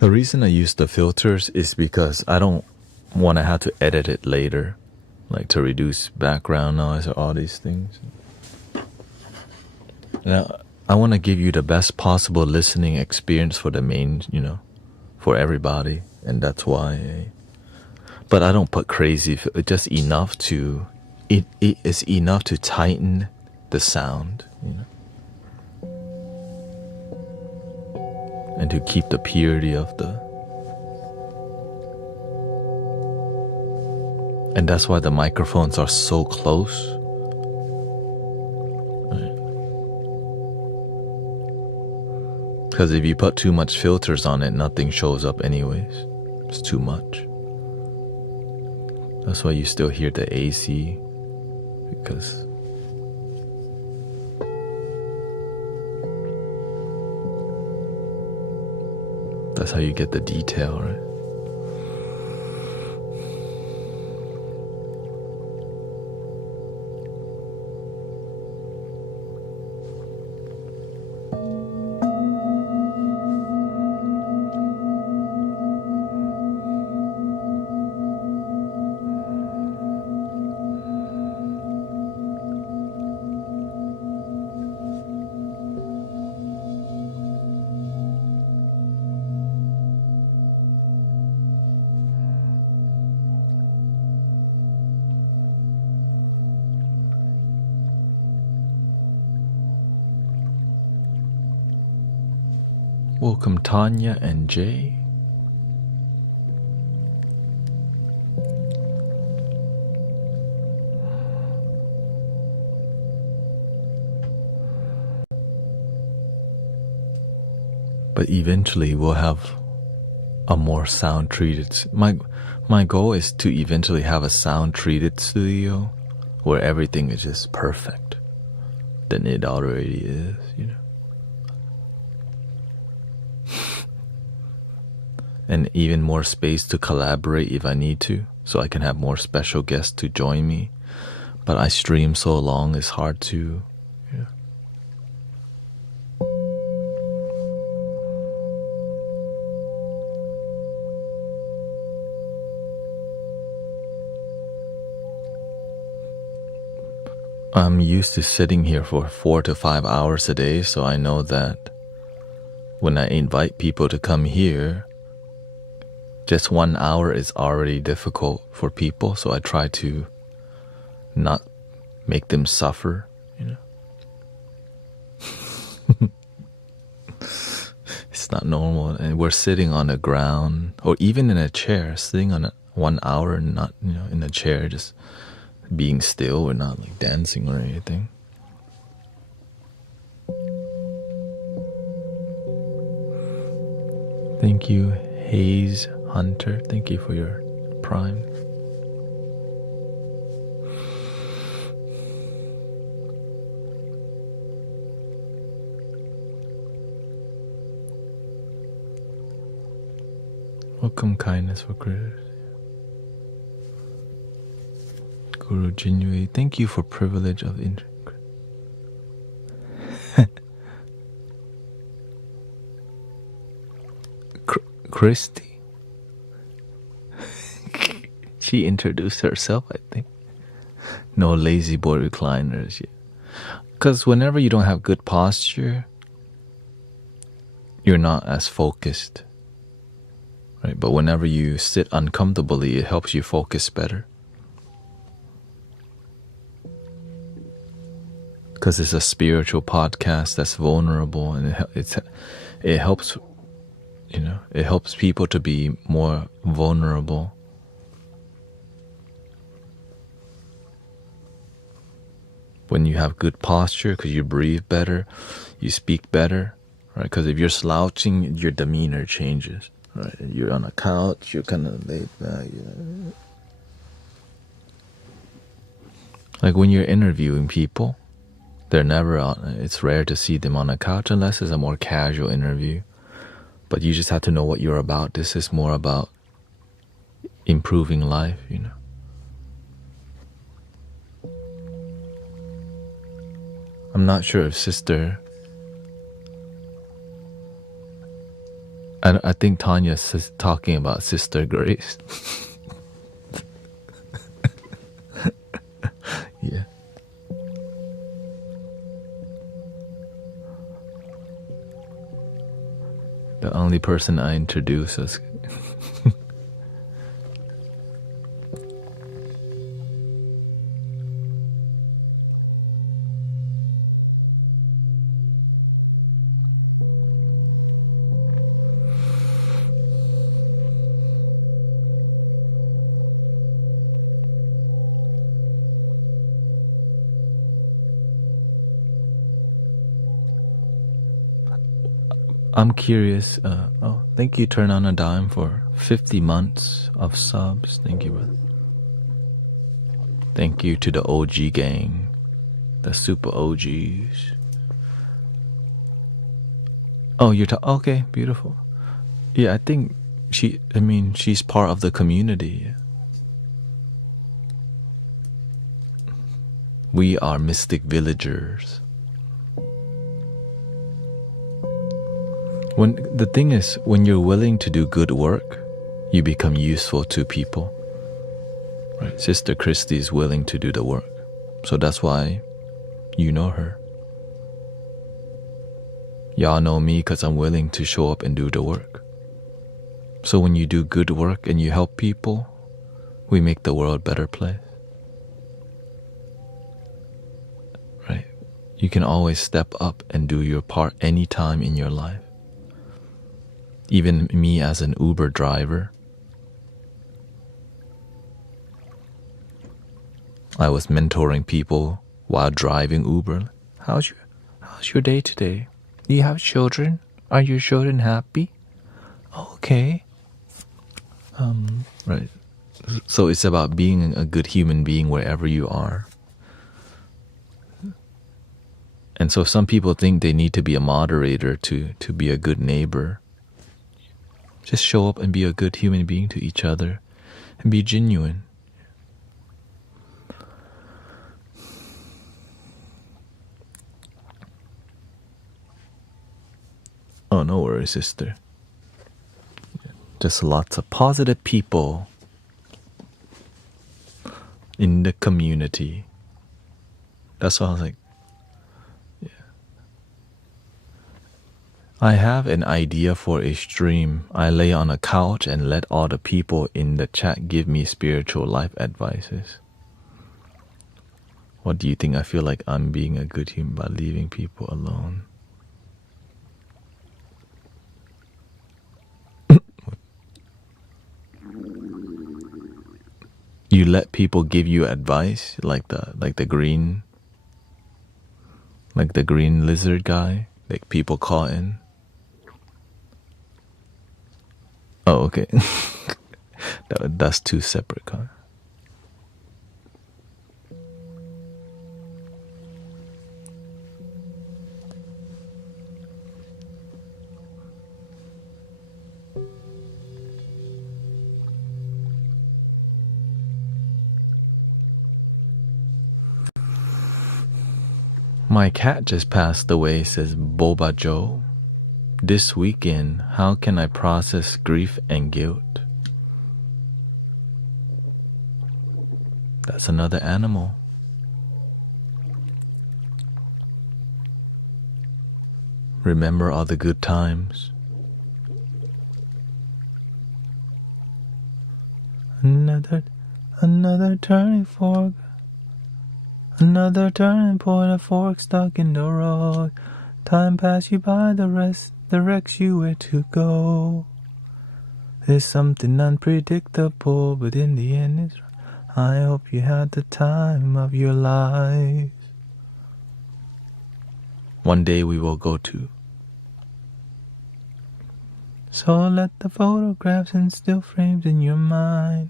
The reason I use the filters is because I don't want to have to edit it later, like to reduce background noise or all these things. Now, I want to give you the best possible listening experience for the main, for everybody, and that's why. But I don't put crazy, just enough to, it is enough to tighten the sound, and to keep the purity of and that's why the microphones are so close. Because if you put too much filters on it, nothing shows up anyways. It's too much. That's why you still hear the AC, because that's how you get the detail, right? Welcome Tanya and Jay. But eventually we'll have a more sound treated. My goal is to eventually have a sound treated studio where everything is just perfect than it already is, And even more space to collaborate if I need to, so I can have more special guests to join me. But I stream so long, it's hard to, I'm used to sitting here for 4 to 5 hours a day, so I know that when I invite people to come here, just 1 hour is already difficult for people, so I try to not make them suffer, It's not normal, and we're sitting on the ground, or even in a chair, sitting on 1 hour and not, in a chair, just being still. We're not like dancing or anything. Thank you, Hayes Hunter. Thank you for your Prime. Welcome, Kindness for Critters. Guru Jinui, thank you for privilege of interest. Christy. She introduced herself, I think. No lazy boy recliners yet. Because whenever you don't have good posture, you're not as focused. Right? But whenever you sit uncomfortably, it helps you focus better. Because it's a spiritual podcast that's vulnerable, and it helps, it helps people to be more vulnerable. When you have good posture, because you breathe better, you speak better, right? Because if you're slouching, your demeanor changes, right? You're on a couch, you're kind of laid back, Like when you're interviewing people, they're never on. It's rare to see them on a couch unless it's a more casual interview. But you just have to know what you're about. This is more about improving life, I'm not sure if Sister I think Tanya's talking about Sister Grace. Yeah. The only person I introduce is I'm curious. Oh, thank you, Turn on a Dime, for 50 months of subs. Thank you, brother. Thank you to the OG gang, the super OGs. Oh, you're okay, beautiful. Yeah, I think she's part of the community. Yeah. We are mystic villagers. The thing is, when you're willing to do good work, you become useful to people. Right? Sister Christy is willing to do the work. So that's why you know her. Y'all know me because I'm willing to show up and do the work. So when you do good work and you help people, we make the world a better place. Right? You can always step up and do your part anytime in your life. Even me as an Uber driver, I was mentoring people while driving Uber. How's your day today? Do you have children? Are your children happy? Okay. Right. So it's about being a good human being wherever you are. And so some people think they need to be a moderator to be a good neighbor. Just show up and be a good human being to each other and be genuine. Oh, no worries, sister. Just lots of positive people in the community. That's why I was like, yeah. I have an idea for a stream. I lay on a couch and let all the people in the chat give me spiritual life advices. What do you think? I feel like I'm being a good human by leaving people alone. You let people give you advice, like the green lizard guy, like people call in. Oh, okay. That's two separate cars. My cat just passed away, says Boba Joe. This weekend, how can I process grief and guilt? That's another animal. Remember all the good times. Another turning fork. Another turning point, a fork stuck in the road. Time passed you by, the directs you where to go. There's something unpredictable, but in the end it's right. I hope you had the time of your life. One day we will go to. So let the photographs and still frames in your mind.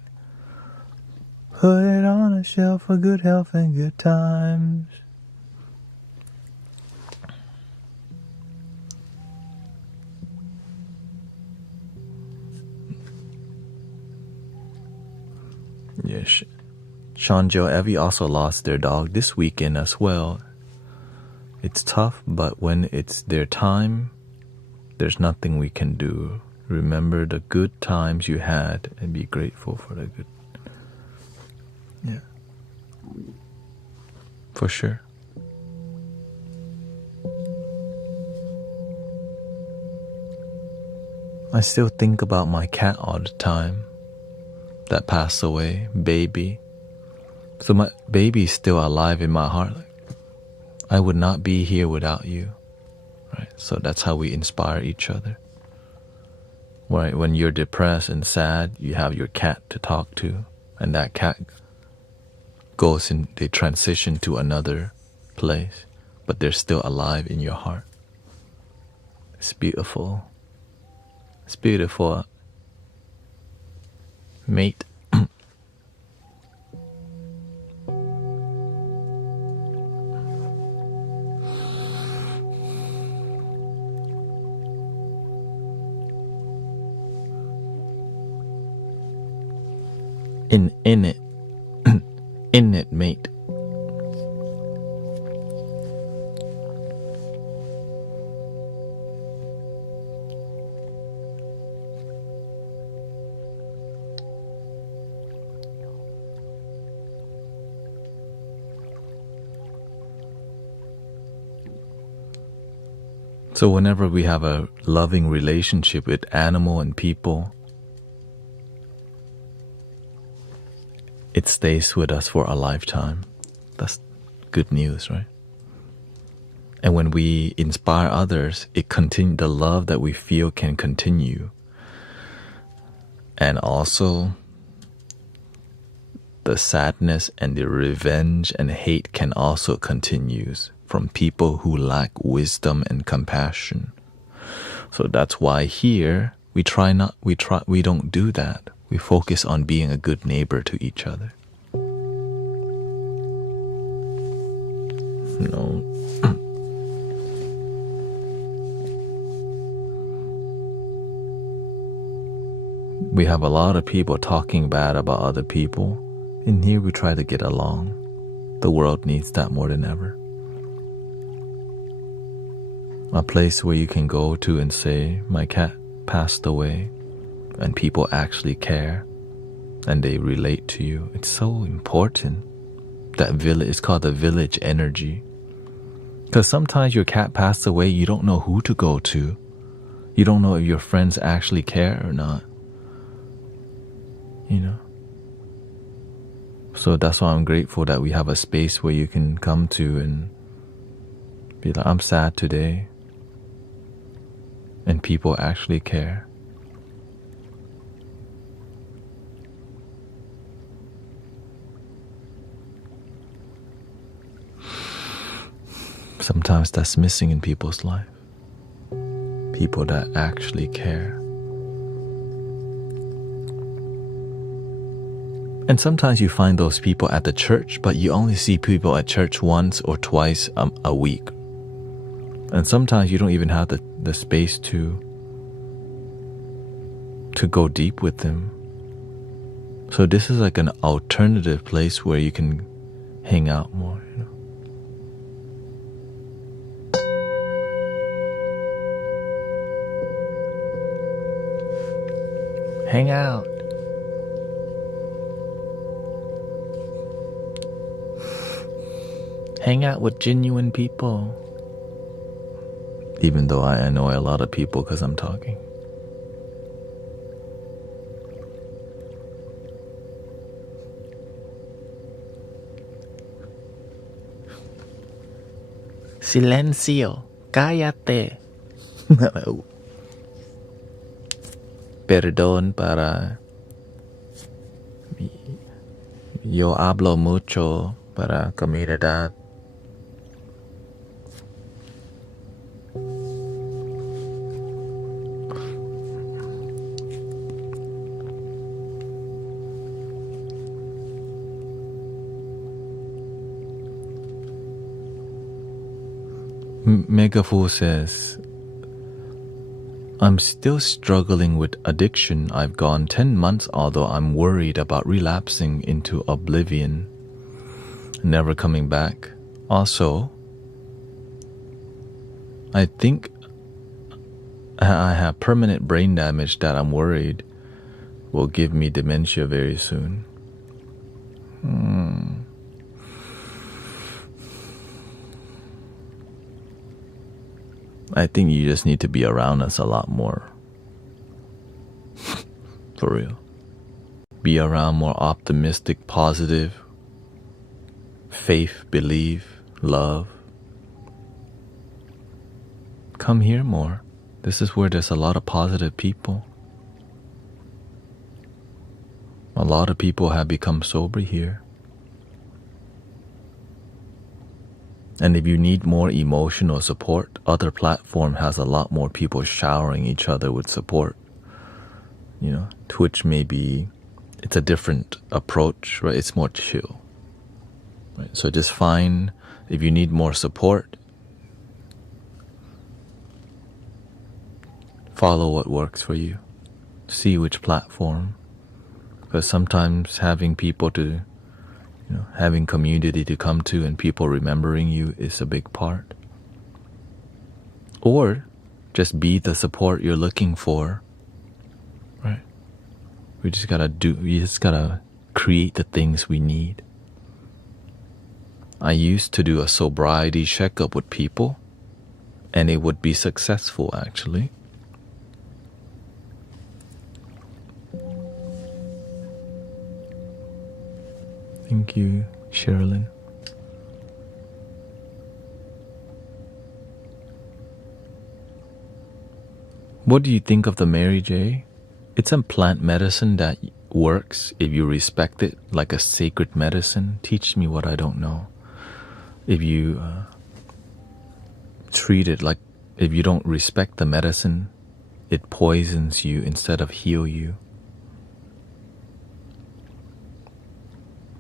Put it on a shelf for good health and good times. Yes. Sean Joe Evie also lost their dog this weekend as well. It's tough, but when it's their time, there's nothing we can do, Remember the good times you had and be grateful for the good. Yeah. For sure. I still think about my cat all the time that passed away, baby. So my baby's still alive in my heart. I would not be here without you. Right? So that's how we inspire each other. Right? When you're depressed and sad, you have your cat to talk to, and that cat goes in, they transition to another place, but they're still alive in your heart. It's beautiful. It's beautiful, mate. In it, in it, mate. So whenever we have a loving relationship with animal and people, it stays with us for a lifetime. That's good news, right? And when we inspire others, the love that we feel can continue. And also, the sadness and the revenge and hate can also continue from people who lack wisdom and compassion. So that's why here we don't do that. We focus on being a good neighbor to each other. You know, we have a lot of people talking bad about other people. In here we try to get along. The world needs that more than ever. A place where you can go to and say, my cat passed away, and people actually care and they relate to you. It's so important. That village is called the village energy. Because sometimes your cat passed away, you don't know who to go to. You don't know if your friends actually care or not. You know? So that's why I'm grateful that we have a space where you can come to and be like, I'm sad today. And people actually care. Sometimes that's missing in people's life. People that actually care. And sometimes you find those people at the church, but you only see people at church once or twice a week. And sometimes you don't even have the space to go deep with them. So this is like an alternative place where you can hang out more, you know. Hang out. Hang out with genuine people. Even though I annoy a lot of people because I'm talking. Silencio. Cállate. Perdón para... Yo hablo mucho para comunidad. Megafu says, I'm still struggling with addiction. I've gone 10 months, although I'm worried about relapsing into oblivion, never coming back. Also, I think I have permanent brain damage that I'm worried will give me dementia very soon. I think you just need to be around us a lot more. For real. Be around more optimistic, positive, faith, belief, love. Come here more. This is where there's a lot of positive people. A lot of people have become sober here. And if you need more emotional support, other platform has a lot more people showering each other with support. You know, Twitch maybe it's a different approach, right? It's more chill. Right? So just find if you need more support, follow what works for you. See which platform. Because sometimes having people to, having community to come to and people remembering you is a big part. Or just be the support you're looking for, right? We just gotta create the things we need. I used to do a sobriety checkup with people, and it would be successful actually. Thank you, Sherilyn. What do you think of the Mary J? It's a plant medicine that works if you respect it like a sacred medicine. Teach me what I don't know. If you treat it like, if you don't respect the medicine, it poisons you instead of heal you.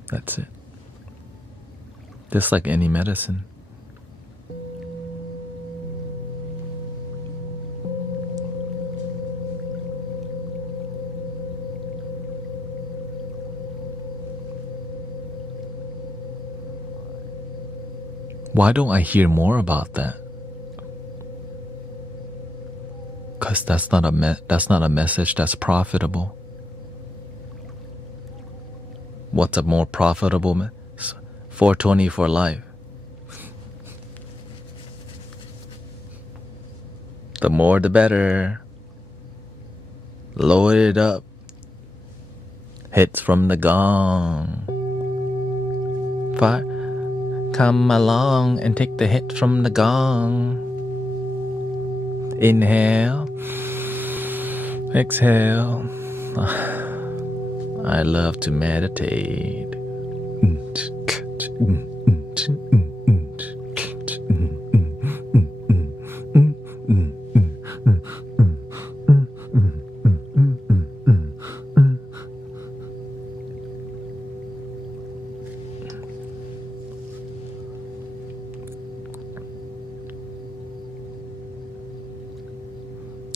That's it. Just like any medicine. Why don't I hear more about that? Because that's not a message that's profitable. What's a more profitable 420 for life. The more the better. Load it up. Hits from the gong. Come along and take the hit from the gong. Inhale. Exhale. I love to meditate.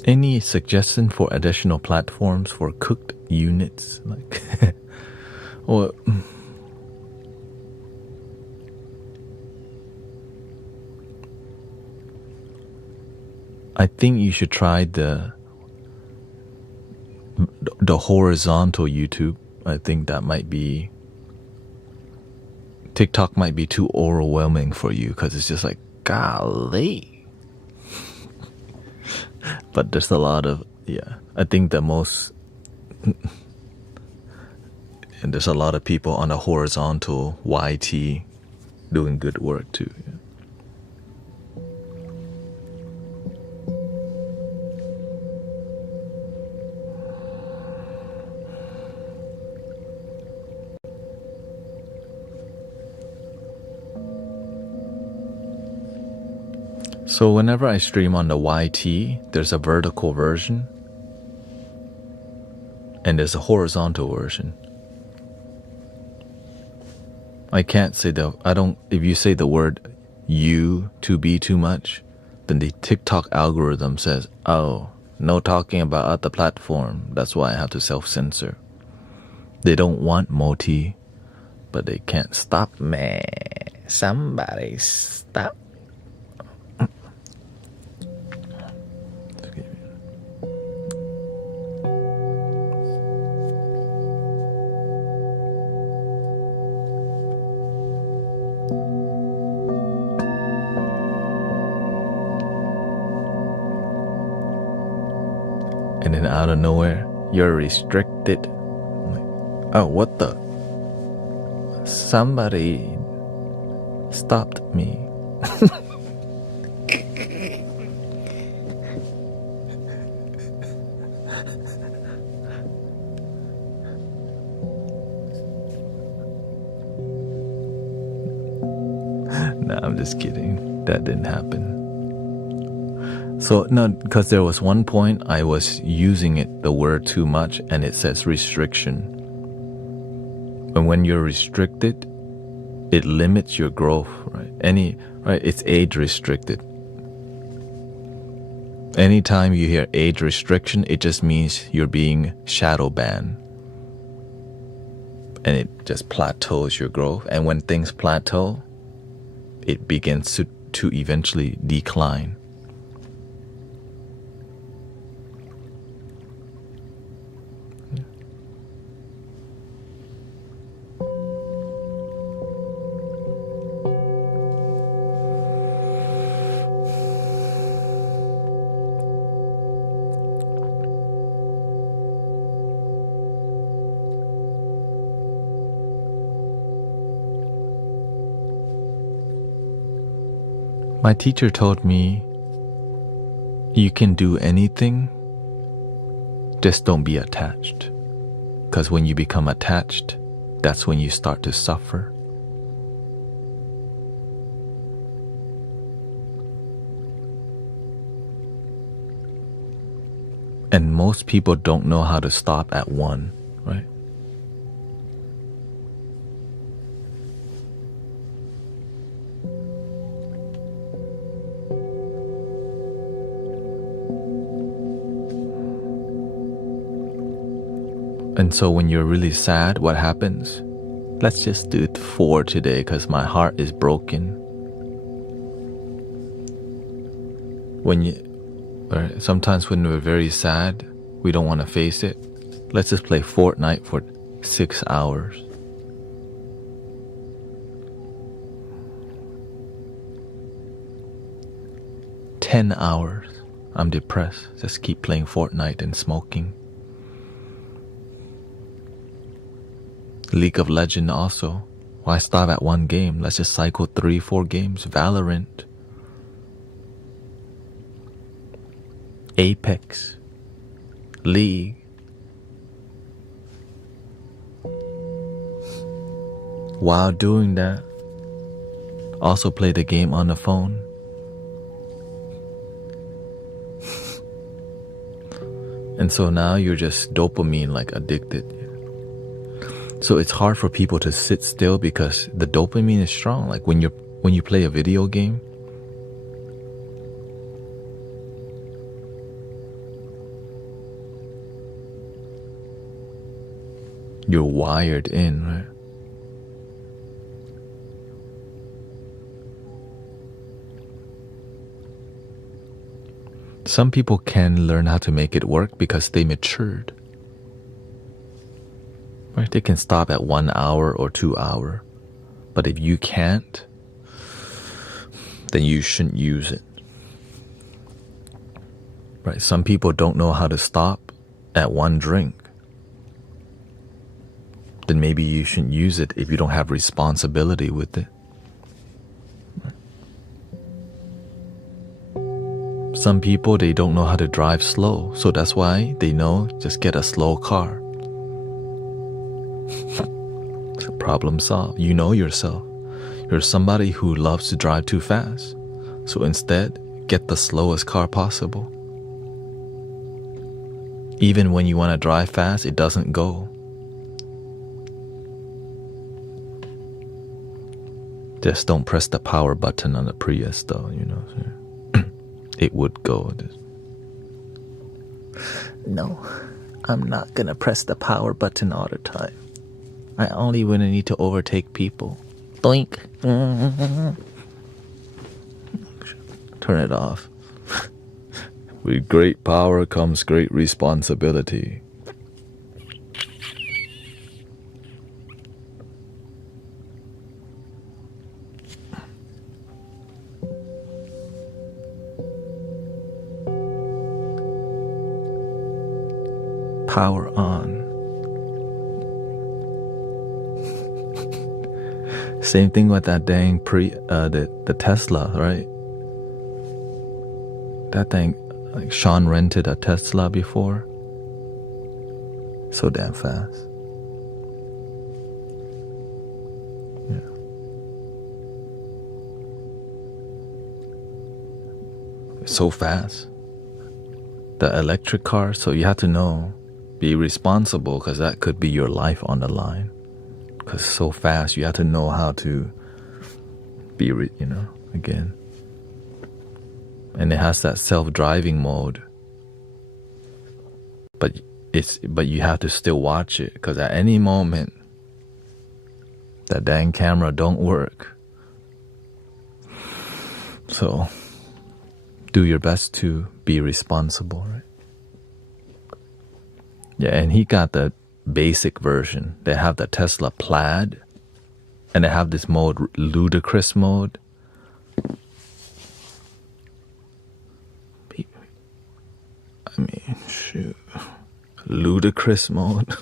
Any suggestion for additional platforms for cooked units, like, or I think you should try the horizontal YouTube. I think that might be TikTok might be too overwhelming for you because it's just like golly. But there's a lot of, I think the most, and there's a lot of people on a horizontal YT doing good work too. So whenever I stream on the YT, there's a vertical version and there's a horizontal version. I can't say if you say the word you to be too much, then the TikTok algorithm says, oh, no talking about other platform. That's why I have to self-censor. They don't want moti, but they can't stop me. Somebody stop. And then out of nowhere, you're restricted. I'm like, oh, what the? Somebody stopped me. No, I'm just kidding. That didn't happen. So, no, because there was one point I was using the word too much, and it says restriction. And when you're restricted, it limits your growth, right? It's age restricted. Anytime you hear age restriction, it just means you're being shadow banned. And it just plateaus your growth. And when things plateau, it begins to eventually decline. My teacher told me, you can do anything, just don't be attached. Because when you become attached, that's when you start to suffer. And most people don't know how to stop at one, right? And so when you're really sad, what happens? Let's just do 4 today because my heart is broken. Sometimes when we're very sad, we don't want to face it. Let's just play Fortnite for 6 hours. $10. I'm depressed. Just keep playing Fortnite and smoking. League of Legends also. Why stop at one game? Let's just cycle 3-4 games. Valorant. Apex. League. While doing that, also play the game on the phone. And so now you're just dopamine like addicted. So it's hard for people to sit still because the dopamine is strong. Like when you play a video game, you're wired in, right? Some people can learn how to make it work because they matured. Right? They can stop at 1 hour or 2 hours. But if you can't, then you shouldn't use it. Right? Some people don't know how to stop at 1 drink. Then maybe you shouldn't use it if you don't have responsibility with it. Some people, they don't know how to drive slow, so that's why they know just get a slow car. Problem solved. You know yourself. You're somebody who loves to drive too fast, so instead, get the slowest car possible. Even when you want to drive fast, it doesn't go. Just don't press the power button on the Prius though, you know. It would go. No, I'm not gonna press the power button all the time. I only when I need to overtake people. Doink. Turn it off. With great power comes great responsibility. Power on. Same thing with that dang the Tesla, right? That thing, like Sean rented a Tesla before. So damn fast. Yeah. So fast. The electric car, so you have to know, be responsible, because that could be your life on the line. Because so fast, you have to know how to be, again. And it has that self-driving mode. But you have to still watch it, because at any moment that dang camera don't work. So do your best to be responsible, right? Yeah, and he got the basic version. They have the Tesla Plaid, and they have this mode, ludicrous mode. I mean, shoot. Ludicrous mode.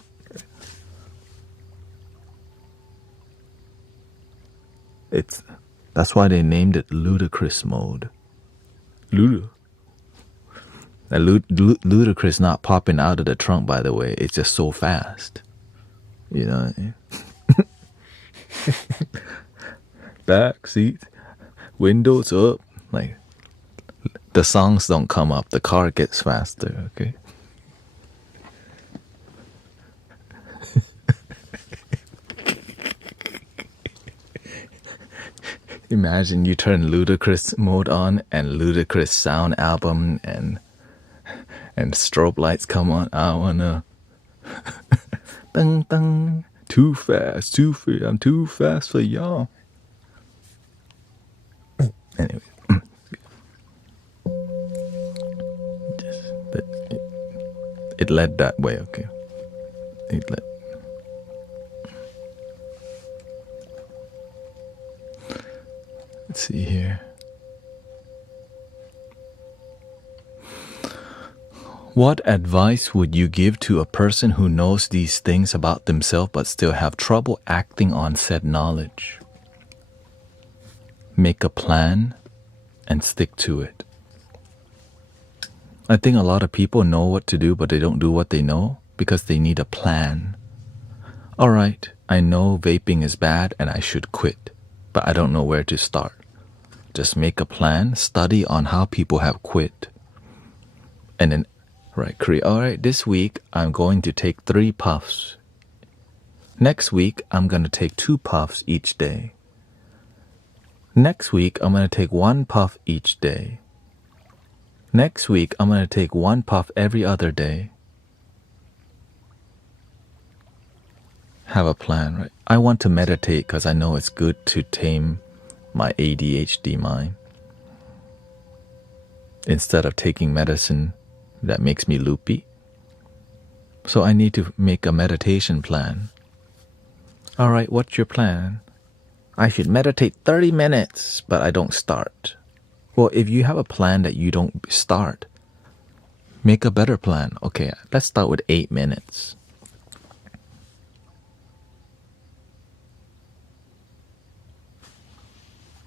That's why they named it ludicrous mode. Ludicrous not popping out of the trunk, by the way. It's just so fast. You know what I mean? Back seat, windows up. Like, the songs don't come up. The car gets faster, okay? Imagine you turn ludicrous mode on and ludicrous sound album and strobe lights come on. I wanna dun, dun. Too fast, I'm too fast for y'all. Anyway, it led that way, okay? It led. Let's see here. What advice would you give to a person who knows these things about themselves but still have trouble acting on said knowledge? Make a plan and stick to it. I think a lot of people know what to do, but they don't do what they know because they need a plan. All right, I know vaping is bad and I should quit, but I don't know where to start. Just make a plan, study on how people have quit, and then create. All right, this week I'm going to take 3 puffs. Next week I'm going to take 2 puffs each day. Next week I'm going to take 1 puff each day. Next week I'm going to take 1 puff every other day. Have a plan, right? I want to meditate because I know it's good to tame my ADHD mind. Instead of taking medicine that makes me loopy. So I need to make a meditation plan. All right, what's your plan? I should meditate 30 minutes, but I don't start. Well, if you have a plan that you don't start, make a better plan. Okay, let's start with 8 minutes.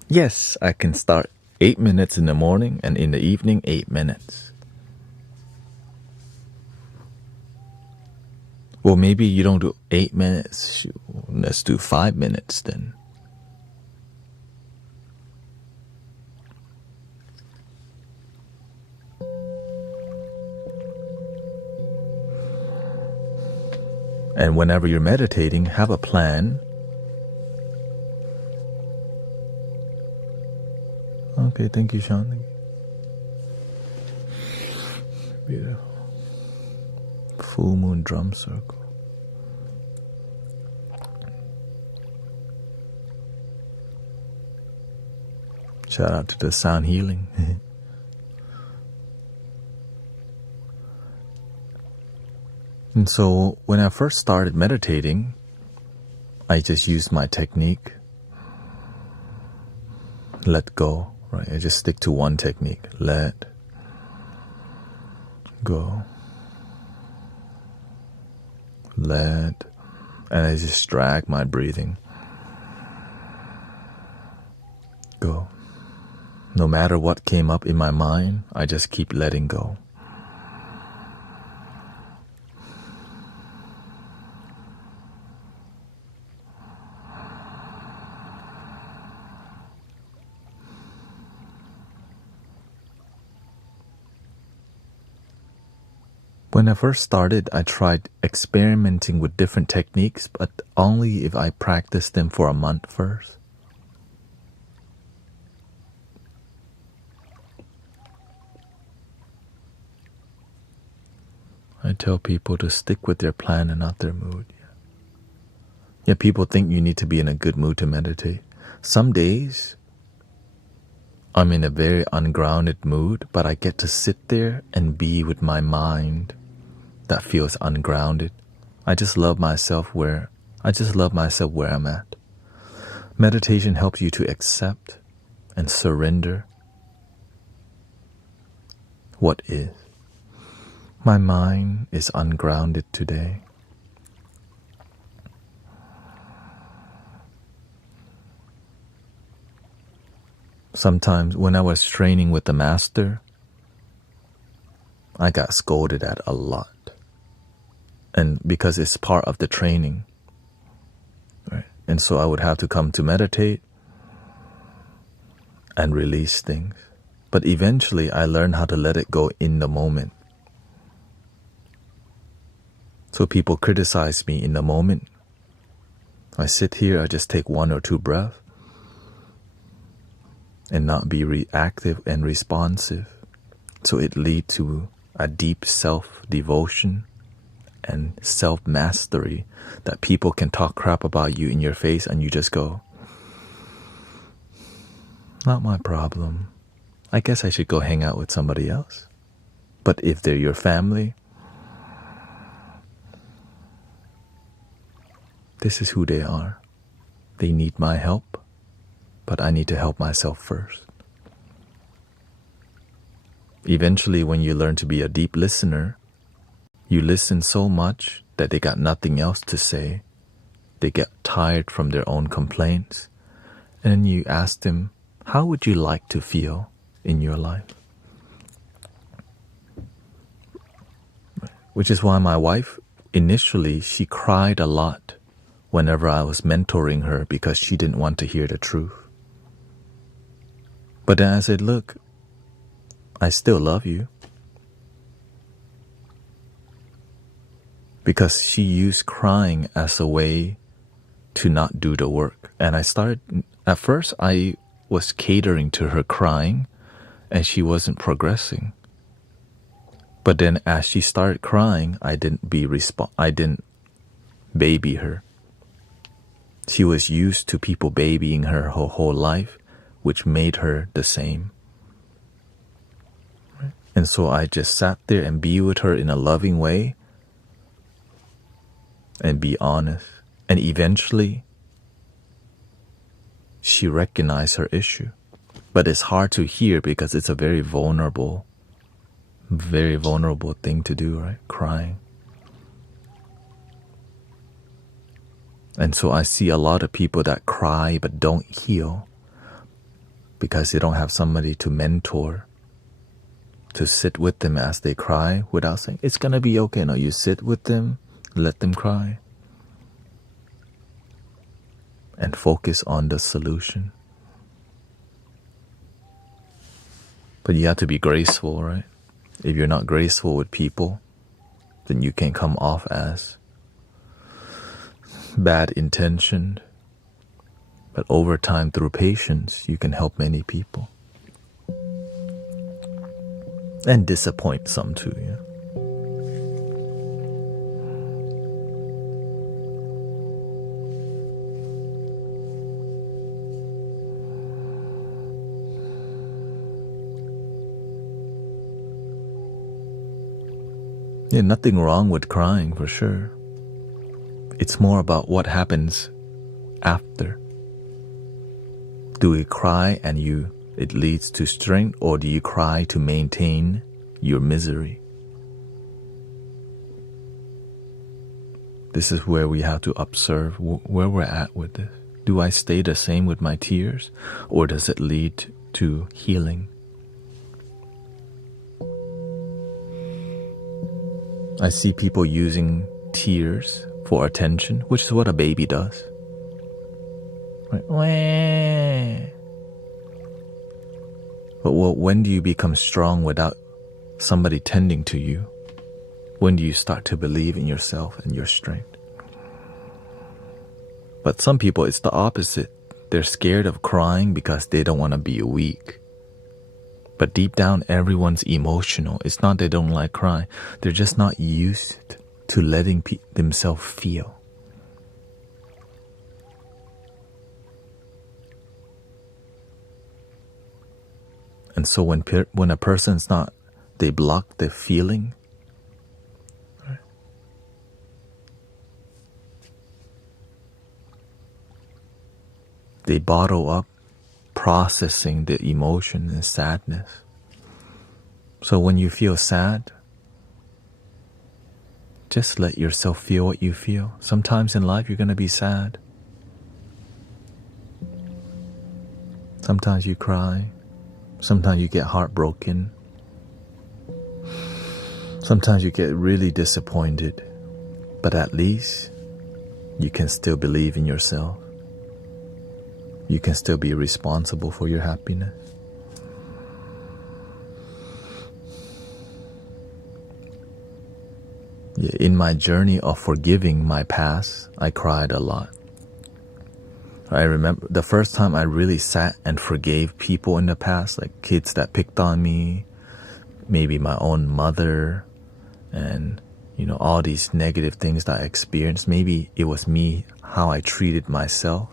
Yes, I can start 8 minutes in the morning and in the evening 8 minutes. Well, maybe you don't do 8 minutes. Let's do 5 minutes then. And whenever you're meditating, have a plan. Okay, thank you, Sean. Beautiful. Full moon drum circle. Shout out to the sound healing. And so when I first started meditating, I just used my technique. Let go, right? I just stick to one technique. Let go. let, and I just drag my breathing. Go. No matter what came up in my mind, I just keep letting go. When I first started, I tried experimenting with different techniques, but only if I practiced them for a month first. I tell people to stick with their plan and not their mood. Yeah, people think you need to be in a good mood to meditate. Some days, I'm in a very ungrounded mood, but I get to sit there and be with my mind that feels ungrounded. I just love myself where I'm at. Meditation helps you to accept and surrender what is. My mind is ungrounded today. Sometimes when I was training with the master, I got scolded at a lot. And because it's part of the training, right? And so I would have to come to meditate and release things. But eventually I learned how to let it go in the moment. So people criticize me in the moment. I sit here, I just take 1 or 2 breaths and not be reactive and responsive. So it leads to a deep self-devotion and self-mastery that people can talk crap about you in your face and you just go, not my problem. I guess I should go hang out with somebody else. But if they're your family, this is who they are. They need my help, but I need to help myself first. Eventually, when you learn to be a deep listener, you listen so much that they got nothing else to say. They get tired from their own complaints. And then you ask them, how would you like to feel in your life? Which is why my wife, initially, she cried a lot whenever I was mentoring her because she didn't want to hear the truth. But then I said, look, I still love you. Because she used crying as a way to not do the work. And at first I was catering to her crying and she wasn't progressing. But then as she started crying, I didn't baby her. She was used to people babying her whole life, which made her the same. And so I just sat there and be with her in a loving way and be honest. And eventually, she recognized her issue. But it's hard to hear because it's a very vulnerable thing to do, right? Crying. And so I see a lot of people that cry but don't heal because they don't have somebody to mentor, to sit with them as they cry without saying, it's gonna be okay. No, you sit with them, let them cry, and focus on the solution. But you have to be graceful, right? If you're not graceful with people, then you can come off as bad intentioned. But over time, through patience, you can help many people. And disappoint some too, yeah. Yeah, nothing wrong with crying for sure. It's more about what happens after. Do we cry and it leads to strength, or do you cry to maintain your misery? This is where we have to observe where we're at with this. Do I stay the same with my tears, or does it lead to healing? I see people using tears for attention, which is what a baby does. Right? But when do you become strong without somebody tending to you? When do you start to believe in yourself and your strength? But some people, it's the opposite. They're scared of crying because they don't want to be weak. But deep down, everyone's emotional. It's not they don't like crying. They're just not used to letting themselves feel. And so when a person's not, they block the feeling. Right? They bottle up processing the emotion and sadness. So when you feel sad, just let yourself feel what you feel. Sometimes in life you're going to be sad. Sometimes you cry. Sometimes you get heartbroken. Sometimes you get really disappointed. But at least you can still believe in yourself. You can still be responsible for your happiness. Yeah, in my journey of forgiving my past, I cried a lot. I remember the first time I really sat and forgave people in the past, like kids that picked on me, maybe my own mother, and all these negative things that I experienced. Maybe it was me, how I treated myself.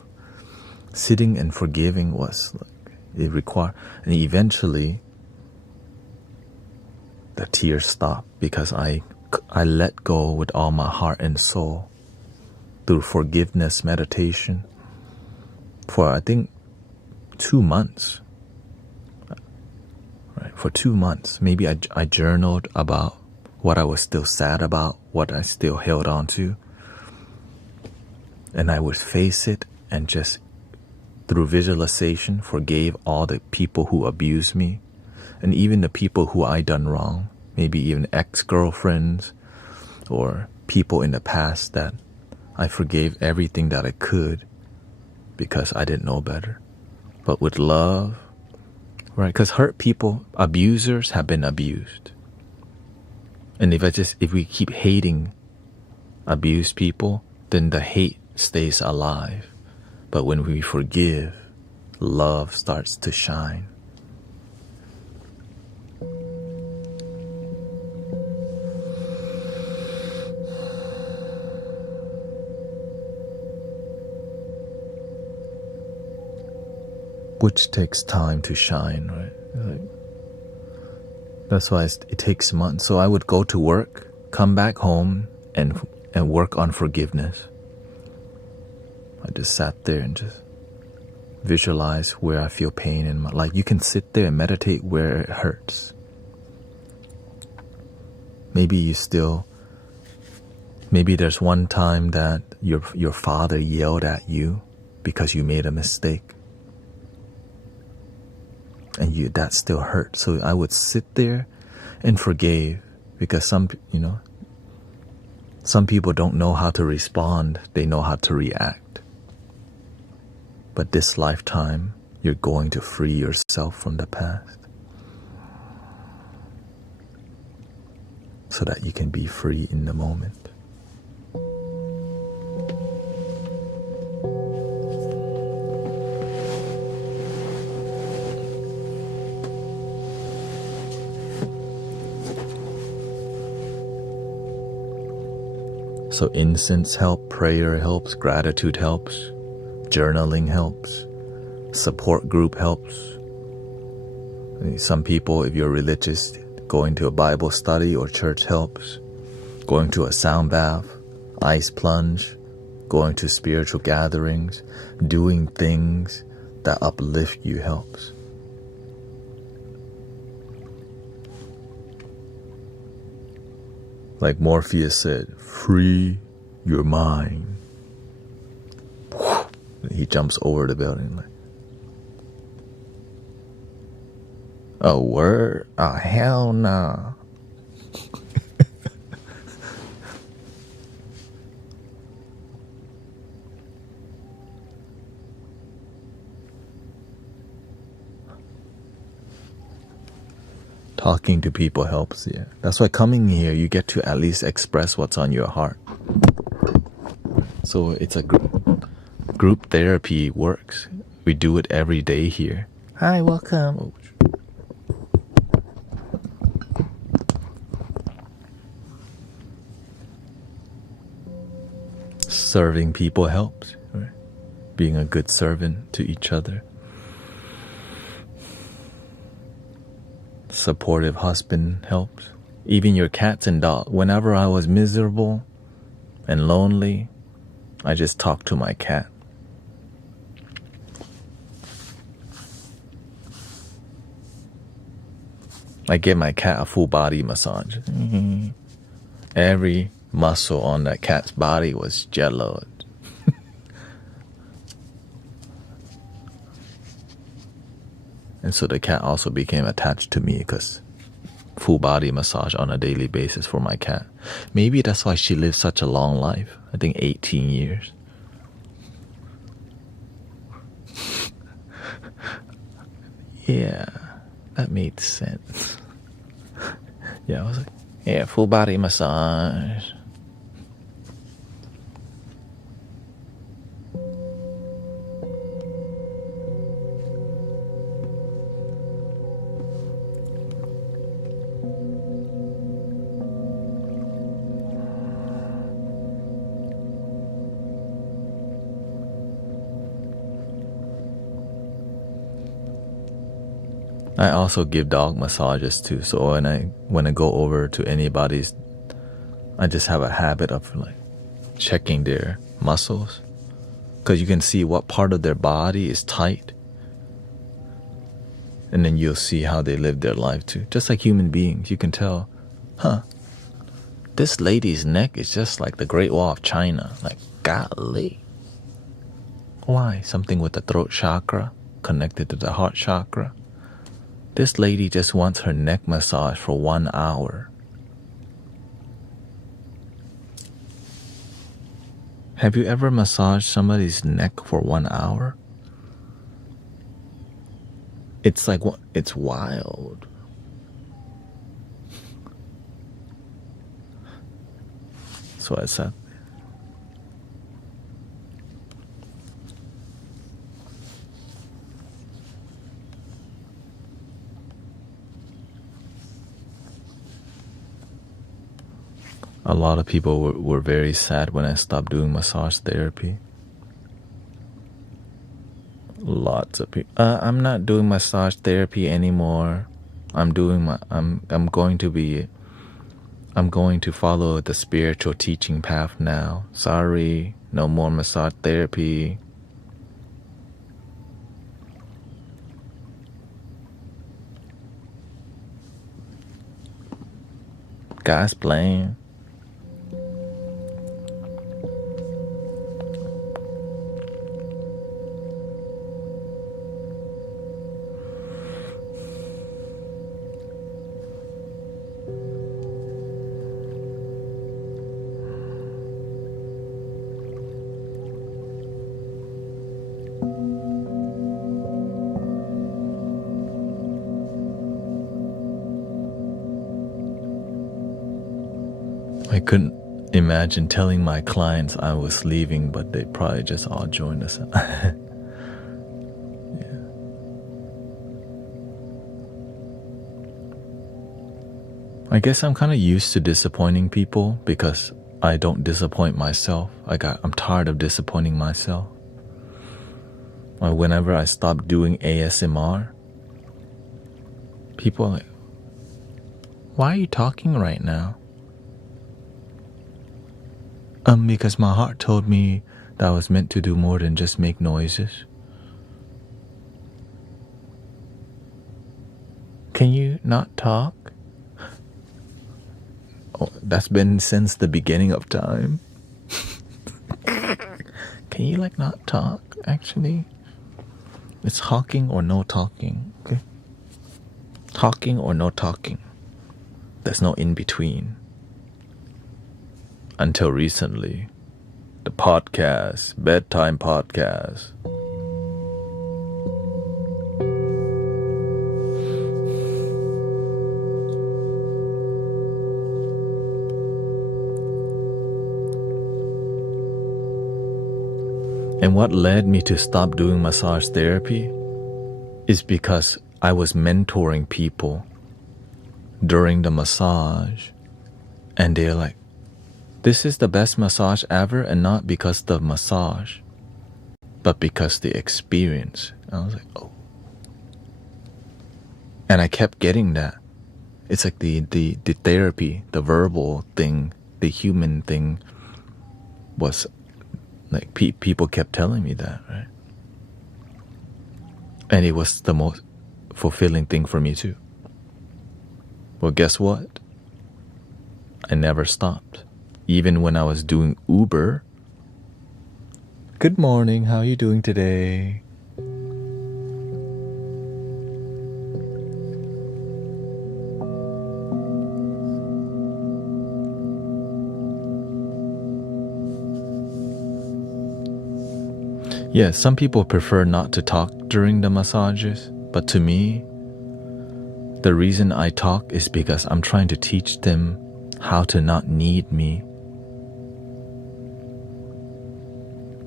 Sitting and forgiving was like, it required, and eventually the tears stopped because I let go with all my heart and soul through forgiveness meditation for I think 2 months. Right, for 2 months, maybe I journaled about what I was still sad about, what I still held on to, and I would face it and just through visualization forgave all the people who abused me, and even the people who I done wrong, maybe even ex-girlfriends or people in the past that I forgave everything that I could because I didn't know better. But with love, right? Because hurt people, abusers have been abused. And if we keep hating abused people, then the hate stays alive. But when we forgive, love starts to shine. Which takes time to shine, right? That's why it takes months. So I would go to work, come back home, and work on forgiveness. I just sat there and just visualize where I feel pain in my life. You can sit there and meditate where it hurts. Maybe there's one time that your father yelled at you because you made a mistake. And that still hurt. So I would sit there and forgive, because some people don't know how to respond, they know how to react. But this lifetime, you're going to free yourself from the past so that you can be free in the moment. So incense helps, prayer helps, gratitude helps, journaling helps, support group helps. Some people, if you're religious, going to a Bible study or church helps. Going to a sound bath, ice plunge, going to spiritual gatherings, doing things that uplift you helps. Like Morpheus said, free You're mine. He jumps over the building like, a word? Oh, hell no. Talking to people helps, yeah. That's why coming here, you get to at least express what's on your heart. So it's a group therapy works. We do it every day here. Hi, welcome. Serving people helps, right? Being a good servant to each other. Supportive husband helps. Even your cats and dog. Whenever I was miserable and lonely, I just talked to my cat. I give my cat a full body massage. Every muscle on that cat's body was jello. And so the cat also became attached to me because full body massage on a daily basis for my cat. Maybe that's why she lived such a long life. I think 18 years. Yeah, that made sense. Yeah, I was like, yeah, full body massage. I also give dog massages too. So when I go over to anybody's, I just have a habit of like checking their muscles, because you can see what part of their body is tight, and then you'll see how they live their life too. Just like human beings, you can tell, this lady's neck is just like the Great Wall of China. Like, golly. Why? Something with the throat chakra connected to the heart chakra. This lady just wants her neck massage for 1 hour. Have you ever massaged somebody's neck for 1 hour? It's like, it's wild. So I said, a lot of people were very sad when I stopped doing massage therapy. Lots of people. I'm not doing massage therapy anymore. I'm going to follow the spiritual teaching path now. Sorry, no more massage therapy. Guys playing. I couldn't imagine telling my clients I was leaving, but they probably just all joined us. Yeah. I guess I'm kind of used to disappointing people because I don't disappoint myself. I'm tired of disappointing myself. Whenever I stop doing ASMR, people are like, why are you talking right now? Because my heart told me that I was meant to do more than just make noises. Can you not talk? Oh, that's been since the beginning of time. Can you like not talk? Actually, it's talking or no talking. Okay, talking or no talking. There's no in between. Until recently, the podcast, bedtime podcast. And what led me to stop doing massage therapy is because I was mentoring people during the massage, and they're like, this is the best massage ever, and not because the massage, but because the experience. I was like, oh. And I kept getting that. It's like the therapy, the verbal thing, the human thing was like people kept telling me that, right? And it was the most fulfilling thing for me too. Well, guess what? I never stopped. Even when I was doing Uber. Good morning, how are you doing today? Yeah, some people prefer not to talk during the massages, but to me, the reason I talk is because I'm trying to teach them how to not need me.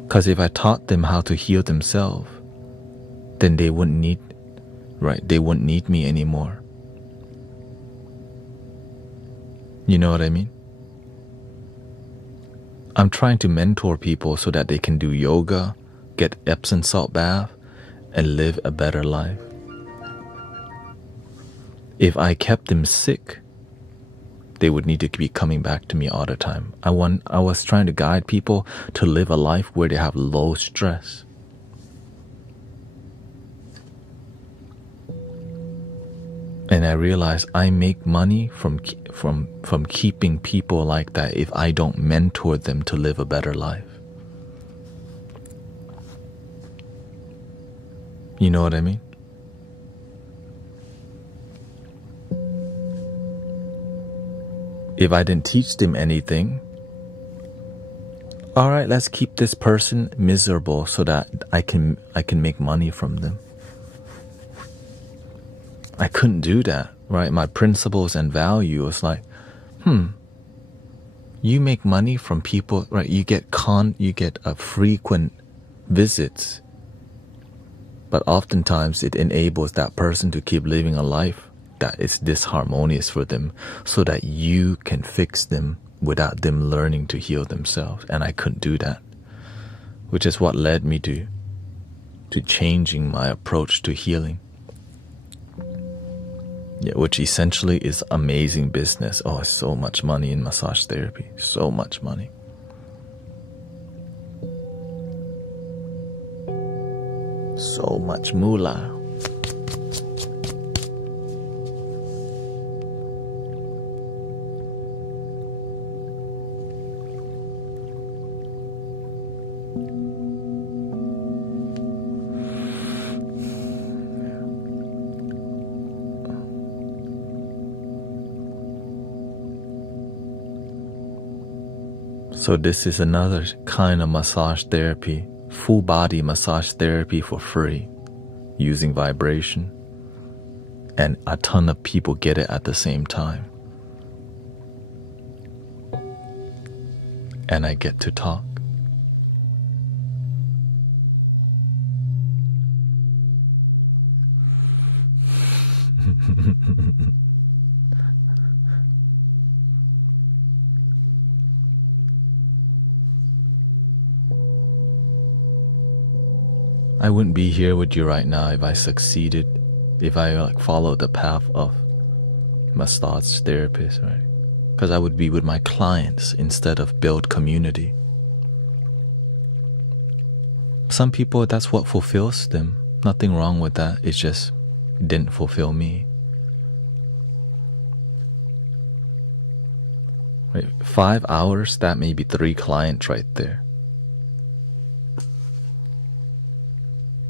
Because if I taught them how to heal themselves, then they wouldn't need me anymore. You know what I mean? I'm trying to mentor people so that they can do yoga, get Epsom salt bath, and live a better life. If I kept them sick, they would need to be coming back to me all the time. I was trying to guide people to live a life where they have low stress. And I realized I make money from keeping people like that if I don't mentor them to live a better life. You know what I mean? If I didn't teach them anything, all right, let's keep this person miserable so that I can make money from them. I couldn't do that, right? My principles and values, like, you make money from people, right? You get a frequent visits, but oftentimes it enables that person to keep living a life that is disharmonious for them, so that you can fix them without them learning to heal themselves. And I couldn't do that, which is what led me to changing my approach to healing. Yeah, which essentially is amazing business. Oh, so much money in massage therapy. So much money. So much moolah. So this is another kind of massage therapy, full body massage therapy for free, using vibration. And a ton of people get it at the same time. And I get to talk. I wouldn't be here with you right now if I succeeded, if I followed the path of massage therapist, right? Because I would be with my clients instead of build community. Some people, that's what fulfills them. Nothing wrong with that. It's just, it didn't fulfill me. Right? 5 hours, that may be 3 clients right there.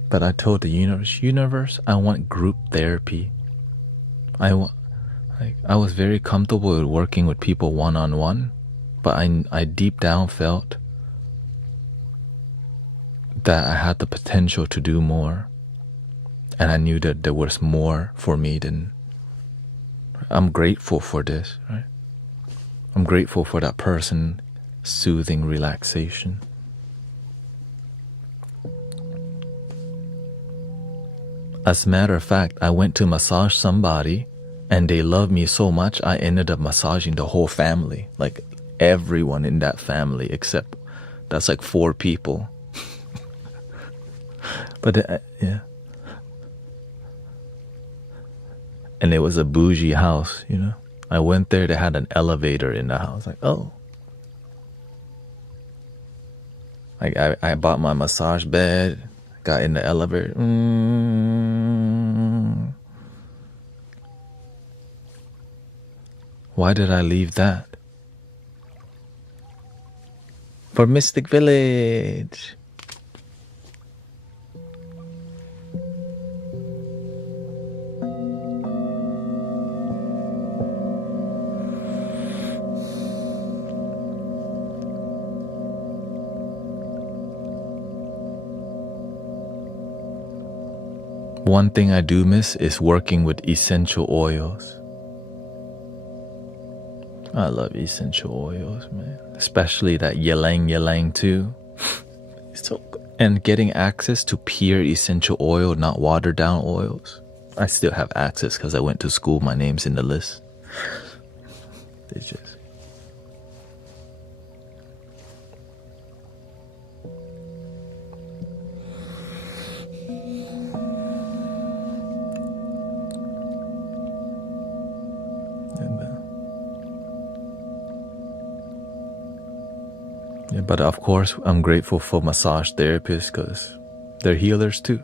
But I told the universe, I want group therapy. I was very comfortable with working with people one-on-one, but I deep down felt that I had the potential to do more. And I knew that there was more for me than... I'm grateful for this, right? I'm grateful for that person soothing relaxation. As a matter of fact, I went to massage somebody and they loved me so much I ended up massaging the whole family, like everyone in that family except that's like 4 people. But yeah. And it was a bougie house, you know. I went there, they had an elevator in the house. Like, oh. Like I bought my massage bed, got in the elevator. Why did I leave that? For Mystic Village. One thing I do miss is working with essential oils. I love essential oils, man. Especially that ylang ylang too. So, and getting access to pure essential oil, not watered down oils. I still have access because I went to school. My name's in the list. It's just... Yeah, but of course, I'm grateful for massage therapists because they're healers too.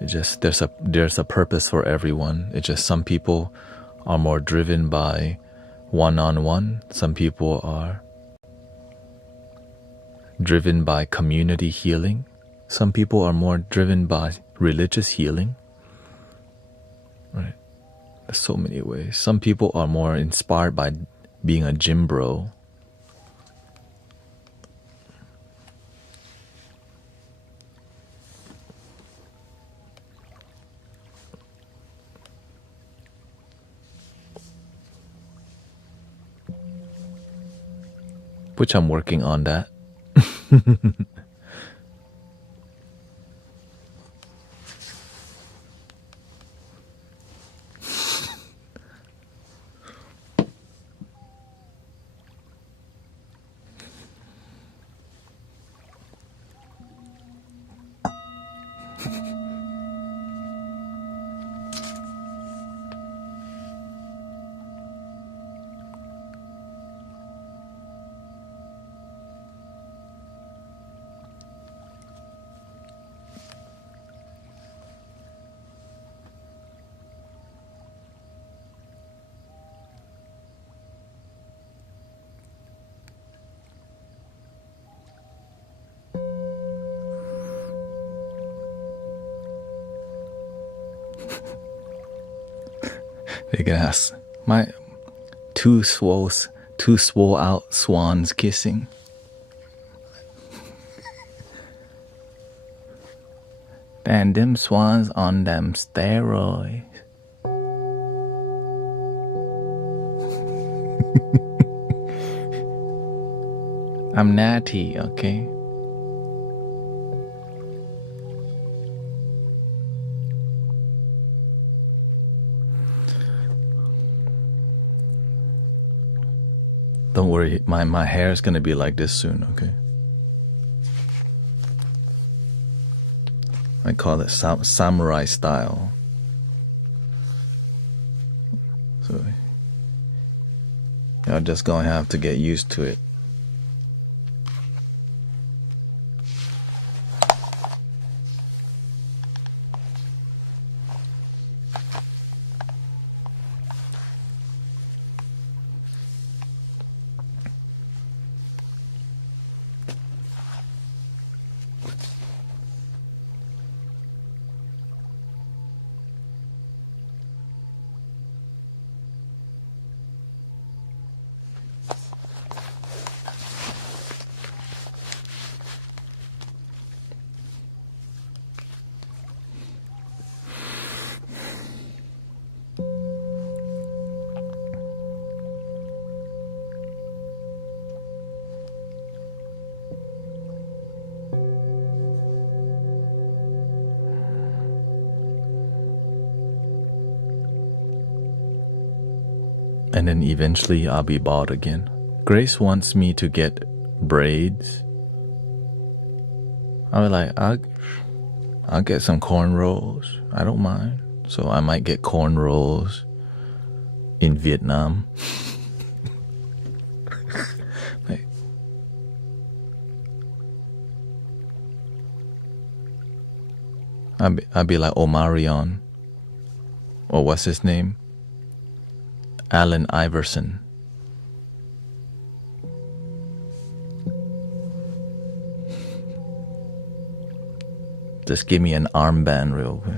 It just there's a purpose for everyone. It's just some people are more driven by one-on-one. Some people are driven by community healing. Some people are more driven by religious healing. Right? There's so many ways. Some people are more inspired by being a gym bro. Which I'm working on that. They can ask my two swole out swans kissing. And them swans on them steroids. I'm natty, okay? Don't worry, my hair is gonna be like this soon, okay? I call it samurai style. So y'all just gonna have to get used to it. And then eventually I'll be bald again. Grace wants me to get braids. I was like, I'll get some cornrows. I don't mind. So I might get cornrows in Vietnam. Like, I'll be like Omarion. Or what's his name? Allen Iverson. Just give me an armband real quick.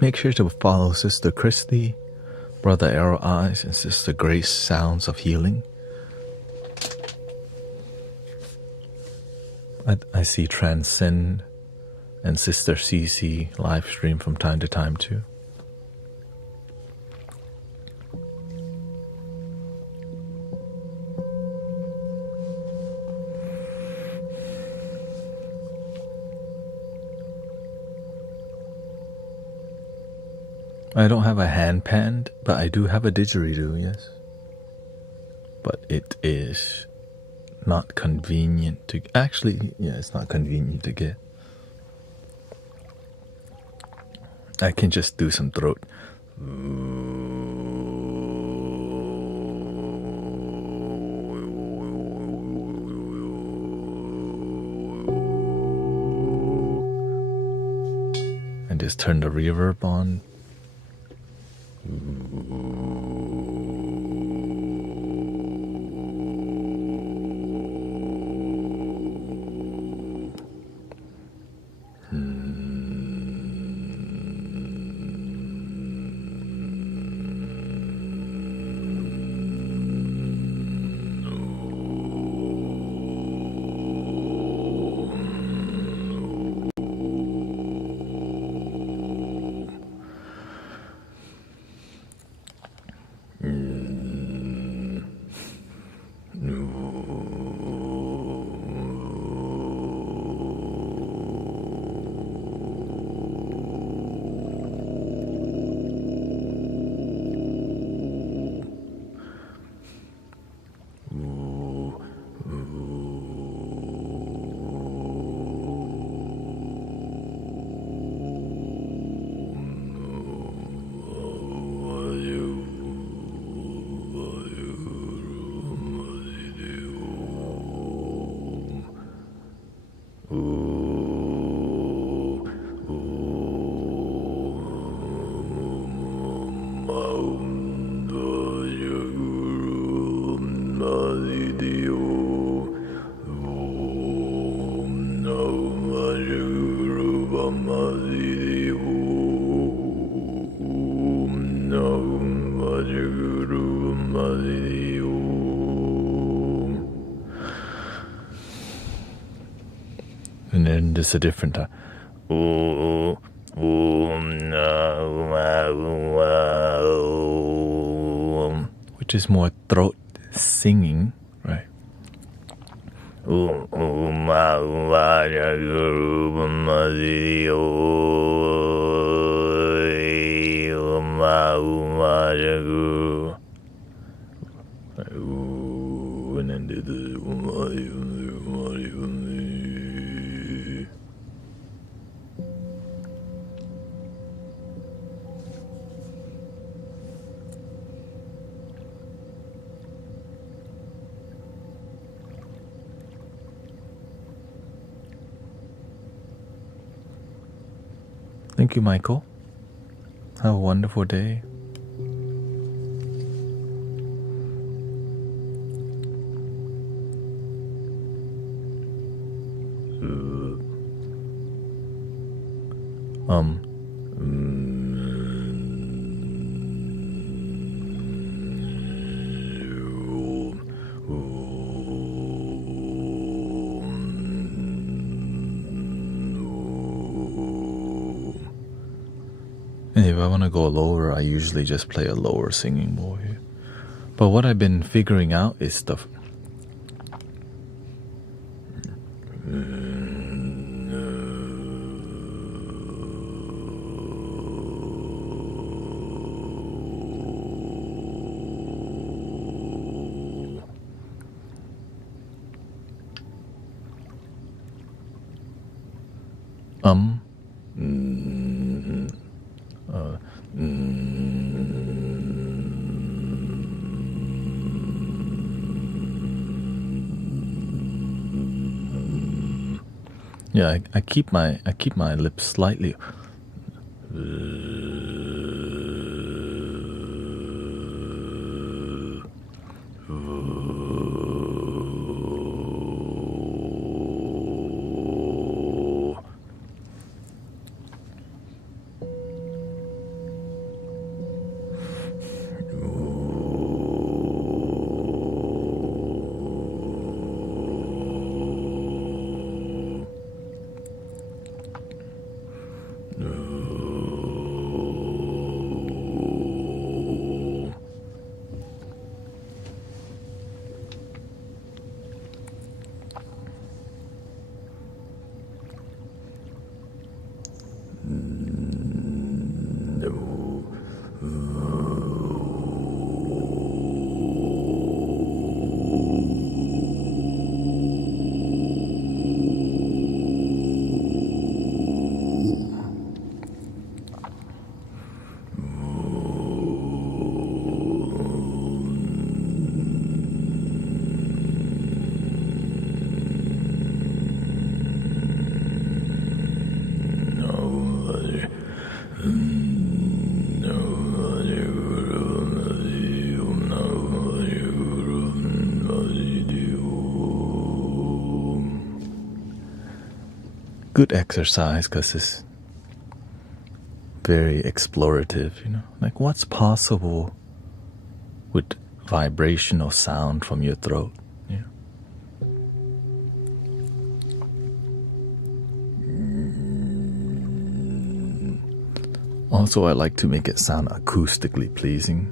Make sure to follow Sister Christy, Brother Arrow Eyes, and Sister Grace Sounds of Healing. I see Transcend and Sister CC live stream from time to time too. I don't have a hand pan, but I do have a didgeridoo, yes. But it is not convenient to... Actually, yeah, it's not convenient to get. I can just do some throat. And just turn the reverb on. And then there's a different time. Which is more throat singing, right? And then do the. Thank you, Michael. Have a wonderful day. And if I want to go lower, I usually just play a lower singing bowl here. But what I've been figuring out is the yeah, I keep my lips slightly. Good exercise because it's very explorative, you know, like what's possible with vibrational sound from your throat. Yeah. Also, I like to make it sound acoustically pleasing.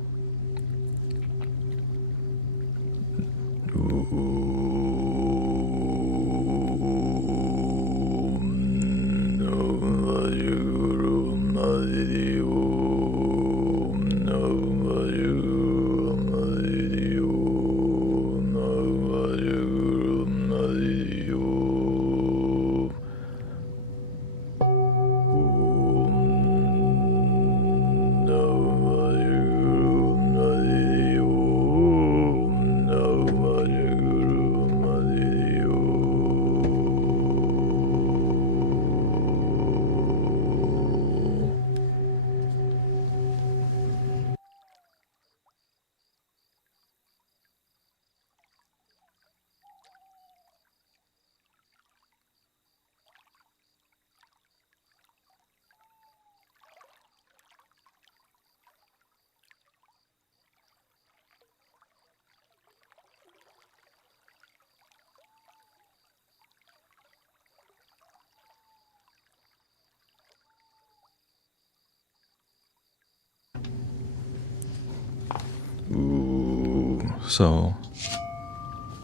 So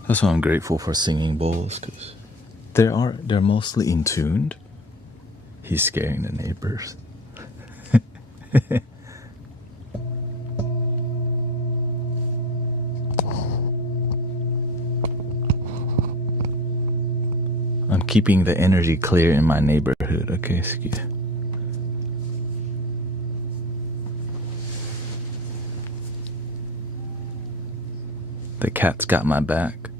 that's why I'm grateful for singing bowls, because they're mostly in tuned. He's scaring the neighbors. keeping the energy clear in my neighborhood. Okay, excuse. The cat's got my back.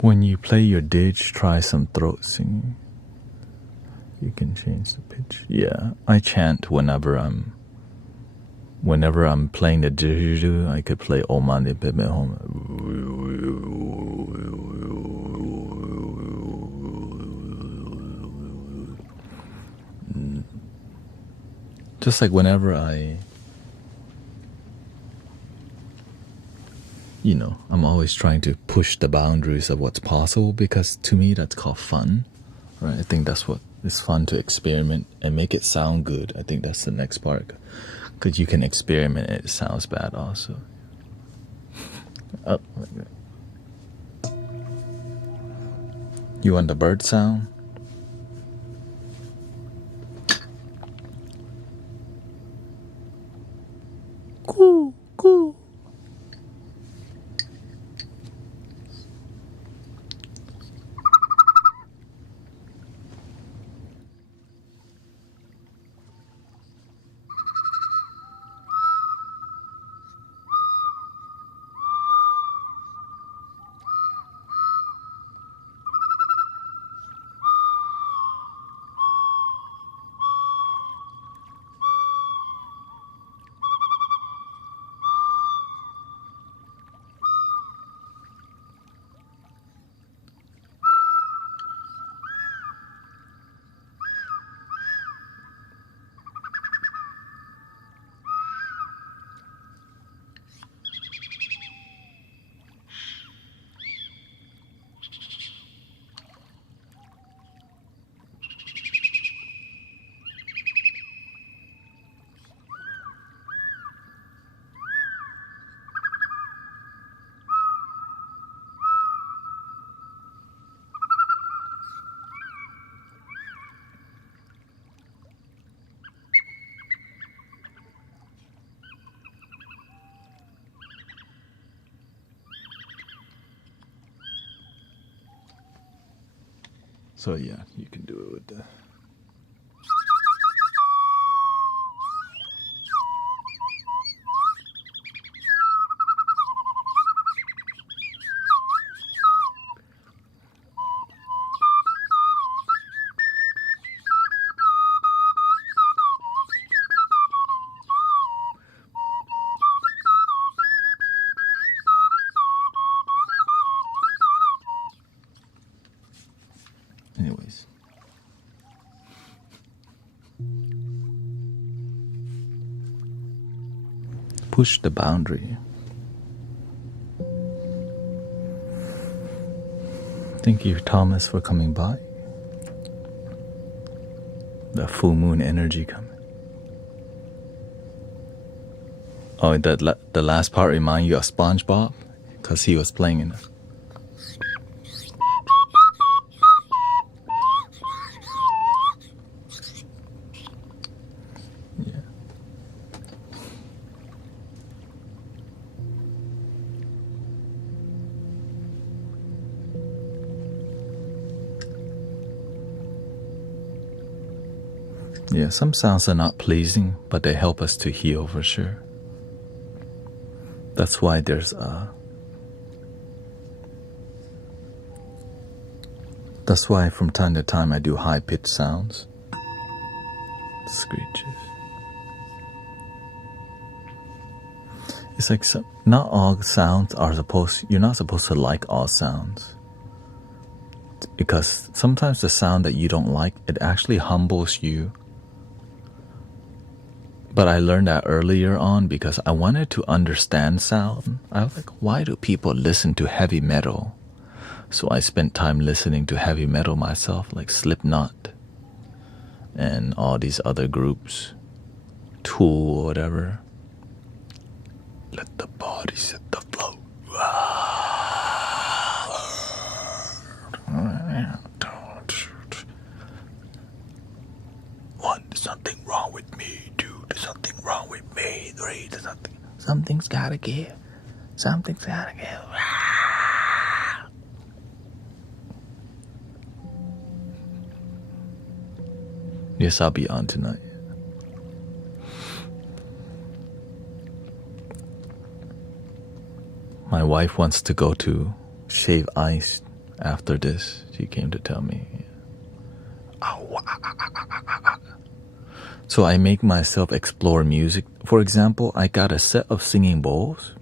When you play your ditch, try some throat singing. You can change the pitch. Yeah, I chant whenever I'm playing the didgeridoo. I could play O Mani Padme Hum. Just like whenever I'm always trying to push the boundaries of what's possible, because to me that's called fun, right? I think that's what is fun, to experiment and make it sound good. I think that's the next part, because you can experiment and it sounds bad also. Oh, you want the bird sound? Coo, coo. So yeah, you can do it with the... Anyways. Push the boundary. Thank you, Thomas, for coming by. The full moon energy coming. Oh, the last part remind you of SpongeBob? Because he was playing in it. Yeah, some sounds are not pleasing, but they help us to heal for sure. That's why that's why from time to time I do high-pitched sounds. Screeches. It's like not all sounds are you're not supposed to like all sounds. Because sometimes the sound that you don't like, it actually humbles you. But I learned that earlier on because I wanted to understand sound. I was like, why do people listen to heavy metal? So I spent time listening to heavy metal myself, like Slipknot and all these other groups, Tool or whatever. Let the body set the flow. One, there's something wrong with me. Two, there's something wrong with me. Three, there's something's gotta give. Something's gotta give. Yes, I'll be on tonight. My wife wants to go to shave ice after this. She came to tell me. So I make myself explore music. For example, I got a set of singing bowls.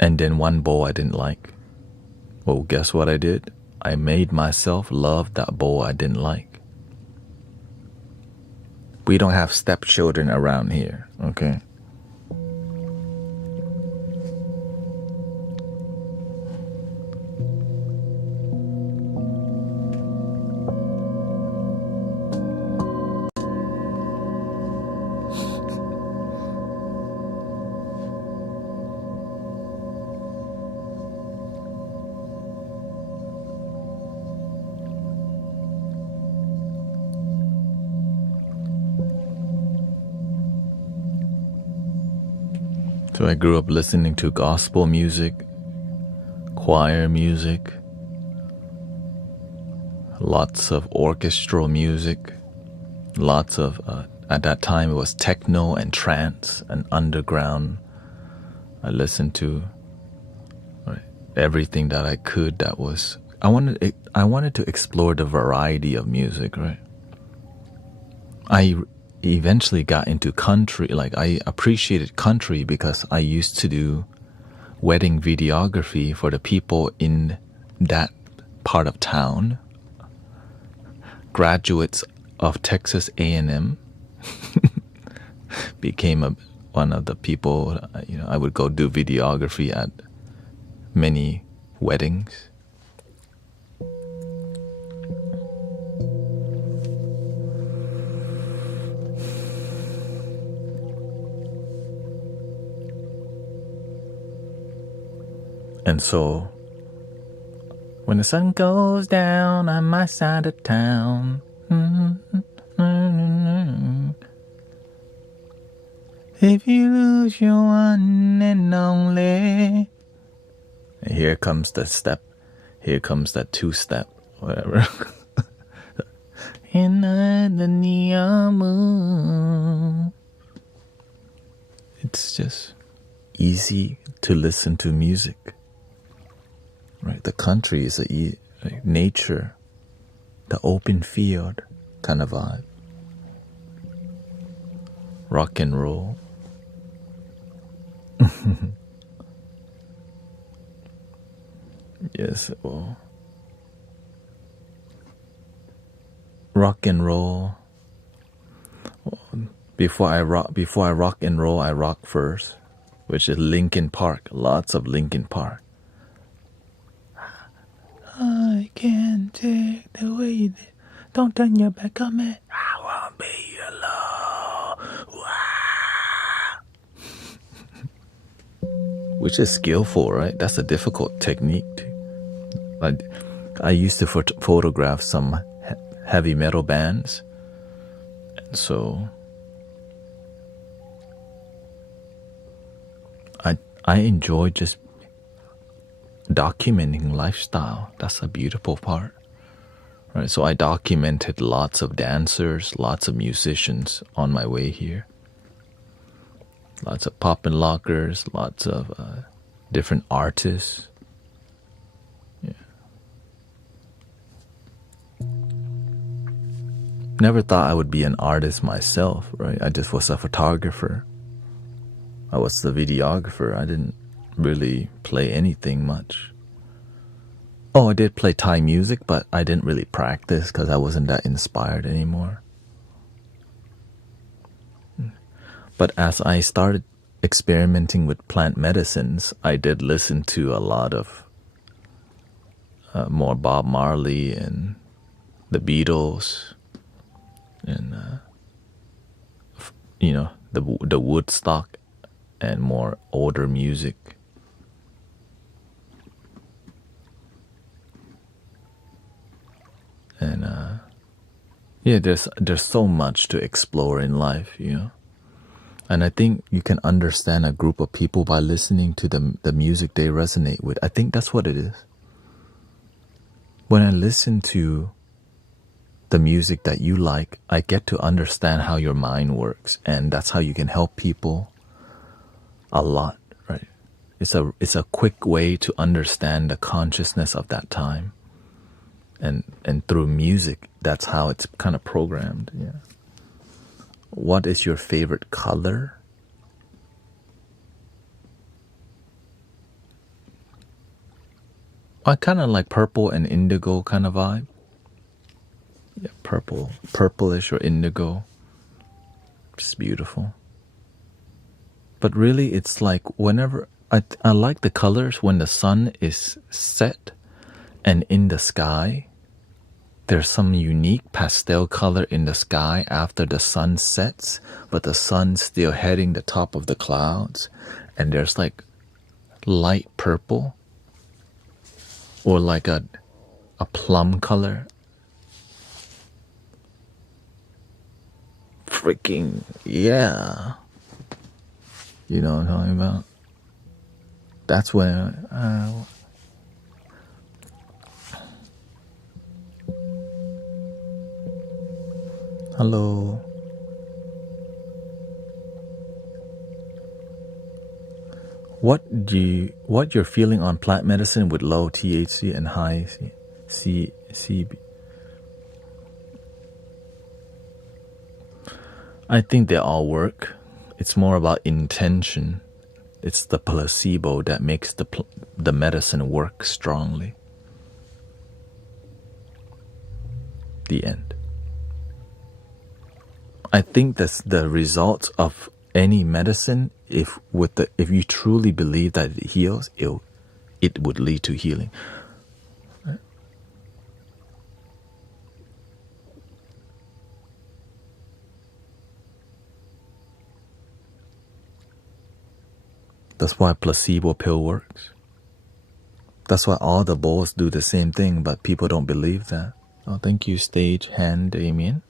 And then one bowl I didn't like. Well, guess what I did? I made myself love that bowl I didn't like. We don't have stepchildren around here, okay? So I grew up listening to gospel music, choir music, lots of orchestral music, lots of, at that time it was techno and trance and underground. I listened to everything that I could that was, I wanted to explore the variety of music, right? I eventually got into country. Like I appreciated country because I used to do wedding videography for the people in that part of town. Graduates of Texas A&M became one of the people. I would go do videography at many weddings. And so, when the sun goes down on my side of town, if you lose your one and only, and here comes the step, here comes that two-step, whatever. In the neon moon. It's just easy to listen to music. Right, the country is like nature, the open field kind of vibe. Rock and roll. Yes, well, rock and roll. Well, before I rock and roll, I rock first, which is Linkin Park. Lots of Linkin Park. I can't take the way you did. Don't turn your back on me. I won't be alone. Which is skillful, right? That's a difficult technique. I used to photograph some heavy metal bands. And so I enjoy just documenting lifestyle. That's a beautiful part, right? So I documented lots of dancers, lots of musicians on my way here, lots of pop and lockers, lots of different artists. Yeah. Never thought I would be an artist myself, right? I just was a photographer. I was the videographer. I didn't really play anything much. Oh, I did play Thai music, but I didn't really practice because I wasn't that inspired anymore. But as I started experimenting with plant medicines, I did listen to a lot of more Bob Marley and the Beatles, and the Woodstock and more older music. And yeah, there's so much to explore in life, And I think you can understand a group of people by listening to the music they resonate with. I think that's what it is. When I listen to the music that you like, I get to understand how your mind works, and that's how you can help people a lot, right? It's a quick way to understand the consciousness of that time, and through music, that's how it's kind of programmed. Yeah. What is your favorite color? I kind of like purple and indigo kind of vibe. Yeah, purplish or indigo. It's beautiful. But really, it's like whenever I like the colors when the sun is set and in the sky. There's some unique pastel color in the sky after the sun sets, but the sun's still heading the top of the clouds, and there's like light purple or like a plum color. Freaking yeah. You know what I'm talking about? That's when hello. What you're feeling on plant medicine with low THC and high CB? I think they all work. It's more about intention. It's the placebo that makes the medicine work strongly. The end. I think that's the results of any medicine. If you truly believe that it heals, it would lead to healing. That's why placebo pill works. That's why all the bowls do the same thing, but people don't believe that. Oh, thank you, stage hand, Damien.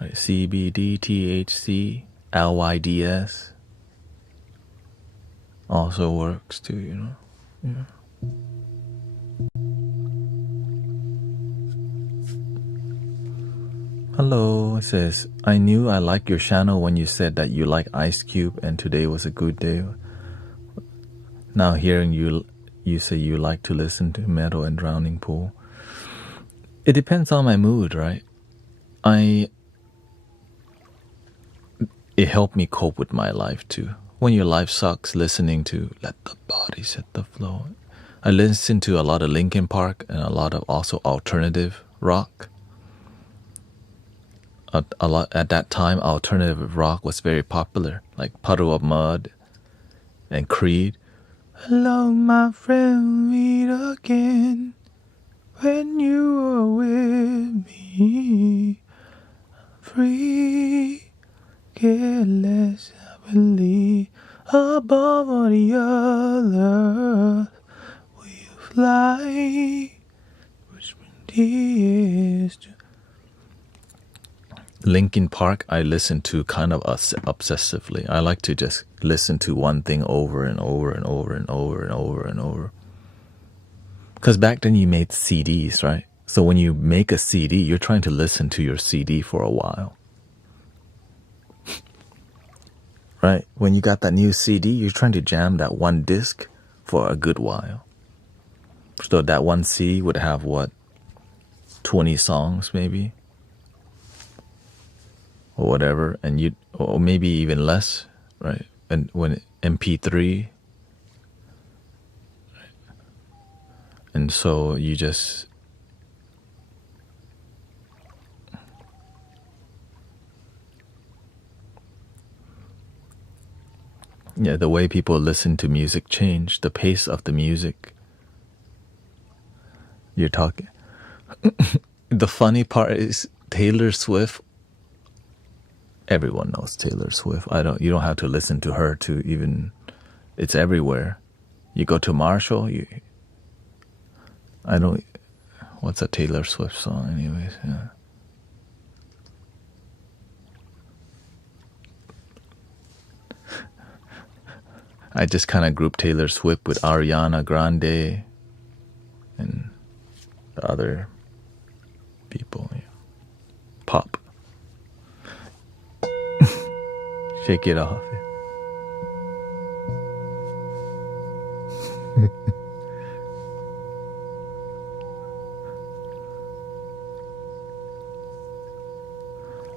Right, CBD, THC, LYDS also works too, Yeah. Hello, it says, I knew I liked your channel when you said that you like Ice Cube and today was a good day. Now hearing you say you like to listen to metal and Drowning Pool. It depends on my mood, right? It helped me cope with my life too. When your life sucks, listening to Let the Body Set the Flow. I listened to a lot of Linkin Park and a lot of also alternative rock. A lot at that time, alternative rock was very popular, like Puddle of Mud and Creed. Hello, my friend, meet again when you are with me. Free, careless, I believe above all the others. We fly, whispering tears to Linkin Park. I listen to kind of obsessively. I like to just listen to one thing over and over and over and over and over and over. Because back then you made CDs, right? So when you make a CD, you're trying to listen to your CD for a while. Right? When you got that new CD, you're trying to jam that one disc for a good while. So that one CD would have what? 20 songs maybe? or whatever, and or maybe even less, right? And when MP3, and so you just the way people listen to music changed, the pace of the music. You're talking. The funny part is Taylor Swift. Everyone knows Taylor Swift. You don't have to listen to her to even. It's everywhere. You go to Marshall. What's a Taylor Swift song, anyways? Yeah. I just kind of grouped Taylor Swift with Ariana Grande and the other people. Yeah. Pop. Shake it off.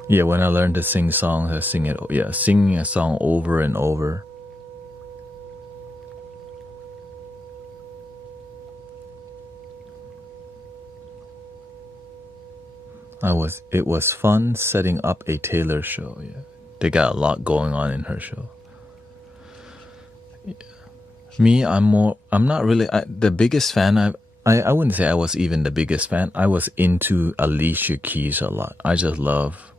Yeah, when I learned to sing songs, I sing it. Yeah, singing a song over and over. It was fun setting up a Taylor show. Yeah, they got a lot going on in her show. Yeah. Me, I'm not really the biggest fan. I wouldn't say I was even the biggest fan. I was into Alicia Keys a lot. I just love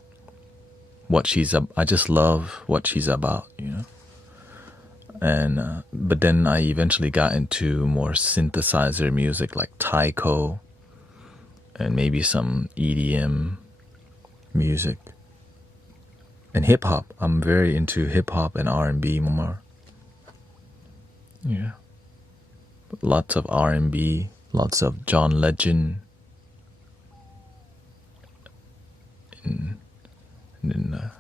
what she's about, you know. And but then I eventually got into more synthesizer music like taiko and maybe some EDM music and hip hop. I'm very into hip hop and R&B more. Yeah, lots of R&B, lots of John Legend, and then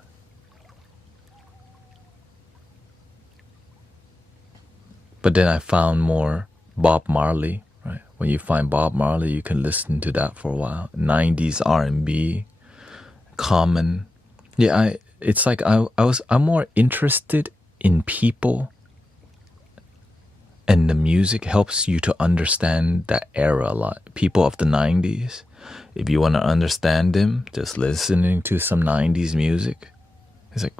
but then I found more Bob Marley. Right, when you find Bob Marley, you can listen to that for a while. 90s R&B, Common. Yeah, it's like I'm more interested in people, and the music helps you to understand that era a lot. People of the 90s, if you want to understand them, just listening to some 90s music, it's like,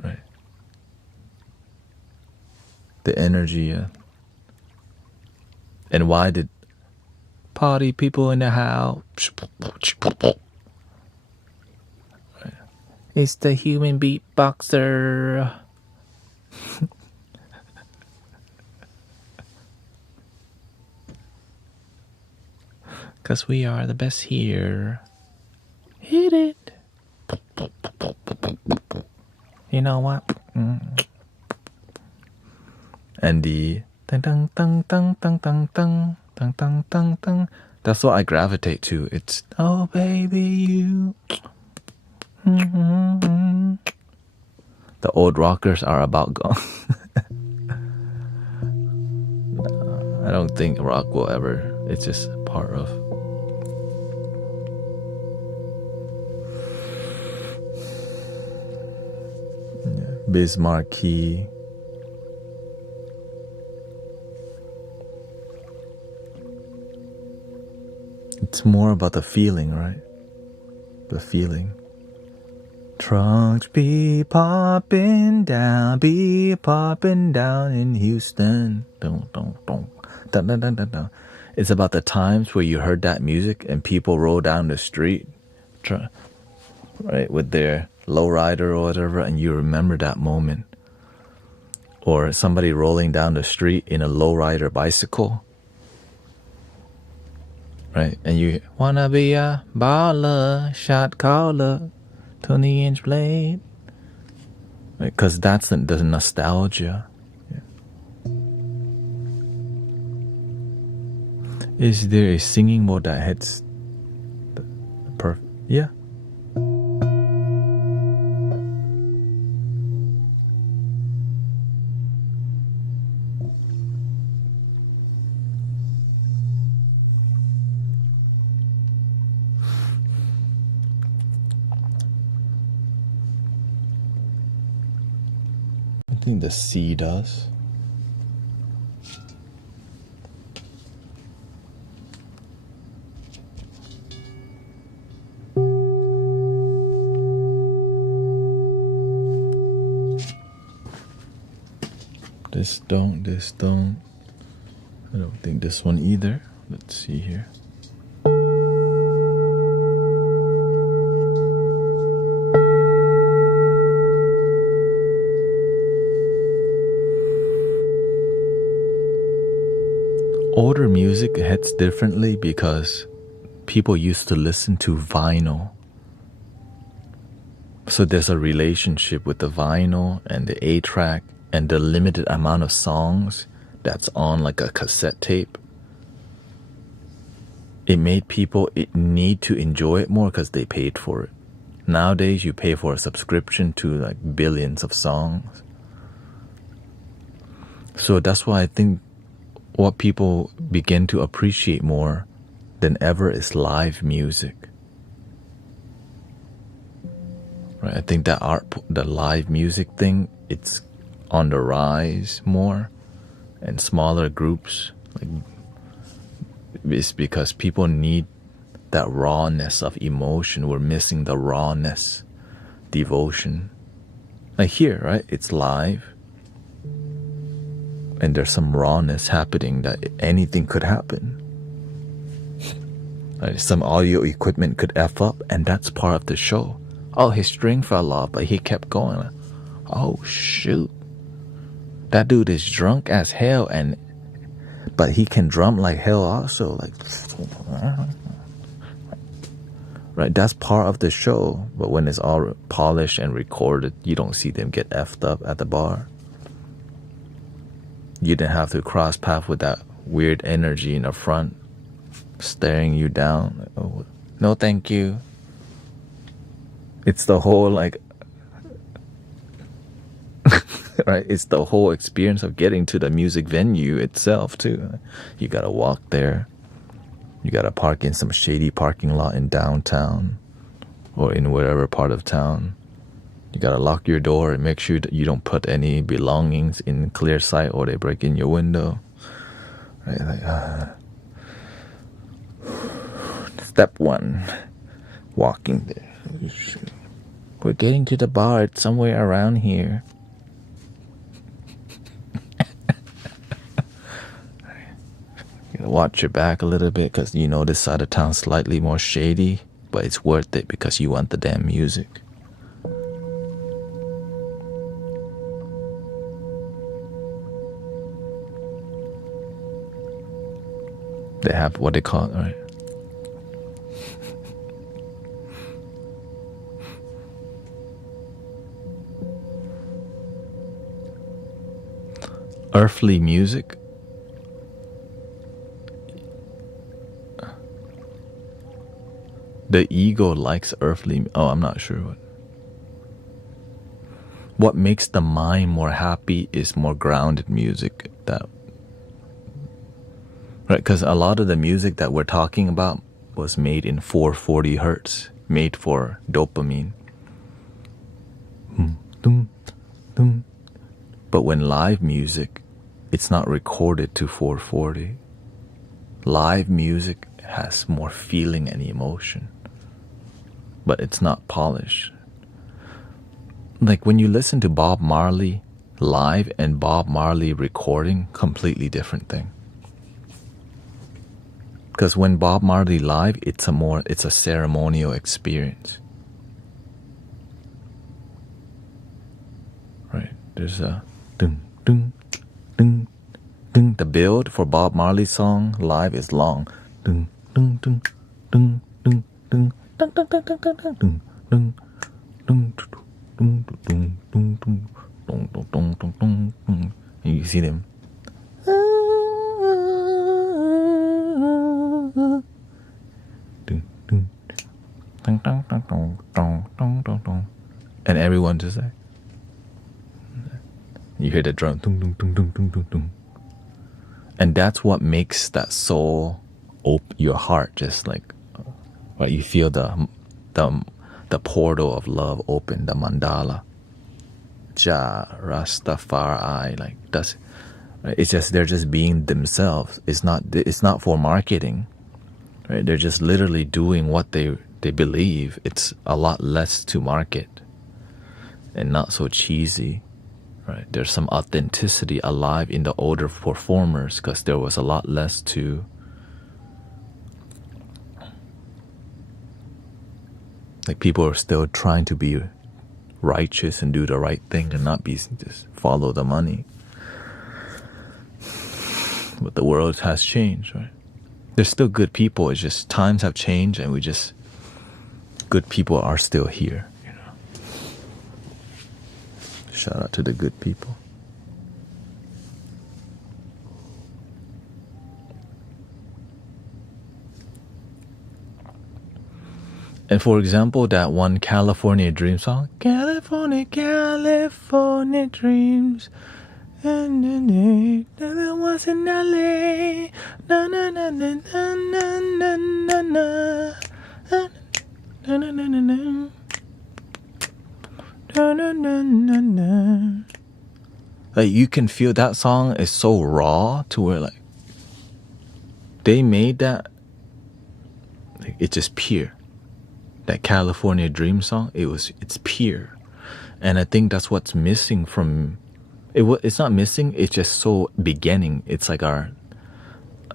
right, the energy. And why did party people in the house? Right. It's the human beatboxer. Cause we are the best here. Hit it. You know what? And the dun dun dun dun dun dun dun dun dun dun. That's what I gravitate to. It's oh baby you. The old rockers are about gone. I don't think rock will ever. It's just part of. Bismarcky. It's more about the feeling, right? The feeling. Trunks be popping down in Houston. Dun, dun, dun. Dun, dun, dun, dun, dun. It's about the times where you heard that music and people roll down the street, right, with their lowrider or whatever, and you remember that moment. Or somebody rolling down the street in a lowrider bicycle, right? And you wanna be a baller, shot caller, 20-inch blade, because right? That's the nostalgia. Yeah. Is there a singing mode that hits the perfect? Yeah. think the C does. This don't. I don't think this one either. Let's see here. Older music hits differently because people used to listen to vinyl. So there's a relationship with the vinyl and the 8-track and the limited amount of songs that's on like a cassette tape. It made people need to enjoy it more because they paid for it. Nowadays you pay for a subscription to like billions of songs. So that's why I think what people begin to appreciate more than ever is live music. Right? I think that the live music thing, it's on the rise more, and smaller groups. Like, it's because people need that rawness of emotion. We're missing the rawness, devotion. Like here, right? It's live. And there's some rawness happening that anything could happen. Right? Some audio equipment could F up, and that's part of the show. Oh, his string fell off, but he kept going. Oh, shoot. That dude is drunk as hell, but he can drum like hell also. Like, right? That's part of the show. But when it's all polished and recorded, you don't see them get F'd up at the bar. You didn't have to cross path with that weird energy in the front staring you down. Like, oh, no thank you. It's the whole like right, it's the whole experience of getting to the music venue itself too. You gotta walk there, you gotta park in some shady parking lot in downtown or in whatever part of town. You gotta lock your door and make sure that you don't put any belongings in clear sight or they break in your window. Right? Like, Step 1, walking there. We're getting to the bar. It's somewhere around here. You gotta watch your back a little bit because you know this side of town's slightly more shady, but it's worth it because you want the damn music. They have what they call it, right? Earthly music. The ego likes earthly. Oh, I'm not sure what makes the mind more happy is more grounded music. That right, because a lot of the music that we're talking about was made in 440 hertz, made for dopamine. But when live music, it's not recorded to 440. Live music has more feeling and emotion, but it's not polished. Like when you listen to Bob Marley live and Bob Marley recording, completely different thing. Because when Bob Marley live, it's a ceremonial experience. Right? There's a ding ding ding ding. The build for Bob Marley's song live is long. Ding ding ding ding ding ding ding ding ding ding ding ding ding ding. And you see them. And everyone just like, you hear the drum, and that's what makes that soul your heart just like, right? You feel the portal of love open, the mandala, Ja, Rastafari, like that's right? It's just they're just being themselves. It's not for marketing, right? They're just literally doing what they believe. It's a lot less to market and not so cheesy, right? There's some authenticity alive in the older performers because there was a lot less to like people are still trying to be righteous and do the right thing and not be just follow the money. But the world has changed, right? There's still good people. It's just times have changed and good people are still here, you know. Shout out to the good people. And for example, that one California Dream song, California, California Dreams, and I was in LA, na na na na na na na na na na na na na. Like you can feel that song is so raw to where like they made that like it's just pure. That California Dream song, it's pure, and I think that's what's missing from it. It's not missing. It's just so beginning. It's like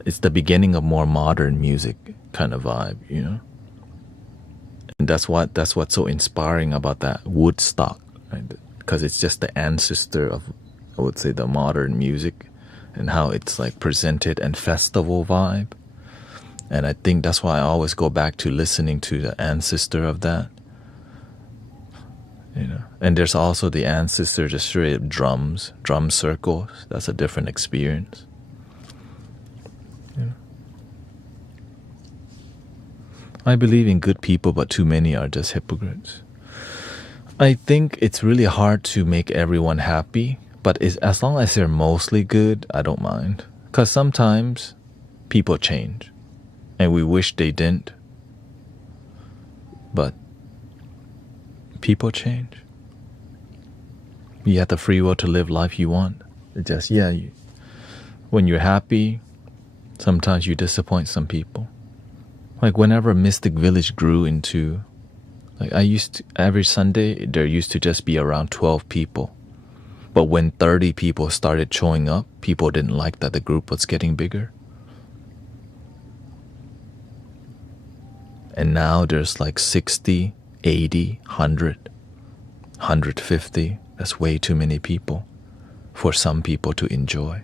it's the beginning of more modern music kind of vibe, you know. And that's what's so inspiring about that Woodstock, right? Because it's just the ancestor of, I would say, the modern music, and how it's like presented and festival vibe. And I think that's why I always go back to listening to the ancestor of that, you know. And there's also the ancestor, just straight up drum circles. That's a different experience. You know? I believe in good people, but too many are just hypocrites. I think it's really hard to make everyone happy, but as long as they're mostly good, I don't mind. Because sometimes people change. And we wish they didn't. But people change. You have the free will to live life you want. It just, when you're happy, sometimes you disappoint some people. Like whenever Mystic Village grew into, like every Sunday, there used to just be around 12 people. But when 30 people started showing up, people didn't like that the group was getting bigger. And now there's like 60, 80, 100, 150. That's way too many people for some people to enjoy.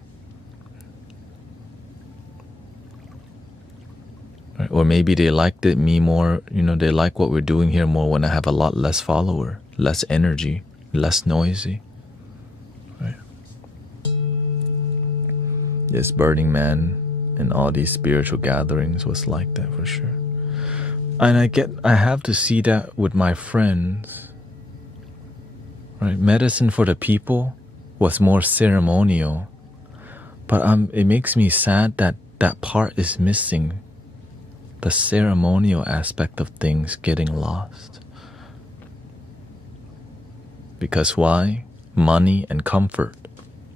Right? Or maybe they liked me more, you know, they like what we're doing here more when I have a lot less follower, less energy, less noisy. Right? Yes, Burning Man and all these spiritual gatherings was like that for sure. And I have to see that with my friends, right? Medicine for the People was more ceremonial, but it makes me sad that that part is missing. The ceremonial aspect of things getting lost. Because why? Money and comfort.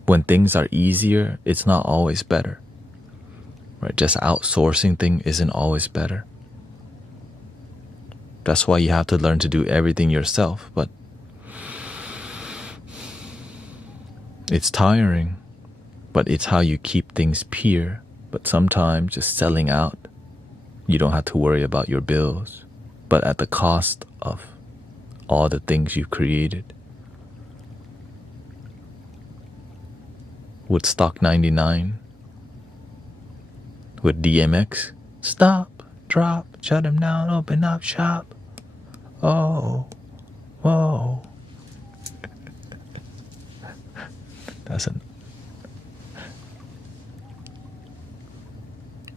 When things are easier, it's not always better. Right? Just outsourcing things isn't always better. That's why you have to learn to do everything yourself, but it's tiring, but it's how you keep things pure. But sometimes just selling out, you don't have to worry about your bills, but at the cost of all the things you've created. Woodstock 99 with DMX, stop, drop, shut him down, open up shop. Oh, whoa.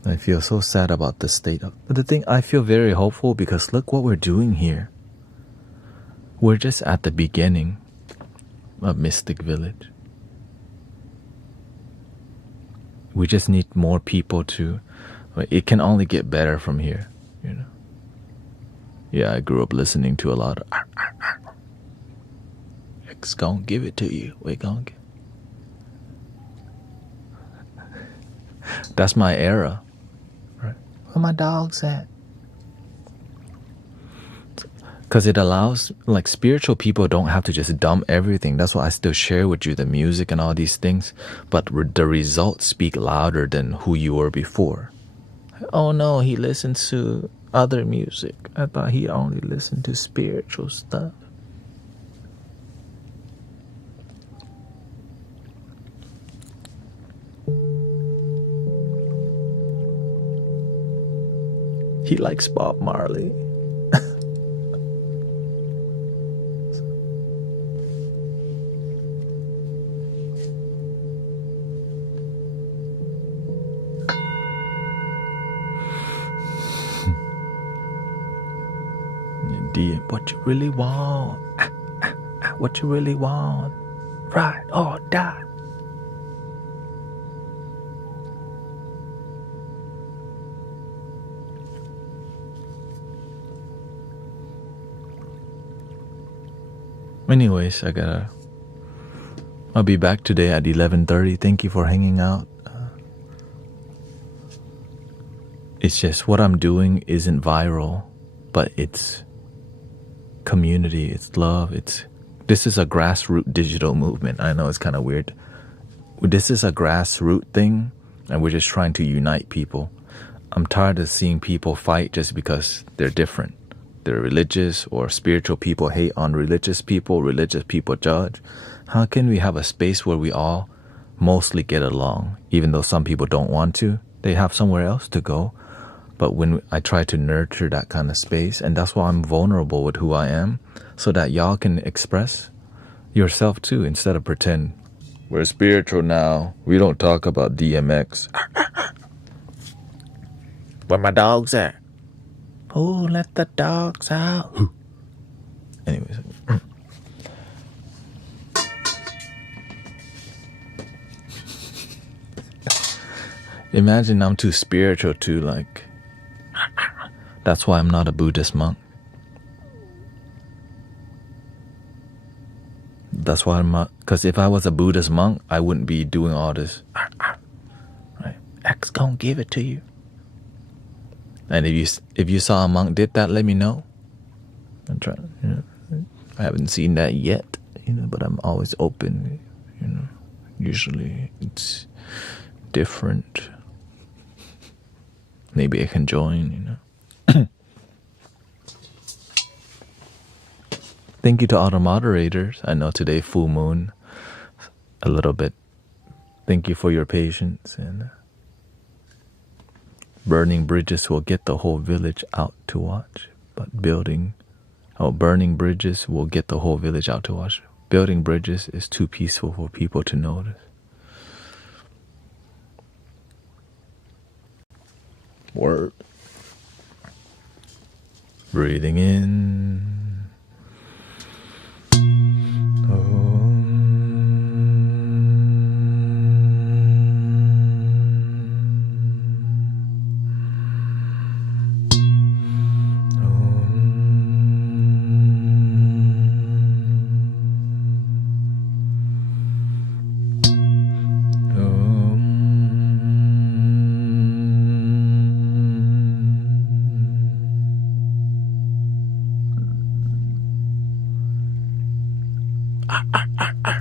I feel so sad about the state of, but the thing, I feel very hopeful because look what we're doing here. We're just at the beginning of Mystic Village. We just need more people to, it can only get better from here, you know. Yeah, I grew up listening to a lot of X gonna give it to you. We're gonna get... That's my era. Right? Where my dogs at? Because it allows, like, spiritual people don't have to just dump everything. That's why I still share with you the music and all these things. But the results speak louder than who you were before. Oh no, he listens to other music. I thought he only listened to spiritual stuff. He likes Bob Marley. What you really want? What you really want? Ride or die. Anyways, I'll be back today at 11:30. Thank you for hanging out. It's just what I'm doing isn't viral, but it's community, it's love, this is a grassroots digital movement. I know it's kind of weird. This is a grassroots thing, and we're just trying to unite people. I'm tired of seeing people fight just because they're different. They're religious or spiritual people hate on religious people judge. How can we have a space where we all mostly get along, even though some people don't want to? They have somewhere else to go. But when I try to nurture that kind of space, and that's why I'm vulnerable with who I am, so that y'all can express yourself too, instead of pretend we're spiritual now. We don't talk about DMX. Where my dogs at? Oh, let the dogs out. Anyways. Imagine I'm too spiritual to like... That's why I'm not a Buddhist monk. That's why I'm not... Because if I was a Buddhist monk, I wouldn't be doing all this. Right? X gonna give it to you. And if you saw a monk did that, let me know. I'm trying, I haven't seen that yet, but I'm always open, Usually it's different. Maybe I can join, Thank you to all the moderators. I know today full moon a little bit. Thank you for your patience. And burning bridges will get the whole village out to watch. But burning bridges will get the whole village out to watch. Building bridges is too peaceful for people to notice. Word. Breathing in.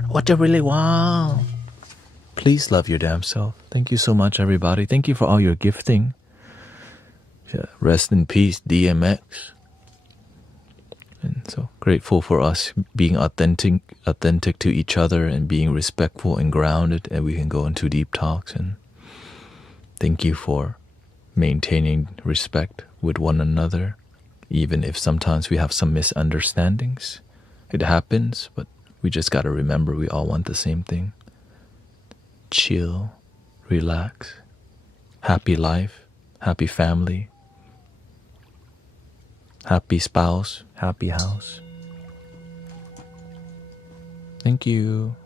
What you really want? Please love your damn self. Thank you so much, everybody. Thank you for all your gifting. Yeah, rest in peace, DMX. And so grateful for us being authentic to each other and being respectful and grounded, and we can go into deep talks. And thank you for maintaining respect with one another, even if sometimes we have some misunderstandings. It happens, but we just got to remember we all want the same thing. Chill, relax, happy life, happy family, happy spouse, happy house. Thank you.